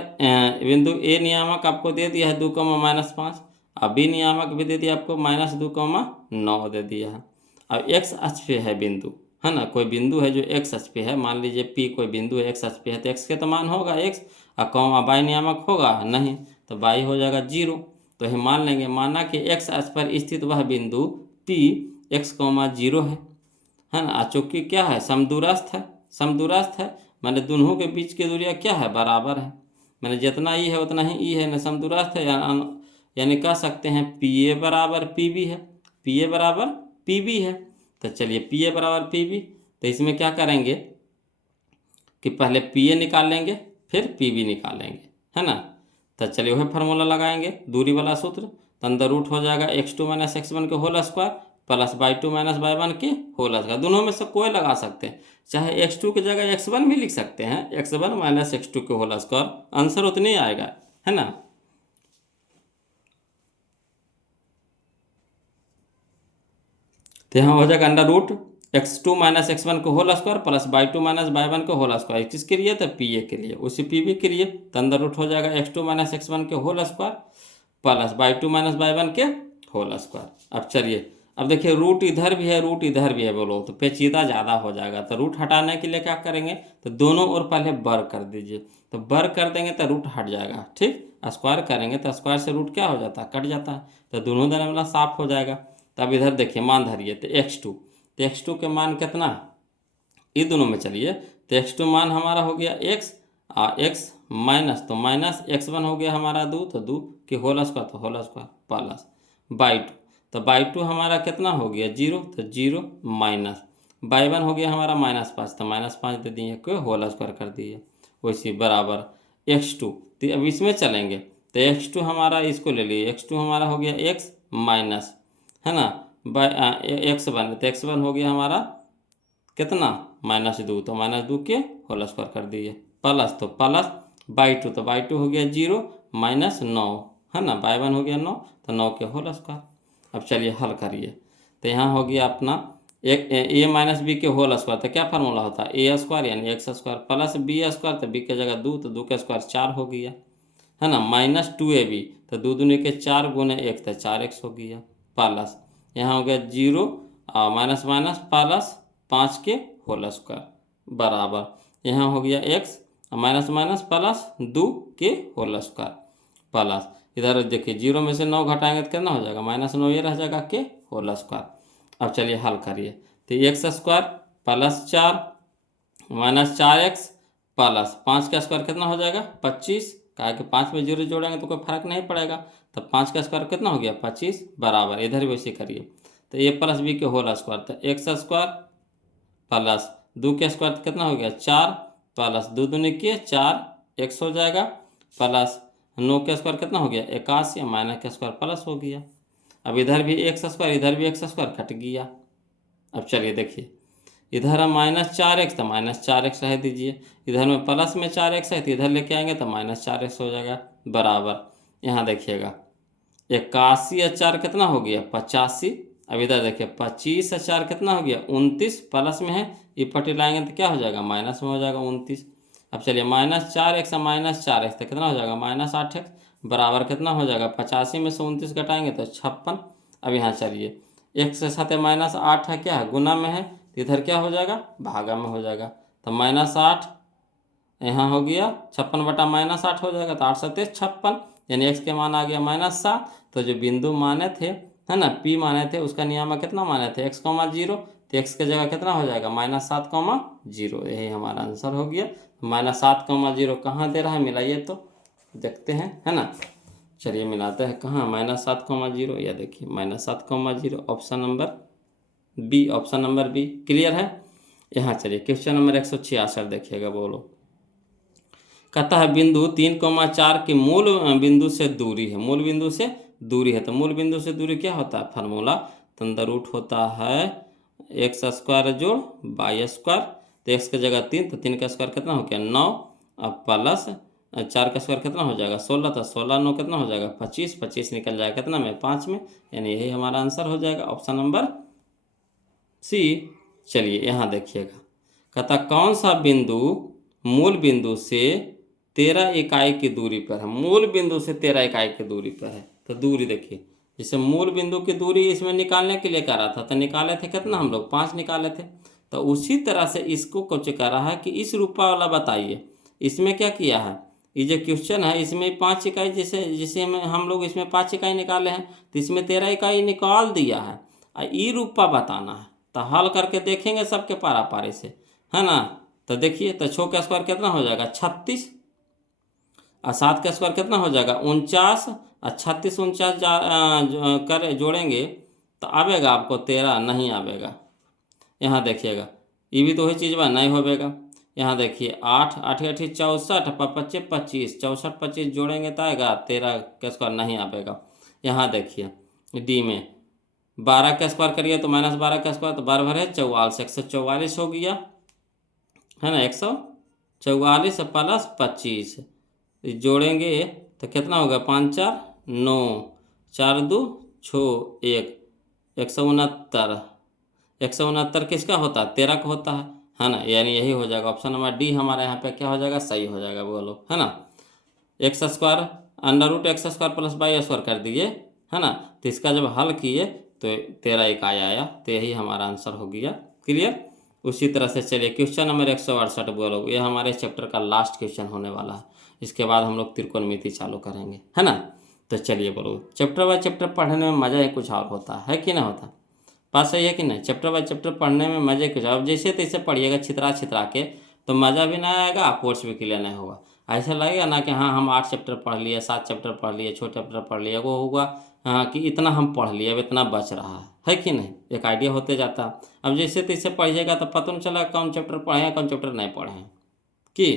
बिंदु ए नियामक आपको दे दिया है 2,-5, और बी नियामक भी दे दिया आपको -2,9 दे दिया है। अब x अक्ष पे है बिंदु, है ना, कोई बिंदु है जो x अक्ष पे है, मान लीजिए P कोई बिंदु है x अक्ष पे है, तो x के तो मान होगा x, और बाई नियामक होगा नहीं, तो बाई हो जाएगा 0। तो ये मान लेंगे, माना कि x अक्ष पर स्थित वह बिंदु P x, 0 है ना, चूँकि क्या है समदूरस्थ है, मैंने दोनों के बीच की दूरियाँ क्या है बराबर है, मैंने जितना ई है उतना ही ई है ना, समदूरस्थ है, यानी कह सकते हैं PA बराबर PB है, PA बराबर PB है। तो चलिए PA बराबर PB, तो इसमें क्या करेंगे कि पहले PA निकाल लेंगे फिर PB निकालेंगे, है ना। तो चलिए वही फार्मूला लगाएंगे, दूरी वाला सूत्र, तो अंदर रूट हो जाएगा x2 - x1 के whole square plus y2 - y1 के होल स्क्वायर, दोनों में से कोई लगा सकते हैं, चाहे x2 की जगह x1 भी लिख सकते हैं, x1 - x2 के होल स्क्वायर, आंसर उतनी ही आएगा, है ना। तो यहाँ हो जाएगा √x2 - x1 को whole square plus y2 - y1 को होल स्क्वायर, किसके लिए, तो PA के लिए, उसी PB के लिए, तो अंदर रूट हो जाएगा x2 - x1 के whole square plus y2 - y1 के होल स्क्वायर। अब चलिए, अब देखिए रूट इधर भी है रूट इधर भी है, बोलो तो पेचीदा ज़्यादा हो जाएगा, तो रूट हटाने के लिए क्या करेंगे, तो दोनों ओर पहले बर कर दीजिए, तो बर कर देंगे तो रूट हट जाएगा, ठीक। स्क्वायर करेंगे तो स्क्वायर से रूट क्या हो जाता है, कट जाता है, तो दोनों तरफ वाला साफ हो जाएगा। तो अब इधर देखिए मान धरिए, तो x2 के मान कितना, ये दोनों में चलिए, तो x2 मान हमारा हो गया x, और x माइनस, तो -x1 हो गया हमारा 2, तो 2 के होल स्क्वायर, तो होल स्क्वायर प्लस y2, तो y2 हमारा कितना हो गया 0, तो 0 माइनस y1 हो गया हमारा -5, तो -5 दे दिए, कोई होल स्क्वायर कर दिए, वैसे बराबर x2। तो अब इसमें चलेंगे, तो x2 हमारा इसको ले लिए, x2 हमारा हो गया x माइनस, है ना, x1, तो x1 हो गया हमारा कितना -2, तो -2 के होल स्क्वायर कर दिए प्लस, तो प्लस y2, तो y2 हो गया 0 -9, है ना, y1 हो गया 9, तो 9 के होल स्क्वायर। अब चलिए हल करिए, तो यहाँ हो गया अपना एक a - b के होल स्क्वायर, तो क्या फार्मूला होता है a स्क्वायर यानी x square plus b square, तो b की जगह 2, तो 2 का स्क्वायर 4 हो गया, है ना, -2ab, तो 2 दूनी के 4 गुने 1, तो 4x हो गया प्लस, यहाँ हो गया 0 माइनस प्लस 5 के होल स्क्वायर बराबर यहाँ हो गया x माइनस माइनस प्लस 2 के होल स्क्वायर प्लस इधर देखिए 0 में से 9 घटाएंगे तो कितना हो जाएगा -9 ये रह जाएगा के होल स्क्वायर। अब चलिए हल करिए तो x square plus 4 minus 4x plus 5 का स्क्वायर कितना हो जाएगा 25, कहा कि 5 में 0 जोड़ेंगे तो कोई फर्क नहीं पड़ेगा, तब 5 का स्क्वायर कितना हो गया 25 बराबर इधर भी वैसे करिए तो a प्लस बी के होल स्क्वायर तो x स्क्वायर प्लस 2 के स्क्वायर कितना हो गया 4 प्लस 2 दूनी के 4 x हो जाएगा प्लस 9 के स्क्वायर कितना हो गया 81 माइनस के स्क्वायर प्लस हो गया। अब इधर भी x स्क्वायर इधर भी x स्क्वायर कट गया। अब चलिए देखिए इधर है -4x तो -4x रह दीजिए, इधर में प्लस में 4x है तो इधर लेके आएंगे तो -4x हो जाएगा बराबर यहाँ देखिएगा 81 और 4 कितना हो गया 85। अब इधर देखिए 25 और 4 कितना हो गया 29, प्लस में है ये पट्टी लाएंगे तो क्या हो जाएगा माइनस में हो जाएगा 29। अब चलिए -4x और -4x तो कितना हो जाएगा -8x बराबर कितना हो जाएगा 85 में से 29 घटाएंगे तो 56। अब यहाँ चलिए x के साथ -8 है क्या है गुना में है तो इधर क्या हो जाएगा भागा में हो जाएगा तो -8 यहाँ हो गया 56 बटा -8 हो जाएगा तो 8 सत्ते 56 यानी x के मान आ गया -7। तो जो बिंदु माने थे है ना p माने थे उसका नियामक कितना माने थे x, 0 तो x की जगह कितना हो जाएगा -7, 0 यही हमारा आंसर हो गया। -7, 0 कहाँ दे रहा है मिलाइए तो देखते हैं है ना। चलिए मिलाते हैं कहाँ -7, 0 या देखिए -7, 0 ऑप्शन नंबर बी क्लियर है। यहाँ चलिए क्वेश्चन नंबर 166 देखिएगा बोलो कहता है बिंदु 3,4 के मूल बिंदु से दूरी है, मूल बिंदु से दूरी है तो मूल बिंदु से दूरी क्या होता है फार्मूला तो अंदर रूट होता है x स्क्वायर जोड़ y स्क्वायर तो x की जगह 3 तो 3 का स्क्वायर कितना हो गया 9 अब प्लस 4 का स्क्वायर कितना हो जाएगा 16 तो 16 9 कितना हो जाएगा 25, 25 निकल जाएगा कितना में 5 में यानी यही हमारा आंसर हो जाएगा ऑप्शन नंबर सी। चलिए यहाँ देखिएगा कहता कौन सा बिंदु मूल बिंदु से 13 इकाई की दूरी पर है, मूल बिंदु से 13 इकाई की दूरी पर है तो दूरी देखिए जैसे मूल बिंदु की दूरी इसमें निकालने के लिए कह रहा था तो निकाले थे कितना हम लोग 5 निकाले थे तो उसी तरह से इसको कुछ कह रहा है कि इस रूपा वाला बताइए इसमें क्या किया है ये जो क्वेश्चन है इसमें 5 इकाई जिसे हम लोग इसमें 5 इकाई निकाले हैं तो इसमें 13 इकाई निकाल दिया है और ई रूपा बताना है तो हल करके देखेंगे सबके पारा पारी से है ना। तो देखिए तो 6 का स्क्वायर कितना हो जाएगा 36 और 7 का स्क्वायर कितना हो जाएगा 49 और 36 49 कर जोड़ेंगे तो आवेगा आपको 13 नहीं आवेगा। यहाँ देखिएगा ये भी तो वही चीज़ बा नहीं होवेगा। यहाँ देखिए 8 8 8 64 25 25 64 25 जोड़ेंगे तो आएगा 13 का स्क्वायर नहीं आवेगा। यहाँ देखिए डी में 12 का स्क्वायर करिए तो -12 का स्क्वायर तो 12 भरे 44 144 हो गया है ना 144 प्लस 25 जोड़ेंगे तो कितना होगा 5 4 9 4 2 6 1 169 169 किसका होता है 13 का होता है ना यानी यही हो जाएगा ऑप्शन नंबर डी हमारा यहाँ पे क्या हो जाएगा सही हो जाएगा बोलो है ना। x square √x square plus y square कर दिए है ना तो इसका जब हल किए तो 13 इकाई आया तो यही हमारा आंसर हो गया क्लियर। उसी तरह से चलिए क्वेश्चन नंबर 168 बोलो ये हमारे चैप्टर का लास्ट क्वेश्चन होने वाला है, इसके बाद हम लोग त्रिकोणमिति चालू करेंगे है ना। तो चलिए बोलो चैप्टर बाय चैप्टर पढ़ने में मज़ा ही कुछ और होता है कि ना होता बात सही है कि नहीं। चैप्टर बाय चैप्टर पढ़ने में मज़े कुछ अब जैसे तैसे पढ़िएगा छितरा के तो मज़ा भी ना आएगा कोर्स भी क्लियर नहीं होगा। ऐसा लगेगा ना कि हाँ हम 8 चैप्टर पढ़ लिए 7 चैप्टर पढ़ लिए 6 चैप्टर पढ़ लिए वो होगा हाँ कि इतना हम पढ़ लिए अब इतना बच रहा है कि नहीं एक आइडिया होते जाता। अब जैसे तैसे पढ़िएगा तो पता नहीं चला कौन चैप्टर पढ़े हैं कौन चैप्टर नहीं पढ़े हैं कि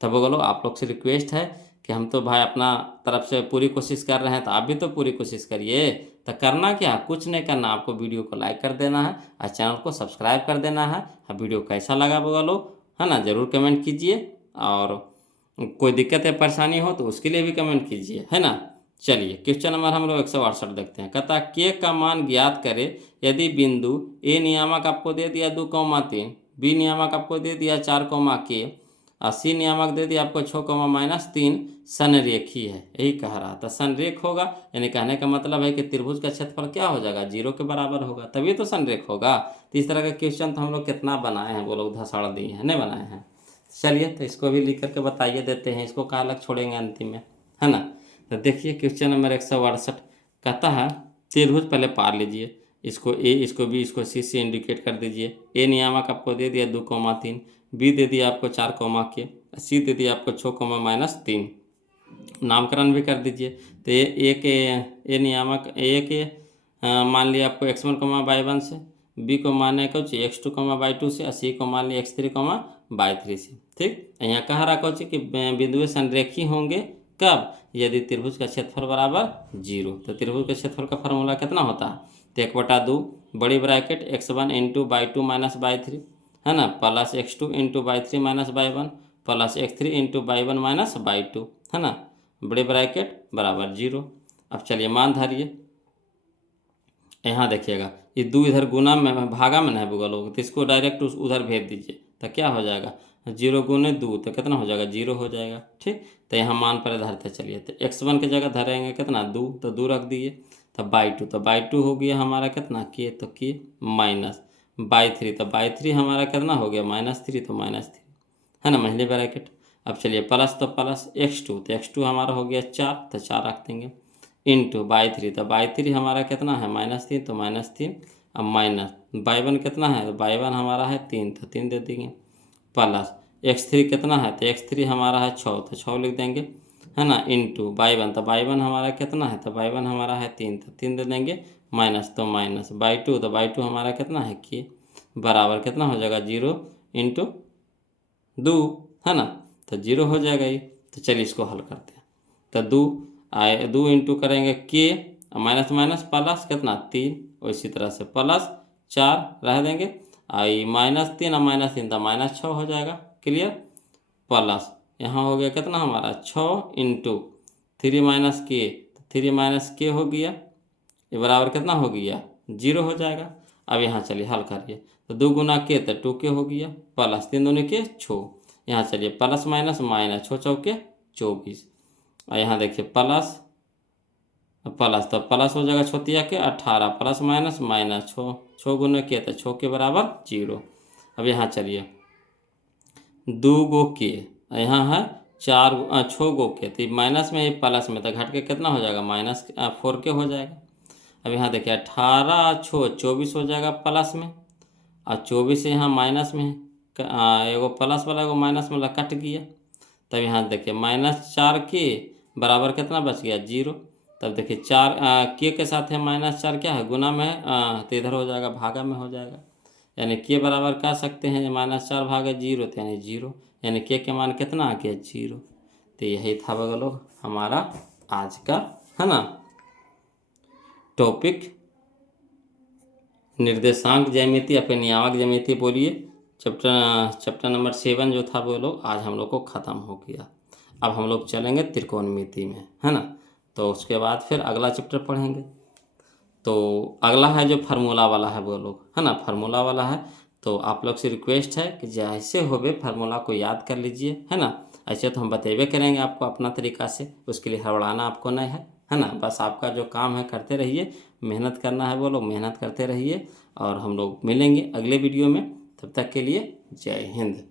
तब बोलो आप लोग से रिक्वेस्ट है कि हम तो भाई अपना तरफ से पूरी कोशिश कर रहे हैं तो आप भी तो पूरी कोशिश करिए। तो करना क्या कुछ नहीं करना आपको वीडियो को लाइक कर देना है और चैनल को सब्सक्राइब कर देना है। वीडियो कैसा लगा बोलो है ना ज़रूर कमेंट कीजिए और कोई दिक्कत या परेशानी हो तो उसके लिए भी कमेंट कीजिए है ना। चलिए क्वेश्चन नंबर हम लोग 168 देखते हैं कहता के का मान ज्ञात करें यदि बिंदु ए नियामक आपको दे दिया 2,3 बी नियामक आपको दे दिया 4, के और सी नियामक दे दिया आपको 6, -3 संरेखी है, यही कह रहा था। संरेख होगा यानी कहने का मतलब है कि त्रिभुज का क्षेत्रफल क्या हो जाएगा, 0 के बराबर होगा, तभी तो संरेख होगा। तो इस तरह का क्वेश्चन तो हम लोग कितना बनाए हैं, वो लोग धसाड़ दिए हैं, नहीं बनाए हैं। चलिए तो इसको भी लिख करके बताइए देते हैं, इसको कहाँ अलग छोड़ेंगे अंतिम में, है ना। तो देखिए क्वेश्चन नंबर 168 कहता है त्रिभुज, पहले पार लीजिए, इसको ए, इसको बी, इसको सी से इंडिकेट कर दीजिए। ए नियामक आपको दे दिया 2, 3, बी दे दिया आपको 4, सी दे दिया आपको 6, -3, नामकरण भी कर दीजिए। तो ए के ए नियामक ए के मान लिया आपको x1, y1 से, बी को माने कुछ x2, y2 से, और सी को मान लिया x3, y3 से। ठीक, यहाँ कह रहा कुछ कि बिंदु संरेखी होंगे कब, यदि त्रिभुज का क्षेत्रफल बराबर 0। तो त्रिभुज के क्षेत्रफल का फॉर्मूला कितना होता है, तो 1/2 बड़ी ब्रैकेट x1 × y2 - y3, है ना, plus x2 × y3 - y1 plus x3 × y1 - y2, है ना, बड़े ब्रैकेट बराबर 0। अब चलिए मान धरिए, यहाँ देखिएगा ये 2 इधर गुना में भागा में नहीं होगा लोग, तो इसको डायरेक्ट उधर भेज दीजिए, तो क्या हो जाएगा 0 × 2 तो कितना हो जाएगा 0 हो जाएगा। ठीक, तो यहाँ मान पर धरते चलिए, तो x1 की जगह धरेंगे कितना 2, तो 2 रख दिए, तो y2 हो गया हमारा कितना k, तो k माइनस y3, तो y3 हमारा कितना हो गया -3, तो -3, है ना, महीने ब्रैकेट। अब चलिए प्लस, तो प्लस x2, तो x2 हमारा हो गया 4, तो 4 रख देंगे, इंटू y3, तो y3 हमारा कितना है -3, तो -3, अब माइनस y1 कितना है, तो y1 हमारा है 3, तो 3 दे देंगे, प्लस x3 कितना है, तो x3 हमारा है 6, तो 6 लिख देंगे, है ना, इंटू y1, तो y1 हमारा कितना है, तो y1 हमारा है 3, तो 3 दे देंगे, माइनस, तो माइनस y2, तो y2 हमारा कितना है k, बराबर कितना हो जाएगा 0 × 2, है ना, तो 0 हो जाएगा ये। तो चलिए इसको हल करते हैं, तो 2 इंटू करेंगे के, माइनस माइनस प्लस कितना 3, और इसी तरह से प्लस 4 रह देंगे, आई -3 और -3 तो -6 हो जाएगा, क्लियर, प्लस यहाँ हो गया कितना हमारा 6 × 3 - के, 3 - के हो गया, ये बराबर कितना हो गया 0 हो जाएगा। अब यहाँ चलिए हल करिए, तो 2 × के तो 2k हो गया, प्लस 3 दूनी के 6, यहाँ चलिए प्लस माइनस माइनस 6 चौके 24, और यहाँ देखिए प्लस प्लस, तो प्लस हो जाएगा छोतिया के 18, प्लस माइनस माइनस 6, 6 × के तो 6 के बराबर 0। अब यहाँ चलिए 2 गो के, यहाँ है 6 गो के, तो माइनस में ये प्लस में, तो घट के कितना हो जाएगा -4 के हो जाएगा। अब यहाँ देखिए 18 6 24 हो जाएगा प्लस में, और 24 यहाँ माइनस में है, एगो प्लस वाला एगो माइनस वाला कट गया, तब यहाँ देखिए -4 के बराबर कितना बच गया 0। तब देखिए 4 के साथ है -4 क्या है गुना में है, तो इधर हो जाएगा भागा में हो जाएगा, यानी के बराबर कह सकते हैं -4 भागे 0, तो यानी 0, यानी के मान कितना आ गया 0। तो यही था लोग हमारा आज का, है ना, टॉपिक निर्देशांक ज्यामिति या फिर नियामक ज्यामिति बोलिए, चैप्टर नंबर 7 जो था वो लोग आज हम लोग को ख़त्म हो गया। अब हम लोग चलेंगे त्रिकोणमिति में, है ना, तो उसके बाद फिर अगला चैप्टर पढ़ेंगे। तो अगला है जो फार्मूला वाला है वो लोग, है ना, फार्मूला वाला है, तो आप लोग से रिक्वेस्ट है कि जैसे हो वे फार्मूला को याद कर लीजिए, है ना। ऐसे तो हम बतेबे करेंगे आपको अपना तरीका से, उसके लिए हड़बड़ाना आपको नहीं है ना, बस आपका जो काम है करते रहिए, मेहनत करना है वो लोग मेहनत करते रहिए, और हम लोग मिलेंगे अगले वीडियो में, तब तक के लिए जय हिंद।